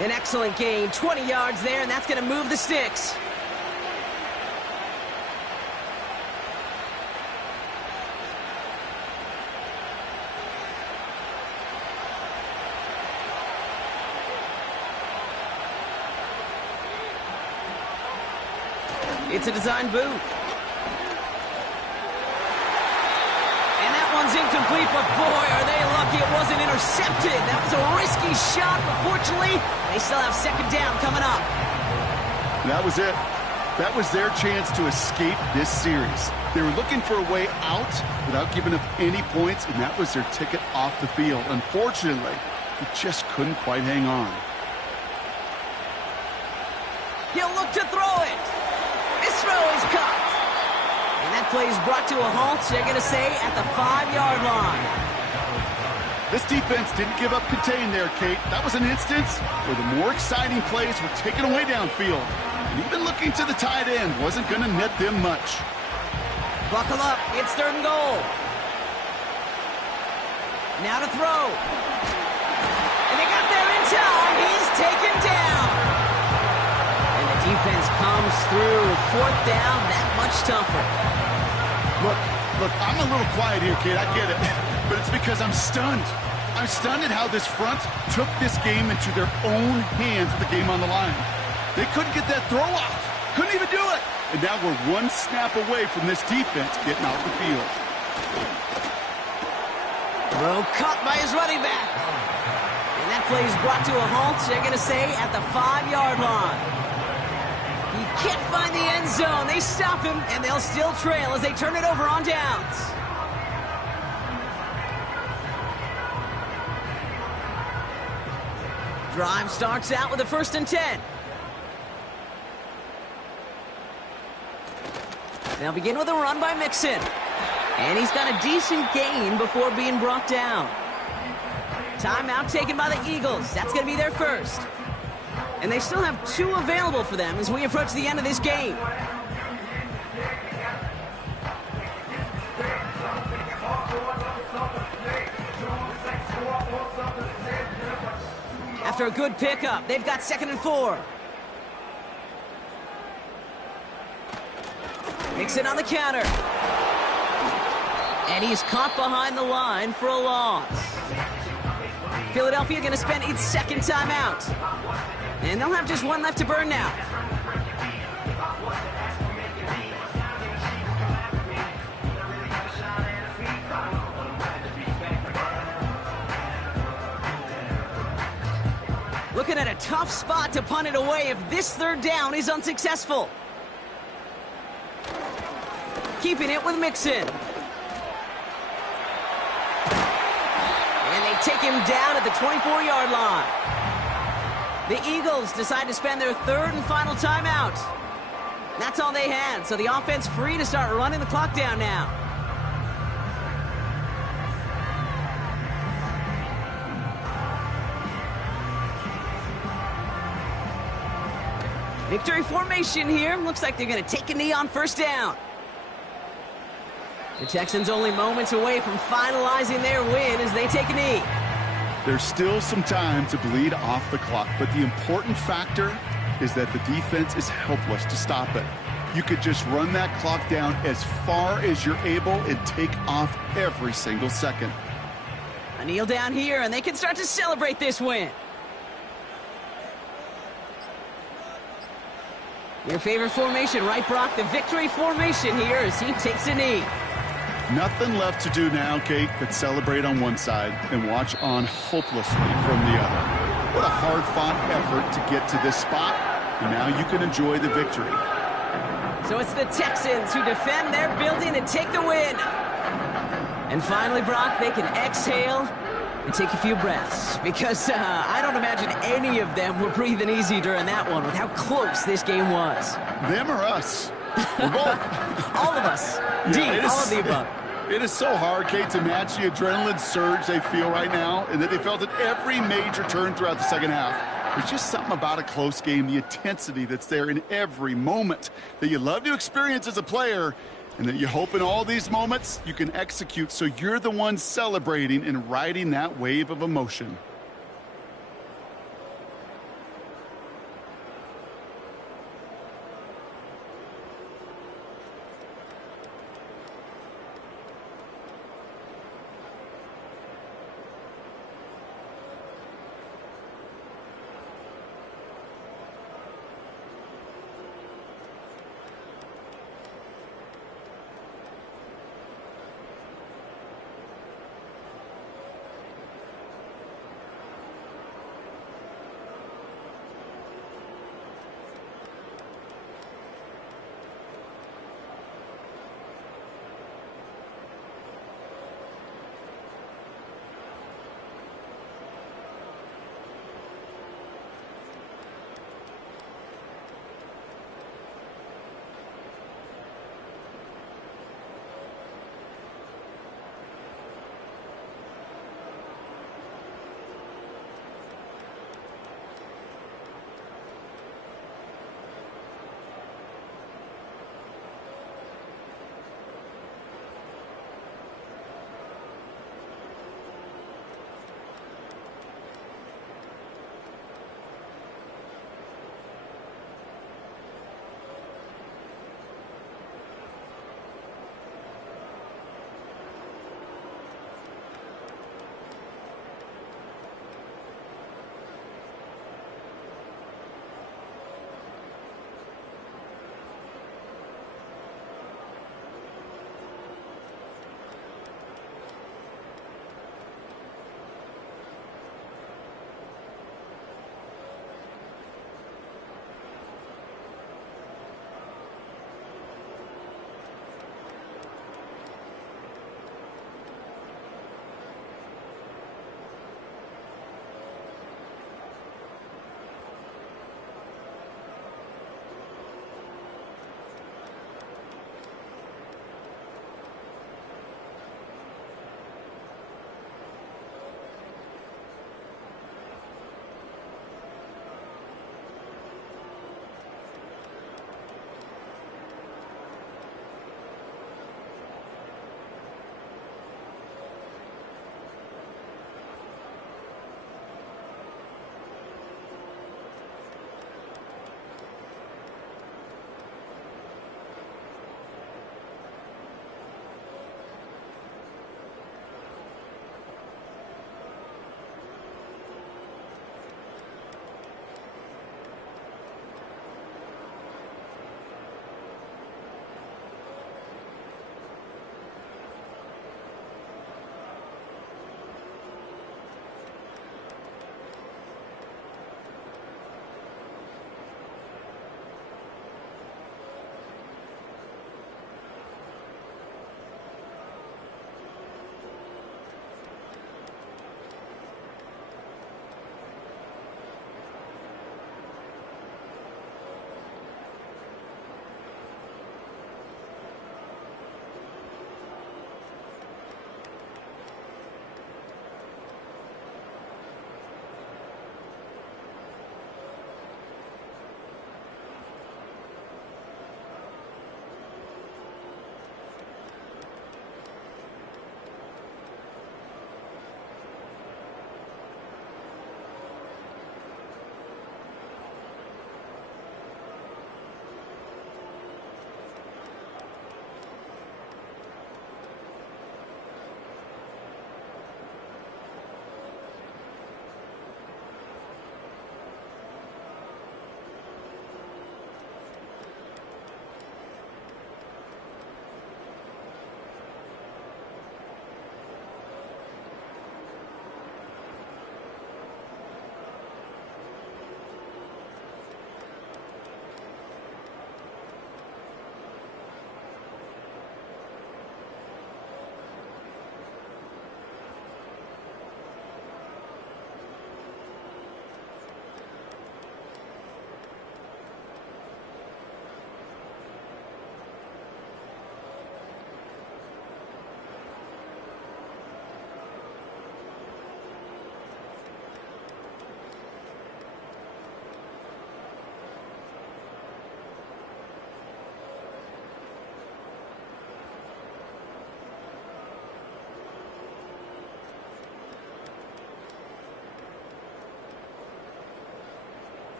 An excellent gain, 20 yards there, and that's going to move the sticks. It's a design boot. And that one's incomplete, but boy, are they lucky it wasn't intercepted. That was a risky shot, but fortunately, they still have 2nd down coming up. That was it. That was their chance to escape this series. They were looking for a way out without giving up any points, and that was their ticket off the field. Unfortunately, he just couldn't quite hang on. He'll look to throw it. His throw is caught. And that play is brought to a halt, they're going to say, at the 5-yard line. This defense didn't give up contain there, Kate. That was an instance where the more exciting plays were taken away downfield. And even looking to the tight end wasn't going to net them much. Buckle up. It's 3rd and goal. Now to throw. And they got there in time. He's taken down. And the defense comes through. 4th down, that much tougher. Look, I'm a little quiet here, kid. I get it. But it's because I'm stunned. I'm stunned at how this front took this game into their own hands with the game on the line. They couldn't get that throw off. Couldn't even do it. And now we're one snap away from this defense getting off the field. Throw caught by his running back. And that play is brought to a halt, they're going to say, at the 5-yard line. He can't find the end zone. They stop him, and they'll still trail as they turn it over on downs. Drive starts out with a 1st and 10. They'll begin with a run by Mixon. And he's got a decent gain before being brought down. Timeout taken by the Eagles. That's going to be their first. And they still have 2 available for them as we approach the end of this game. After a good pickup, they've got 2nd and 4. Mixon on the counter. And he's caught behind the line for a loss. Philadelphia going to spend its 2nd timeout. And they'll have just 1 left to burn now. Looking at a tough spot to punt it away if this 3rd down is unsuccessful. Keeping it with Mixon. And they take him down at the 24-yard line. The Eagles decide to spend their 3rd and final timeout. That's all they had, so the offense free to start running the clock down now. Victory formation here. Looks like they're going to take a knee on 1st down. The Texans only moments away from finalizing their win as they take a knee. There's still some time to bleed off the clock, but the important factor is that the defense is helpless to stop it. You could just run that clock down as far as you're able and take off every single second. A kneel down here, and they can start to celebrate this win. Your favorite formation, right, Brock? The victory formation here as he takes a knee. Nothing left to do now, Kate, but celebrate on one side and watch on hopelessly from the other. What a hard-fought effort to get to this spot, and now you can enjoy the victory. So it's the Texans who defend their building and take the win. And finally, Brock, they can exhale and take a few breaths because I don't imagine any of them were breathing easy during that one with how close this game was. Them or us? We're both. All of us. Indeed, all of the above. It is so hard, Kate, to match the adrenaline surge they feel right now and that they felt at every major turn throughout the 2nd half. There's just something about a close game, the intensity that's there in every moment that you love to experience as a player, and that you hope in all these moments you can execute so you're the one celebrating and riding that wave of emotion.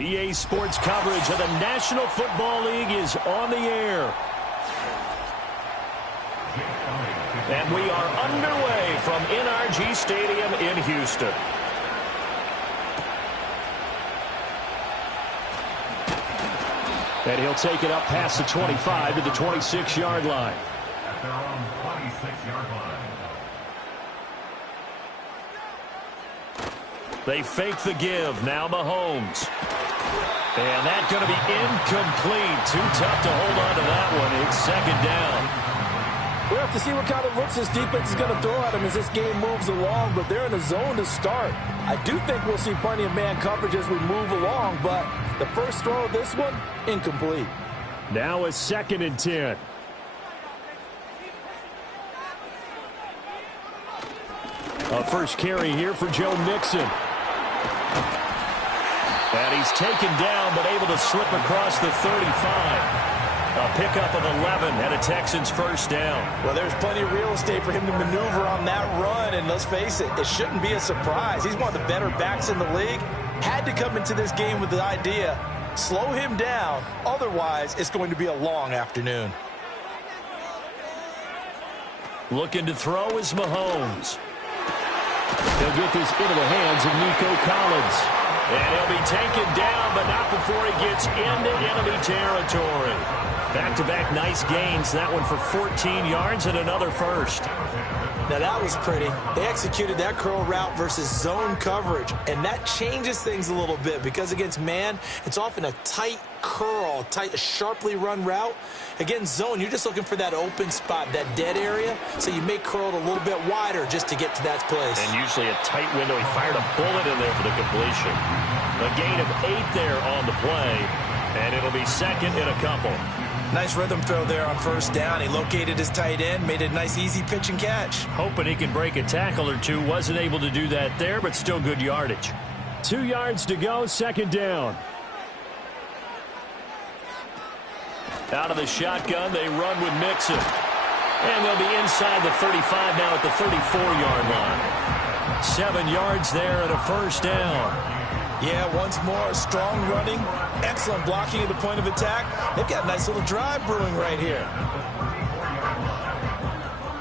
EA Sports coverage of the National Football League is on the air. And we are underway from NRG Stadium in Houston. And he'll take it up past the 25 to the 26-yard line. At their own 26-yard line. They fake the give. Now Mahomes. And that's going to be incomplete. Too tough to hold on to that one. It's second down. We'll have to see what kind of looks this defense is going to throw at him as this game moves along, but they're in a zone to start. I do think we'll see plenty of man coverage as we move along, but the first throw of this one, incomplete. Now a 2nd and 10. A first carry here for Joe Mixon. And he's taken down, but able to slip across the 35. A pickup of 11 and a Texans first down. Well, there's plenty of real estate for him to maneuver on that run, and let's face it, it shouldn't be a surprise. He's one of the better backs in the league. Had to come into this game with the idea, slow him down, otherwise it's going to be a long afternoon. Looking to throw is Mahomes. He'll get this into the hands of Nico Collins. And he'll be taken down, but not before he gets into enemy territory. Back-to-back nice gains. That one for 14 yards and another first. Now that was pretty. They executed that curl route versus zone coverage, and that changes things a little bit because against man, it's often a tight curl, sharply run route. Against zone, you're just looking for that open spot, that dead area, so you may curl it a little bit wider just to get to that place. And usually a tight window. He fired a bullet in there for the completion. A gain of 8 there on the play, and it'll be second and a couple. Nice rhythm throw there on first down. He located his tight end, made a nice easy pitch and catch. Hoping he can break a tackle or two. Wasn't able to do that there, but still good yardage. 2 yards to go, second down. Out of the shotgun, they run with Mixon. And they'll be inside the 35 now at the 34-yard line. 7 yards there and a first down. Yeah, once more, strong running, excellent blocking at the point of attack. They've got a nice little drive brewing right here.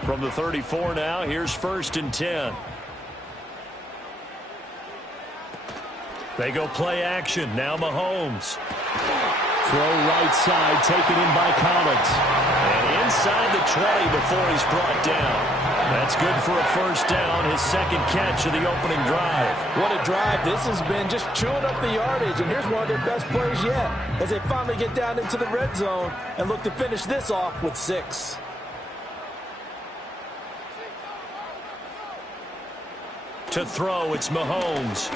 From the 34 now, here's 1st and 10. They go play action. Now Mahomes. Throw right side, taken in by Collins. And inside the 20 before he's brought down. That's good for a first down, his second catch of the opening drive. What a drive this has been, just chewing up the yardage. And here's one of their best plays yet as they finally get down into the red zone and look to finish this off with 6. To throw, it's Mahomes.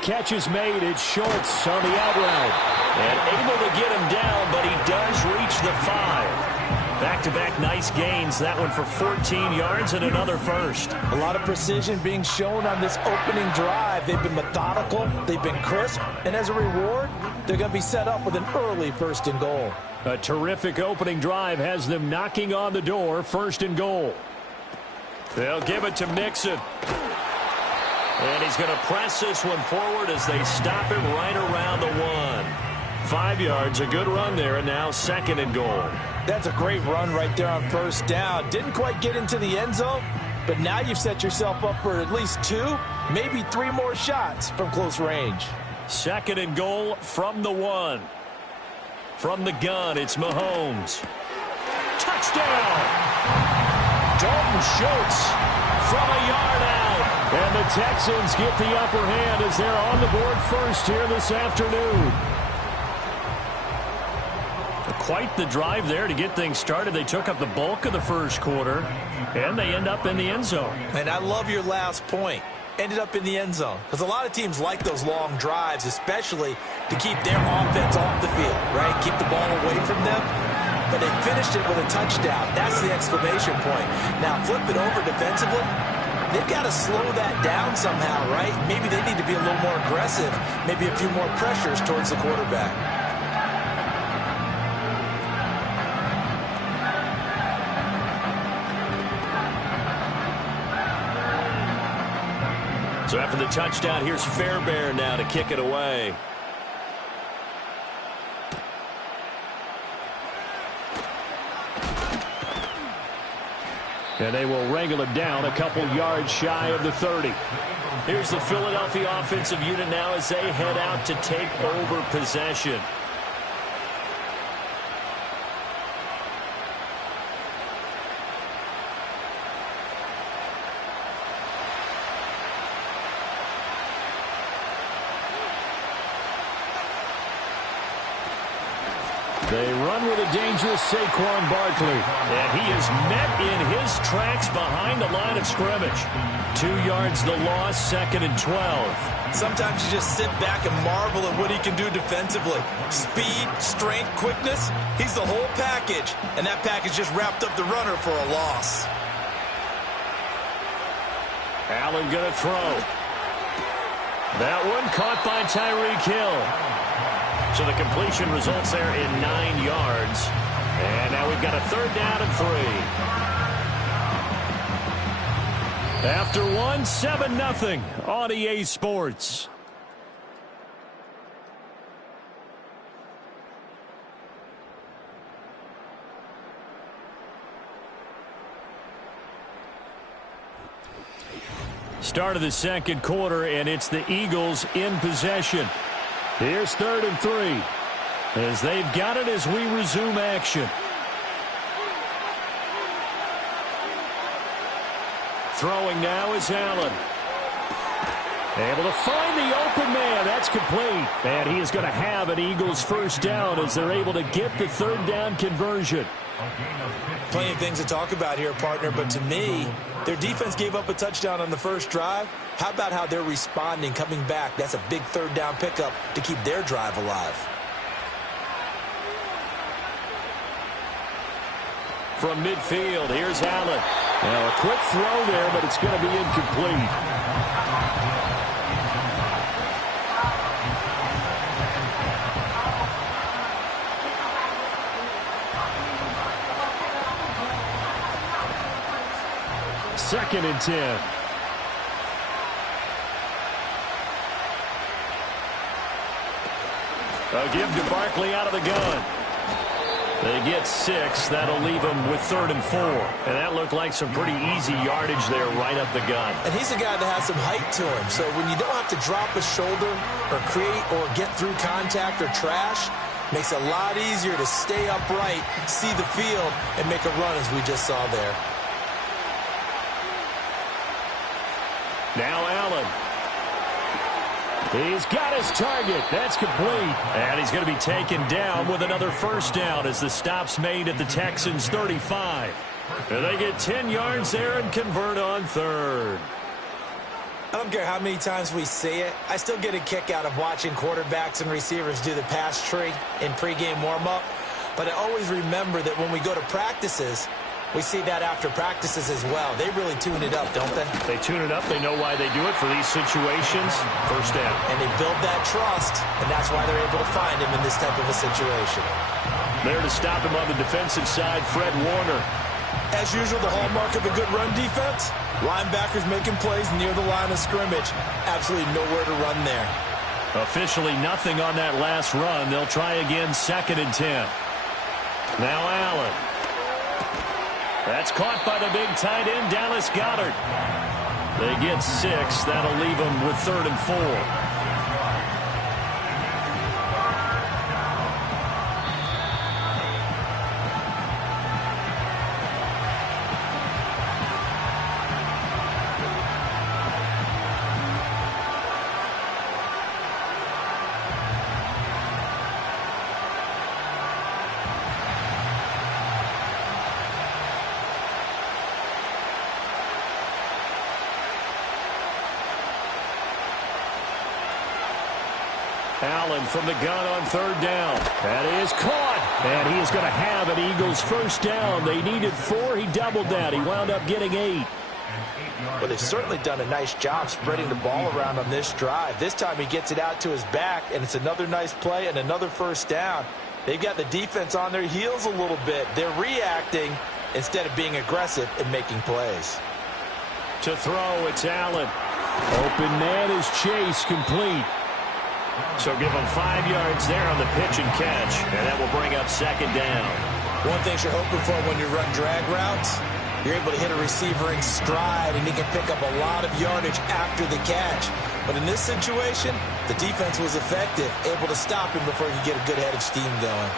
Catch is made, it's Schultz on the out route. And able to get him down, but he does reach the 5. Back-to-back nice gains. That one for 14 yards and another first. A lot of precision being shown on this opening drive. They've been methodical. They've been crisp. And as a reward, they're going to be set up with an early 1st and goal. A terrific opening drive has them knocking on the door. 1st and goal. They'll give it to Mixon. And he's going to press this one forward as they stop him right around the 1. 5 yards, a good run there, and now 2nd and goal. That's a great run right there on 1st down. Didn't quite get into the end zone, but now you've set yourself up for at least 2, maybe 3 more shots from close range. 2nd and goal from the 1. From the gun, it's Mahomes. Touchdown! Dalton Schultz from a yard out. And the Texans get the upper hand as they're on the board first here this afternoon. Quite the drive there to get things started. They took up the bulk of the 1st quarter, and they end up in the end zone. And I love your last point. Ended up in the end zone. Because a lot of teams like those long drives, especially to keep their offense off the field, right? Keep the ball away from them. But they finished it with a touchdown. That's the exclamation point. Now flip it over defensively. They've got to slow that down somehow, right? Maybe they need to be a little more aggressive. Maybe a few more pressures towards the quarterback. So after the touchdown, here's Fairbairn now to kick it away. And they will wrangle him down a couple yards shy of the 30. Here's the Philadelphia offensive unit now as they head out to take over possession. They run with a dangerous Saquon Barkley. And he is met in his tracks behind the line of scrimmage. 2 yards the loss, 2nd and 12. Sometimes you just sit back and marvel at what he can do defensively. Speed, strength, quickness. He's the whole package. And that package just wrapped up the runner for a loss. Allen going to throw. That one caught by Tyreek Hill. So the completion results there in 9 yards. And now we've got a 3rd down and 3. After 1, 7-0 on EA Sports. Start of the 2nd quarter, and it's the Eagles in possession. Here's 3rd and 3 as they've got it as we resume action. Throwing now is Allen. Able to find the open man. That's complete. And he is going to have an Eagles 1st down as they're able to get the 3rd down conversion. Plenty of things to talk about here, partner, but to me, their defense gave up a touchdown on the 1st drive. How about how they're responding, coming back? That's a big 3rd down pickup to keep their drive alive. From midfield, here's Allen. Now a quick throw there, but it's going to be incomplete. Second and 10. A give to Barkley out of the gun. They get 6. That'll leave them with 3rd and 4. And that looked like some pretty easy yardage there right up the gut. And he's a guy that has some height to him. So when you don't have to drop a shoulder or create or get through contact or trash, makes it a lot easier to stay upright, see the field, and make a run as we just saw there. Now Allen. He's got his target. That's complete. And he's going to be taken down with another 1st down as the stop's made at the Texans' 35. And they get 10 yards there and convert on 3rd. I don't care how many times we see it. I still get a kick out of watching quarterbacks and receivers do the pass tree in pregame warm-up. But I always remember that when we go to practices, we see that after practices as well. They really tune it up, don't they? They tune it up. They know why they do it for these situations. First down. And they build that trust, and that's why they're able to find him in this type of a situation. There to stop him on the defensive side, Fred Warner. As usual, the hallmark of a good run defense, linebackers making plays near the line of scrimmage. Absolutely nowhere to run there. Officially nothing on that last run. They'll try again, 2nd and 10. Now Allen. That's caught by the big tight end, Dallas Goedert. They get 6. That'll leave them with 3rd and 4. Allen from the gun on 3rd down. That is caught. And he is going to have an Eagles first down. They needed 4. He doubled that. He wound up getting 8. Well, they've certainly done a nice job spreading the ball around on this drive. This time he gets it out to his back, and it's another nice play and another first down. They've got the defense on their heels a little bit. They're reacting instead of being aggressive and making plays. To throw, it's Allen. Open man is Chase, complete. So give him 5 yards there on the pitch and catch, and that will bring up 2nd down. One thing you're hoping for when you run drag routes, you're able to hit a receiver in stride, and he can pick up a lot of yardage after the catch. But in this situation, the defense was effective, able to stop him before he could get a good head of steam going.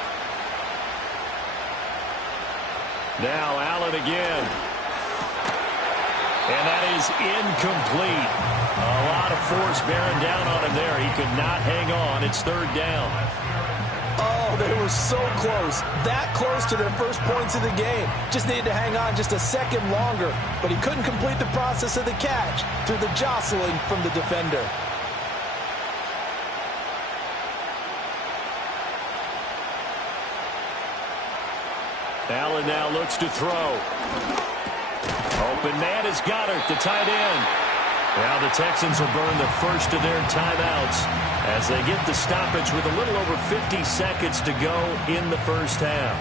Now Allen again. And that is incomplete. A lot of force bearing down on him there. He could not hang on. It's 3rd down. Oh, they were so close. That close to their first points of the game. Just needed to hang on just a second longer. But he couldn't complete the process of the catch through the jostling from the defender. Allen now looks to throw. Open man is Goedert, the tight end. Now the Texans will burn the first of their timeouts as they get the stoppage with a little over 50 seconds to go in the first half.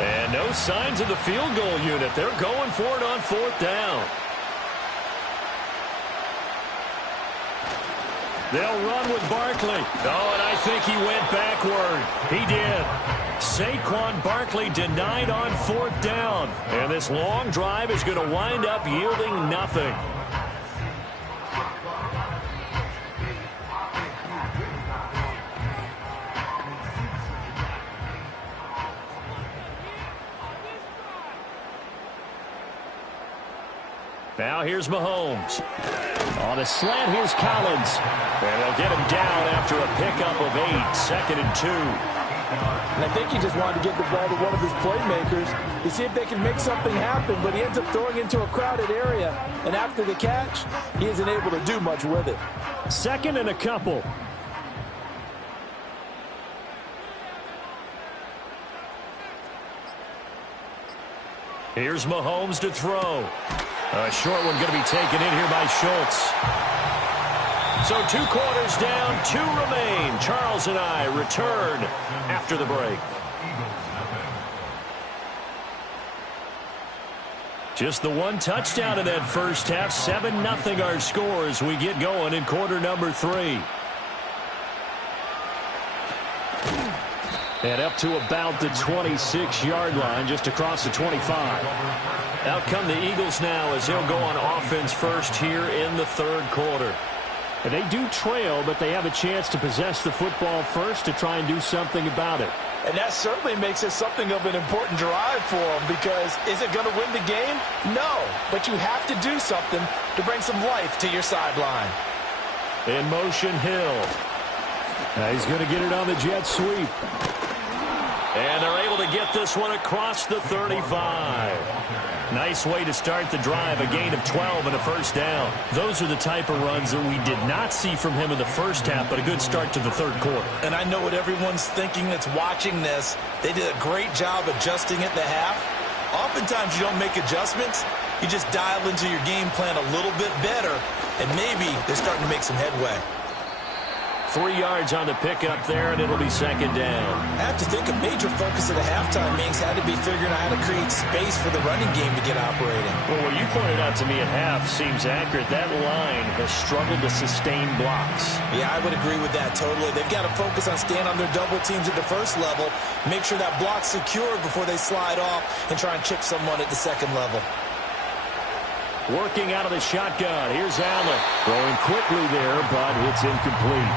And no signs of the field goal unit. They're going for it on 4th down. They'll run with Barkley. Oh, and I think he went backward. He did. Saquon Barkley denied on 4th down. And this long drive is going to wind up yielding nothing. Now here's Mahomes. On a slant, here's Collins. And they'll get him down after a pickup of 8, 2nd and 2. And I think he just wanted to get the ball to one of his playmakers to see if they can make something happen, but he ends up throwing into a crowded area. And after the catch, he isn't able to do much with it. 2nd and a couple. Here's Mahomes to throw. A short one going to be taken in here by Schultz. So 2 quarters down, 2 remain. Charles and I return after the break. Just the 1 touchdown in that first half. 7-0 our score as we get going in quarter number 3. And up to about the 26-yard line, just across the 25. Out come the Eagles now as they'll go on offense first here in the 3rd quarter. And they do trail, but they have a chance to possess the football first to try and do something about it. And that certainly makes it something of an important drive for them, because is it going to win the game? No, but you have to do something to bring some life to your sideline. In motion, Hill. Now he's going to get it on the jet sweep. And they're able to get this one across the 35. Nice way to start the drive, a gain of 12 and a first down. Those are the type of runs that we did not see from him in the first half, but a good start to the third quarter. And I know what everyone's thinking that's watching this. They did a great job adjusting at the half. Oftentimes you don't make adjustments. You just dial into your game plan a little bit better, and maybe they're starting to make some headway. 3 yards on the pickup there, and it'll be second down. I have to think a major focus of the halftime meetings had to be figuring out how to create space for the running game to get operating. Well, what you pointed out to me at half seems accurate. That line has struggled to sustain blocks. Yeah, I would agree with that totally. They've got to focus on staying on their double teams at the first level, make sure that block's secured before they slide off and try and chip someone at the second level. Working out of the shotgun. Here's Allen. Throwing quickly there, but it's incomplete.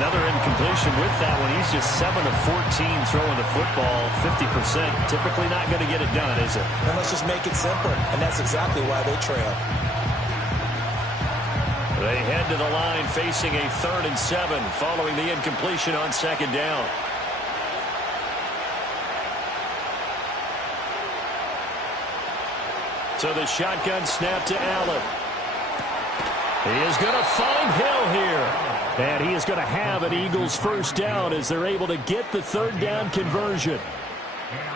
Another incompletion with that one. He's just 7 of 14 throwing the football, 50%. Typically not going to get it done, is it? And let's just make it simple, and that's exactly why they trail. They head to the line facing a 3rd and 7 following the incompletion on second down. So the shotgun snap to Allen. He is going to find Hill here. And he is going to have an Eagles first down as they're able to get the 3rd down conversion.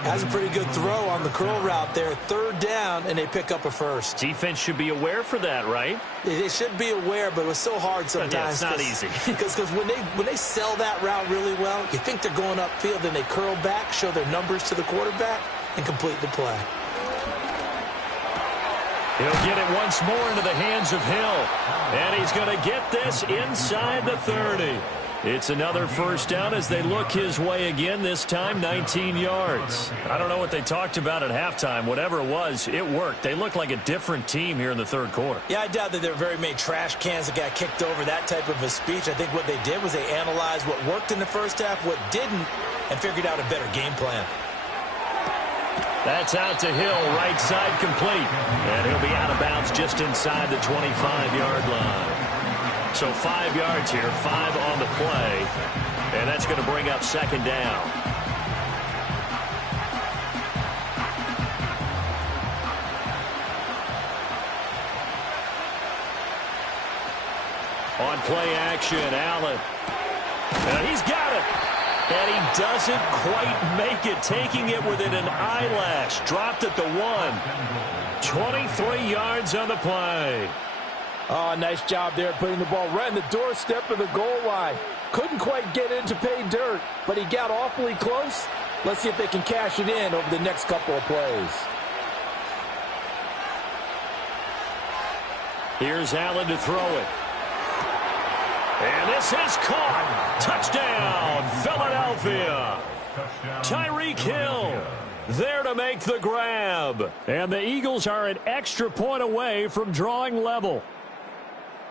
Has a pretty good throw on the curl route there. 3rd down, and they pick up a first. Defense should be aware for that, right? They should be aware, but it was so hard sometimes. Yeah, it's not easy. Because when they sell that route really well, you think they're going upfield, then they curl back, show their numbers to the quarterback, and complete the play. He'll get it once more into the hands of Hill. And he's going to get this inside the 30. It's another first down as they look his way again, this time 19 yards. I don't know what they talked about at halftime. Whatever it was, it worked. They look like a different team here in the third quarter. Yeah, I doubt that there were very many trash cans that got kicked over, that type of a speech. I think what they did was they analyzed what worked in the first half, what didn't, and figured out a better game plan. That's out to Hill, right side complete. And he'll be out of bounds just inside the 25-yard line. So 5 yards here, 5 on the play. And that's going to bring up second down. On play action, Allen. And he's got it. And he doesn't quite make it, taking it within an eyelash. Dropped at the 1. 23 yards on the play. Oh, nice job there putting the ball right in the doorstep of the goal line. Couldn't quite get in to pay dirt, but he got awfully close. Let's see if they can cash it in over the next couple of plays. Here's Allen to throw it. And this is caught. Touchdown, Philadelphia. Tyreek Hill there to make the grab. And the Eagles are an extra point away from drawing level.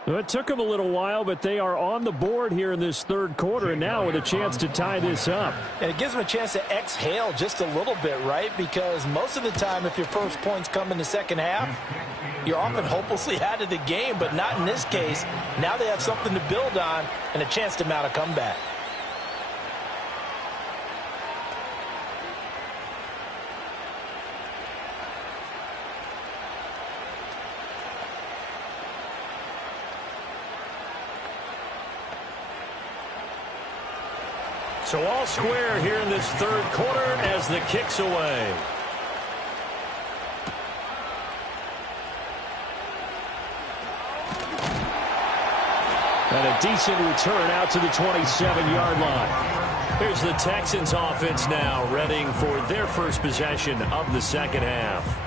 It took them a little while, but they are on the board here in this third quarter, and now with a chance to tie this up. And it gives them a chance to exhale just a little bit, right? Because most of the time, if your first points come in the second half, you're often hopelessly out of the game, but not in this case. Now they have something to build on and a chance to mount a comeback. So all square here in this third quarter as the kick's away. And a decent return out to the 27-yard line. Here's the Texans offense now, readying for their first possession of the second half.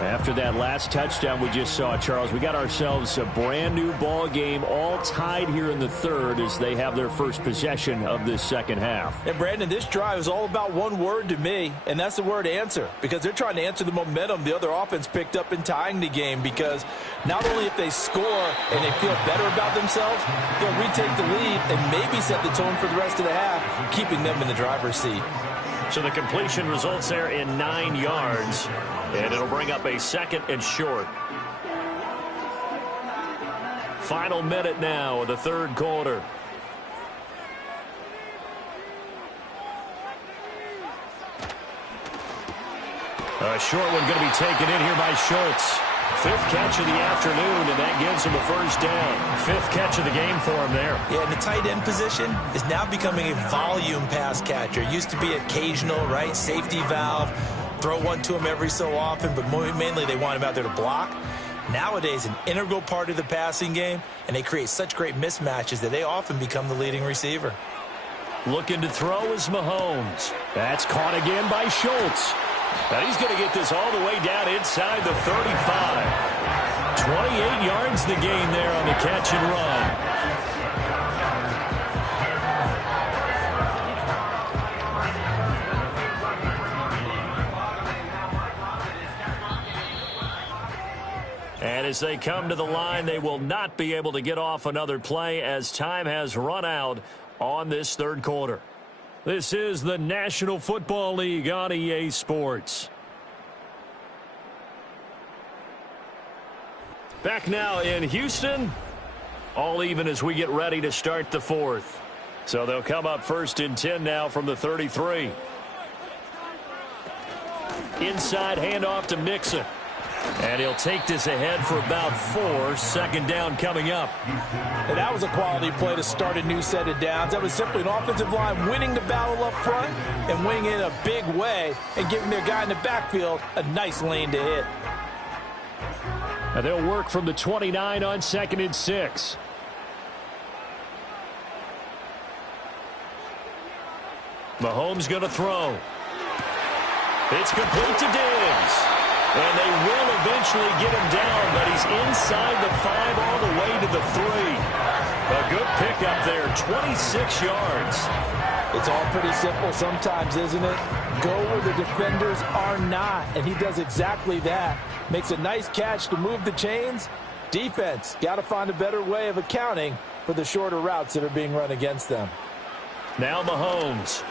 After that last touchdown we just saw, Charles, we got ourselves a brand new ball game, all tied here in the third as they have their first possession of this second half. And Brandon, this drive is all about one word to me, and that's the word answer, because they're trying to answer the momentum the other offense picked up in tying the game, because not only if they score and they feel better about themselves, they'll retake the lead and maybe set the tone for the rest of the half, keeping them in the driver's seat. So the completion results there in 9 yards, and it'll bring up a second and short. Final minute now of the third quarter. A short one going to be taken in here by Schultz. 5th catch of the afternoon, and that gives him a first down. 5th catch of the game for him there. Yeah, and the tight end position is now becoming a volume pass catcher. It used to be occasional, right? Safety valve, throw one to him every so often, but mainly they want him out there to block. Nowadays, an integral part of the passing game, and they create such great mismatches that they often become the leading receiver. Looking to throw is Mahomes. That's caught again by Schultz. And he's going to get this all the way down inside the 35. 28 yards the gain there on the catch and run. And as they come to the line, they will not be able to get off another play as time has run out on this third quarter. This is the National Football League on EA Sports. Back now in Houston. All even as we get ready to start the fourth. So they'll come up 1st and 10 now from the 33. Inside handoff to Mixon. And he'll take this ahead for about 4. 2nd down coming up. And that was a quality play to start a new set of downs. That was simply an offensive line winning the battle up front and winning in a big way and giving their guy in the backfield a nice lane to hit. And they'll work from the 29 on 2nd and 6. Mahomes going to throw. It's complete to Diggs. And they will eventually get him down, but he's inside the 5 all the way to the 3. A good pickup there, 26 yards. It's all pretty simple sometimes, isn't it? Go where the defenders are not, and he does exactly that. Makes a nice catch to move the chains. Defense, got to find a better way of accounting for the shorter routes that are being run against them. Now Mahomes.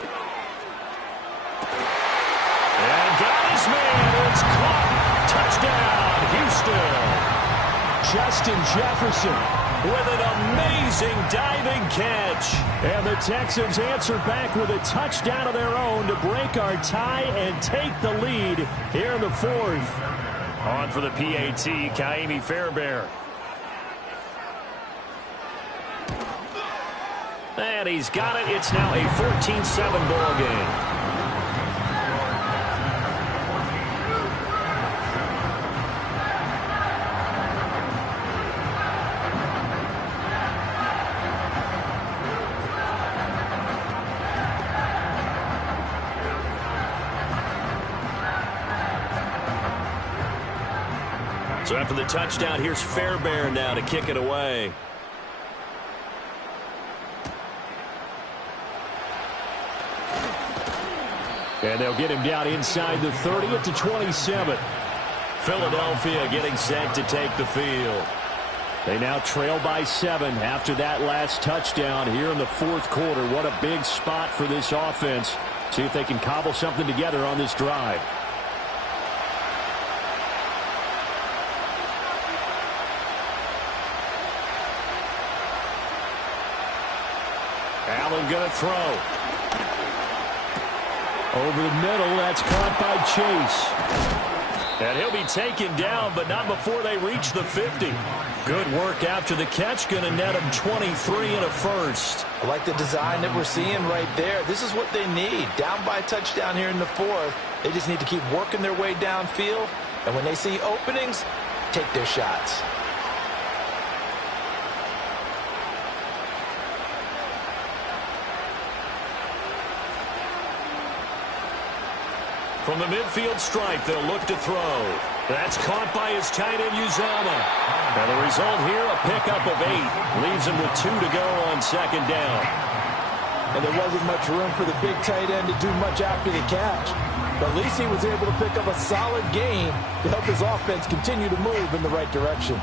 And got his man. It's caught. Touchdown, Houston. Justin Jefferson with an amazing diving catch. And the Texans answer back with a touchdown of their own to break our tie and take the lead here in the 4th. On for the PAT, Kaimi Fairbairn. And he's got it. It's now a 14-7 ball game. So after the touchdown, here's Fairbairn now to kick it away. And they'll get him down inside the 30 at the 27. Philadelphia getting set to take the field. They now trail by 7 after that last touchdown here in the 4th quarter. What a big spot for this offense. See if they can cobble something together on this drive. Allen going to throw. Over the middle, that's caught by Chase. And he'll be taken down, but not before they reach the 50. Good work after the catch, going to net him 23 and a first. I like the design that we're seeing right there. This is what they need. Down by a touchdown here in the 4th. They just need to keep working their way downfield. And when they see openings, take their shots. From the midfield stripe, they'll look to throw. That's caught by his tight end, Uzama. And the result here, a pickup of 8. Leaves him with 2 to go on 2nd down. And there wasn't much room for the big tight end to do much after the catch. But at least he was able to pick up a solid gain to help his offense continue to move in the right direction.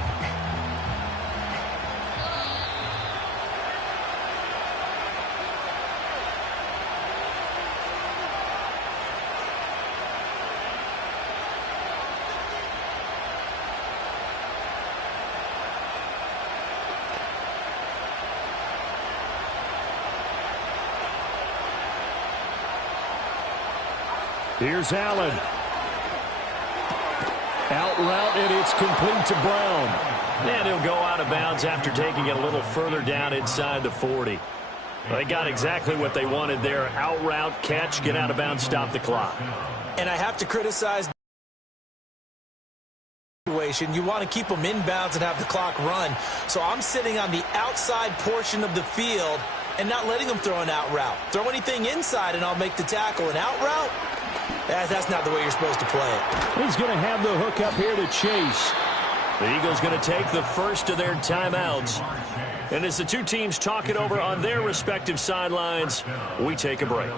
Here's Allen. Out route, and it's complete to Brown. And he'll go out of bounds after taking it a little further down inside the 40. Well, they got exactly what they wanted there. Out route, catch, get out of bounds, stop the clock. And I have to criticize the situation. You want to keep them inbounds and have the clock run. So I'm sitting on the outside portion of the field and not letting them throw an out route. Throw anything inside and I'll make the tackle. An out route? That's not the way you're supposed to play it. He's going to have the hook up here to Chase. The Eagles going to take the first of their timeouts. And as the two teams talk it over on their respective sidelines, we take a break.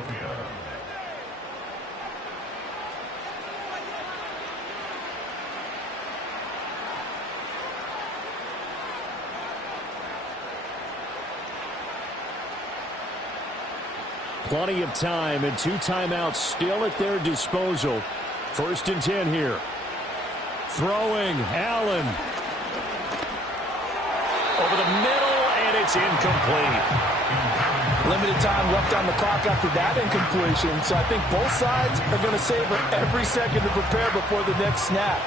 Plenty of time and 2 timeouts still at their disposal. 1st and 10 here. Throwing, Allen. Over the middle, and it's incomplete. Limited time left on the clock after that incompletion, so I think both sides are going to savor every second to prepare before the next snap.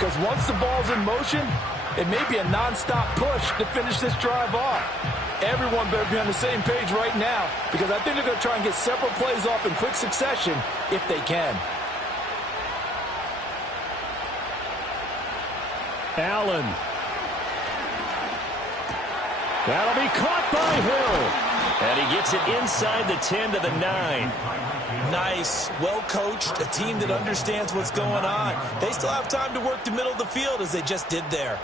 Because once the ball's in motion, it may be a nonstop push to finish this drive off. Everyone better be on the same page right now, because I think they're going to try and get several plays off in quick succession if they can. Allen. That'll be caught by Hill. And he gets it inside the 10 to the 9. Nice, well coached, a team that understands what's going on. They still have time to work the middle of the field as they just did there.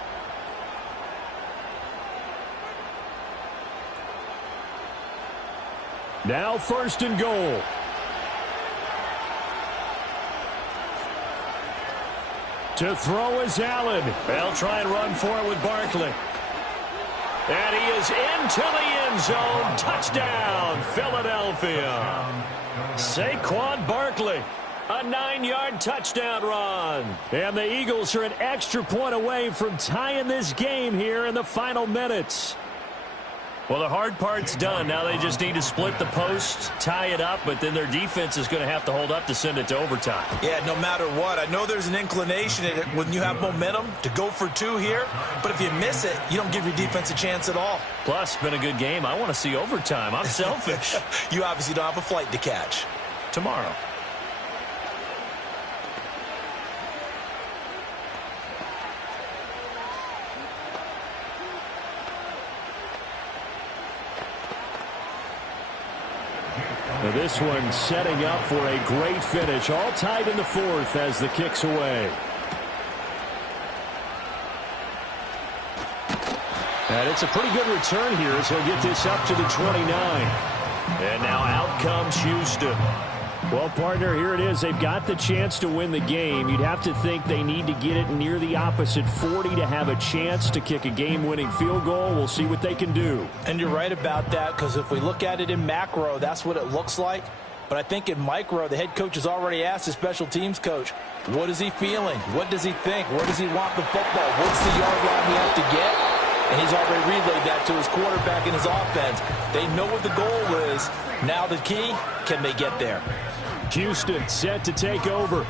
Now 1st and goal. To throw is Allen. They'll try and run for it with Barkley. And he is into the end zone. Touchdown, Philadelphia. Saquon Barkley. A 9-yard touchdown run. And the Eagles are an extra point away from tying this game here in the final minutes. Well, the hard part's done. Now they just need to split the post, tie it up, but then their defense is going to have to hold up to send it to overtime. Yeah, no matter what. I know there's an inclination in it when you have momentum to go for 2 here, but if you miss it, you don't give your defense a chance at all. Plus, it's been a good game. I want to see overtime. I'm selfish. You obviously don't have a flight to catch. Tomorrow. Now this one setting up for a great finish. All tied in the 4th as the kick's away. And it's a pretty good return here as he'll get this up to the 29. And now out comes Houston. Well, partner, here it is. They've got the chance to win the game. You'd have to think they need to get it near the opposite 40 to have a chance to kick a game-winning field goal. We'll see what they can do. And you're right about that, because if we look at it in macro, that's what it looks like. But I think in micro, the head coach has already asked the special teams coach, what is he feeling? What does he think? Where does he want the football? What's the yard line we have to get? And he's already relayed that to his quarterback and his offense. They know what the goal is. Now the key, can they get there? Houston set to take over.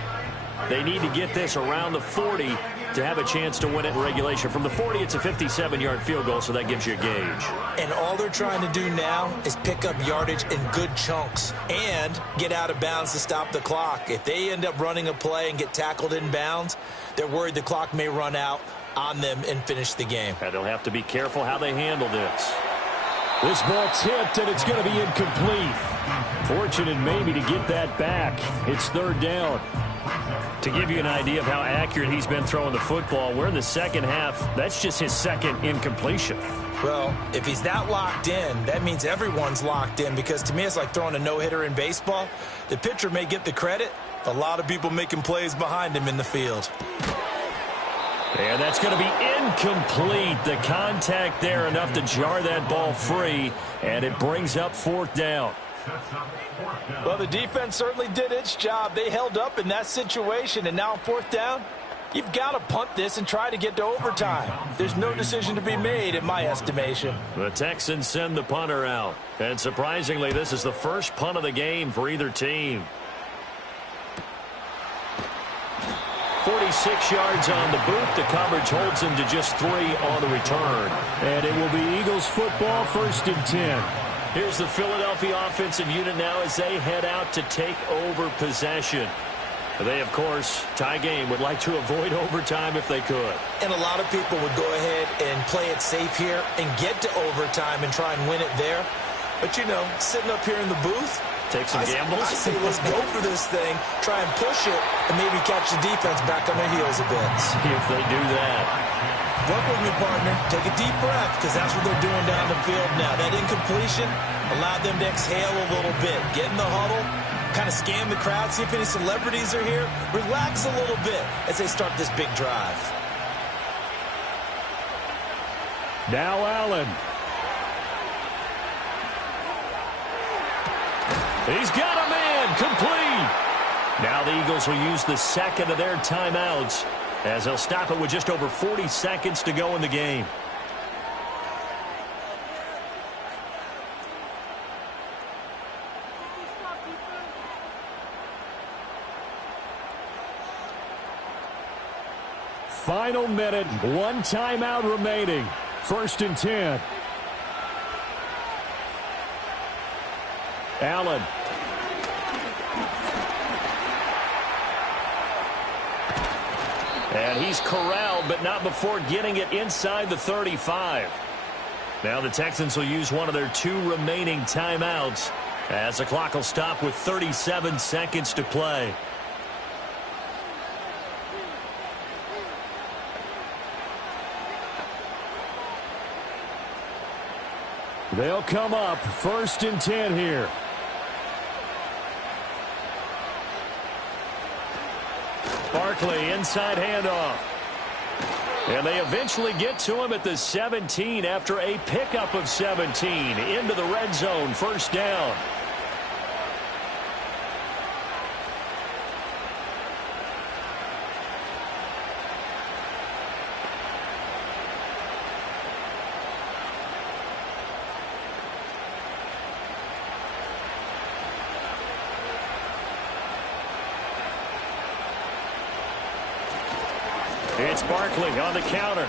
They need to get this around the 40 to have a chance to win it in regulation. From the 40, it's a 57-yard field goal, so that gives you a gauge. And all they're trying to do now is pick up yardage in good chunks and get out of bounds to stop the clock. If they end up running a play and get tackled in bounds, they're worried the clock may run out on them and finish the game. And they'll have to be careful how they handle this. This ball tipped, and it's going to be incomplete. Fortunate maybe to get that back. It's 3rd down. To give you an idea of how accurate he's been throwing the football, we're in the second half. That's just his 2nd incompletion. Well, if he's that locked in, that means everyone's locked in, because to me it's like throwing a no-hitter in baseball. The pitcher may get the credit. A lot of people making plays behind him in the field. And that's going to be incomplete. The contact there enough to jar that ball free, and it brings up 4th down. Well, the defense certainly did its job. They held up in that situation, and now 4th down, you've got to punt this and try to get to overtime. There's no decision to be made in my estimation. The Texans send the punter out. And surprisingly, this is the first punt of the game for either team. 46 6 yards on the boot. The coverage holds him to just 3 on the return. And it will be Eagles football, 1st and 10. Here's the Philadelphia offensive unit now as they head out to take over possession. They, of course, tie game, would like to avoid overtime if they could. And a lot of people would go ahead and play it safe here and get to overtime and try and win it there. But, you know, sitting up here in the booth, take some gambles. I say let's go for this thing, try and push it, and maybe catch the defense back on their heels a bit. See if they do that. Work with me, partner. Take a deep breath, because that's what they're doing down the field now. That incompletion allowed them to exhale a little bit. Get in the huddle, kind of scan the crowd, see if any celebrities are here. Relax a little bit as they start this big drive. Now Allen. He's got a man complete. Now the Eagles will use the second of their timeouts as they'll stop it with just over 40 seconds to go in the game. Final minute, 1 timeout remaining. 1st and 10. Allen. And he's corralled, but not before getting it inside the 35. Now the Texans will use one of their 2 remaining timeouts as the clock will stop with 37 seconds to play. They'll come up 1st and 10 here. Barkley, inside handoff. And they eventually get to him at the 17 after a pickup of 17 into the red zone, 1st down. It's Barkley on the counter.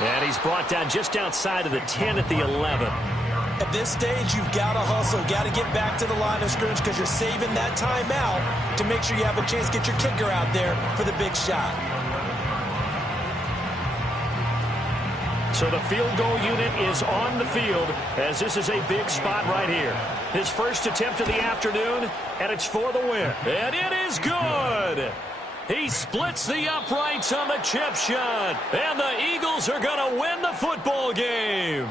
And he's brought down just outside of the 10 at the 11. At this stage, you've got to hustle, got to get back to the line of scrimmage because you're saving that timeout to make sure you have a chance to get your kicker out there for the big shot. So the field goal unit is on the field as this is a big spot right here. His first attempt of the afternoon, and it's for the win. And it is good. He splits the uprights on the chip shot. And the Eagles are going to win the football game.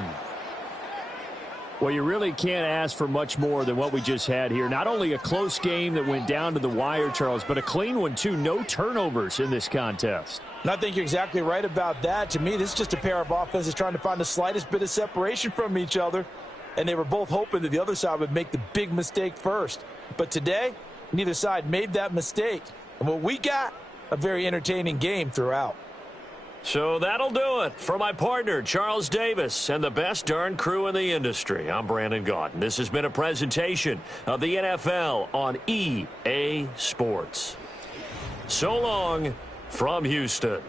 Well, you really can't ask for much more than what we just had here. Not only a close game that went down to the wire, Charles, but a clean one, too. No turnovers in this contest. And I think you're exactly right about that. To me, this is just a pair of offenses trying to find the slightest bit of separation from each other. And they were both hoping that the other side would make the big mistake first. But today, neither side made that mistake. And what we got, a very entertaining game throughout. So that'll do it for my partner, Charles Davis, and the best darn crew in the industry. I'm Brandon Gaudin. This has been a presentation of the NFL on EA Sports. So long from Houston.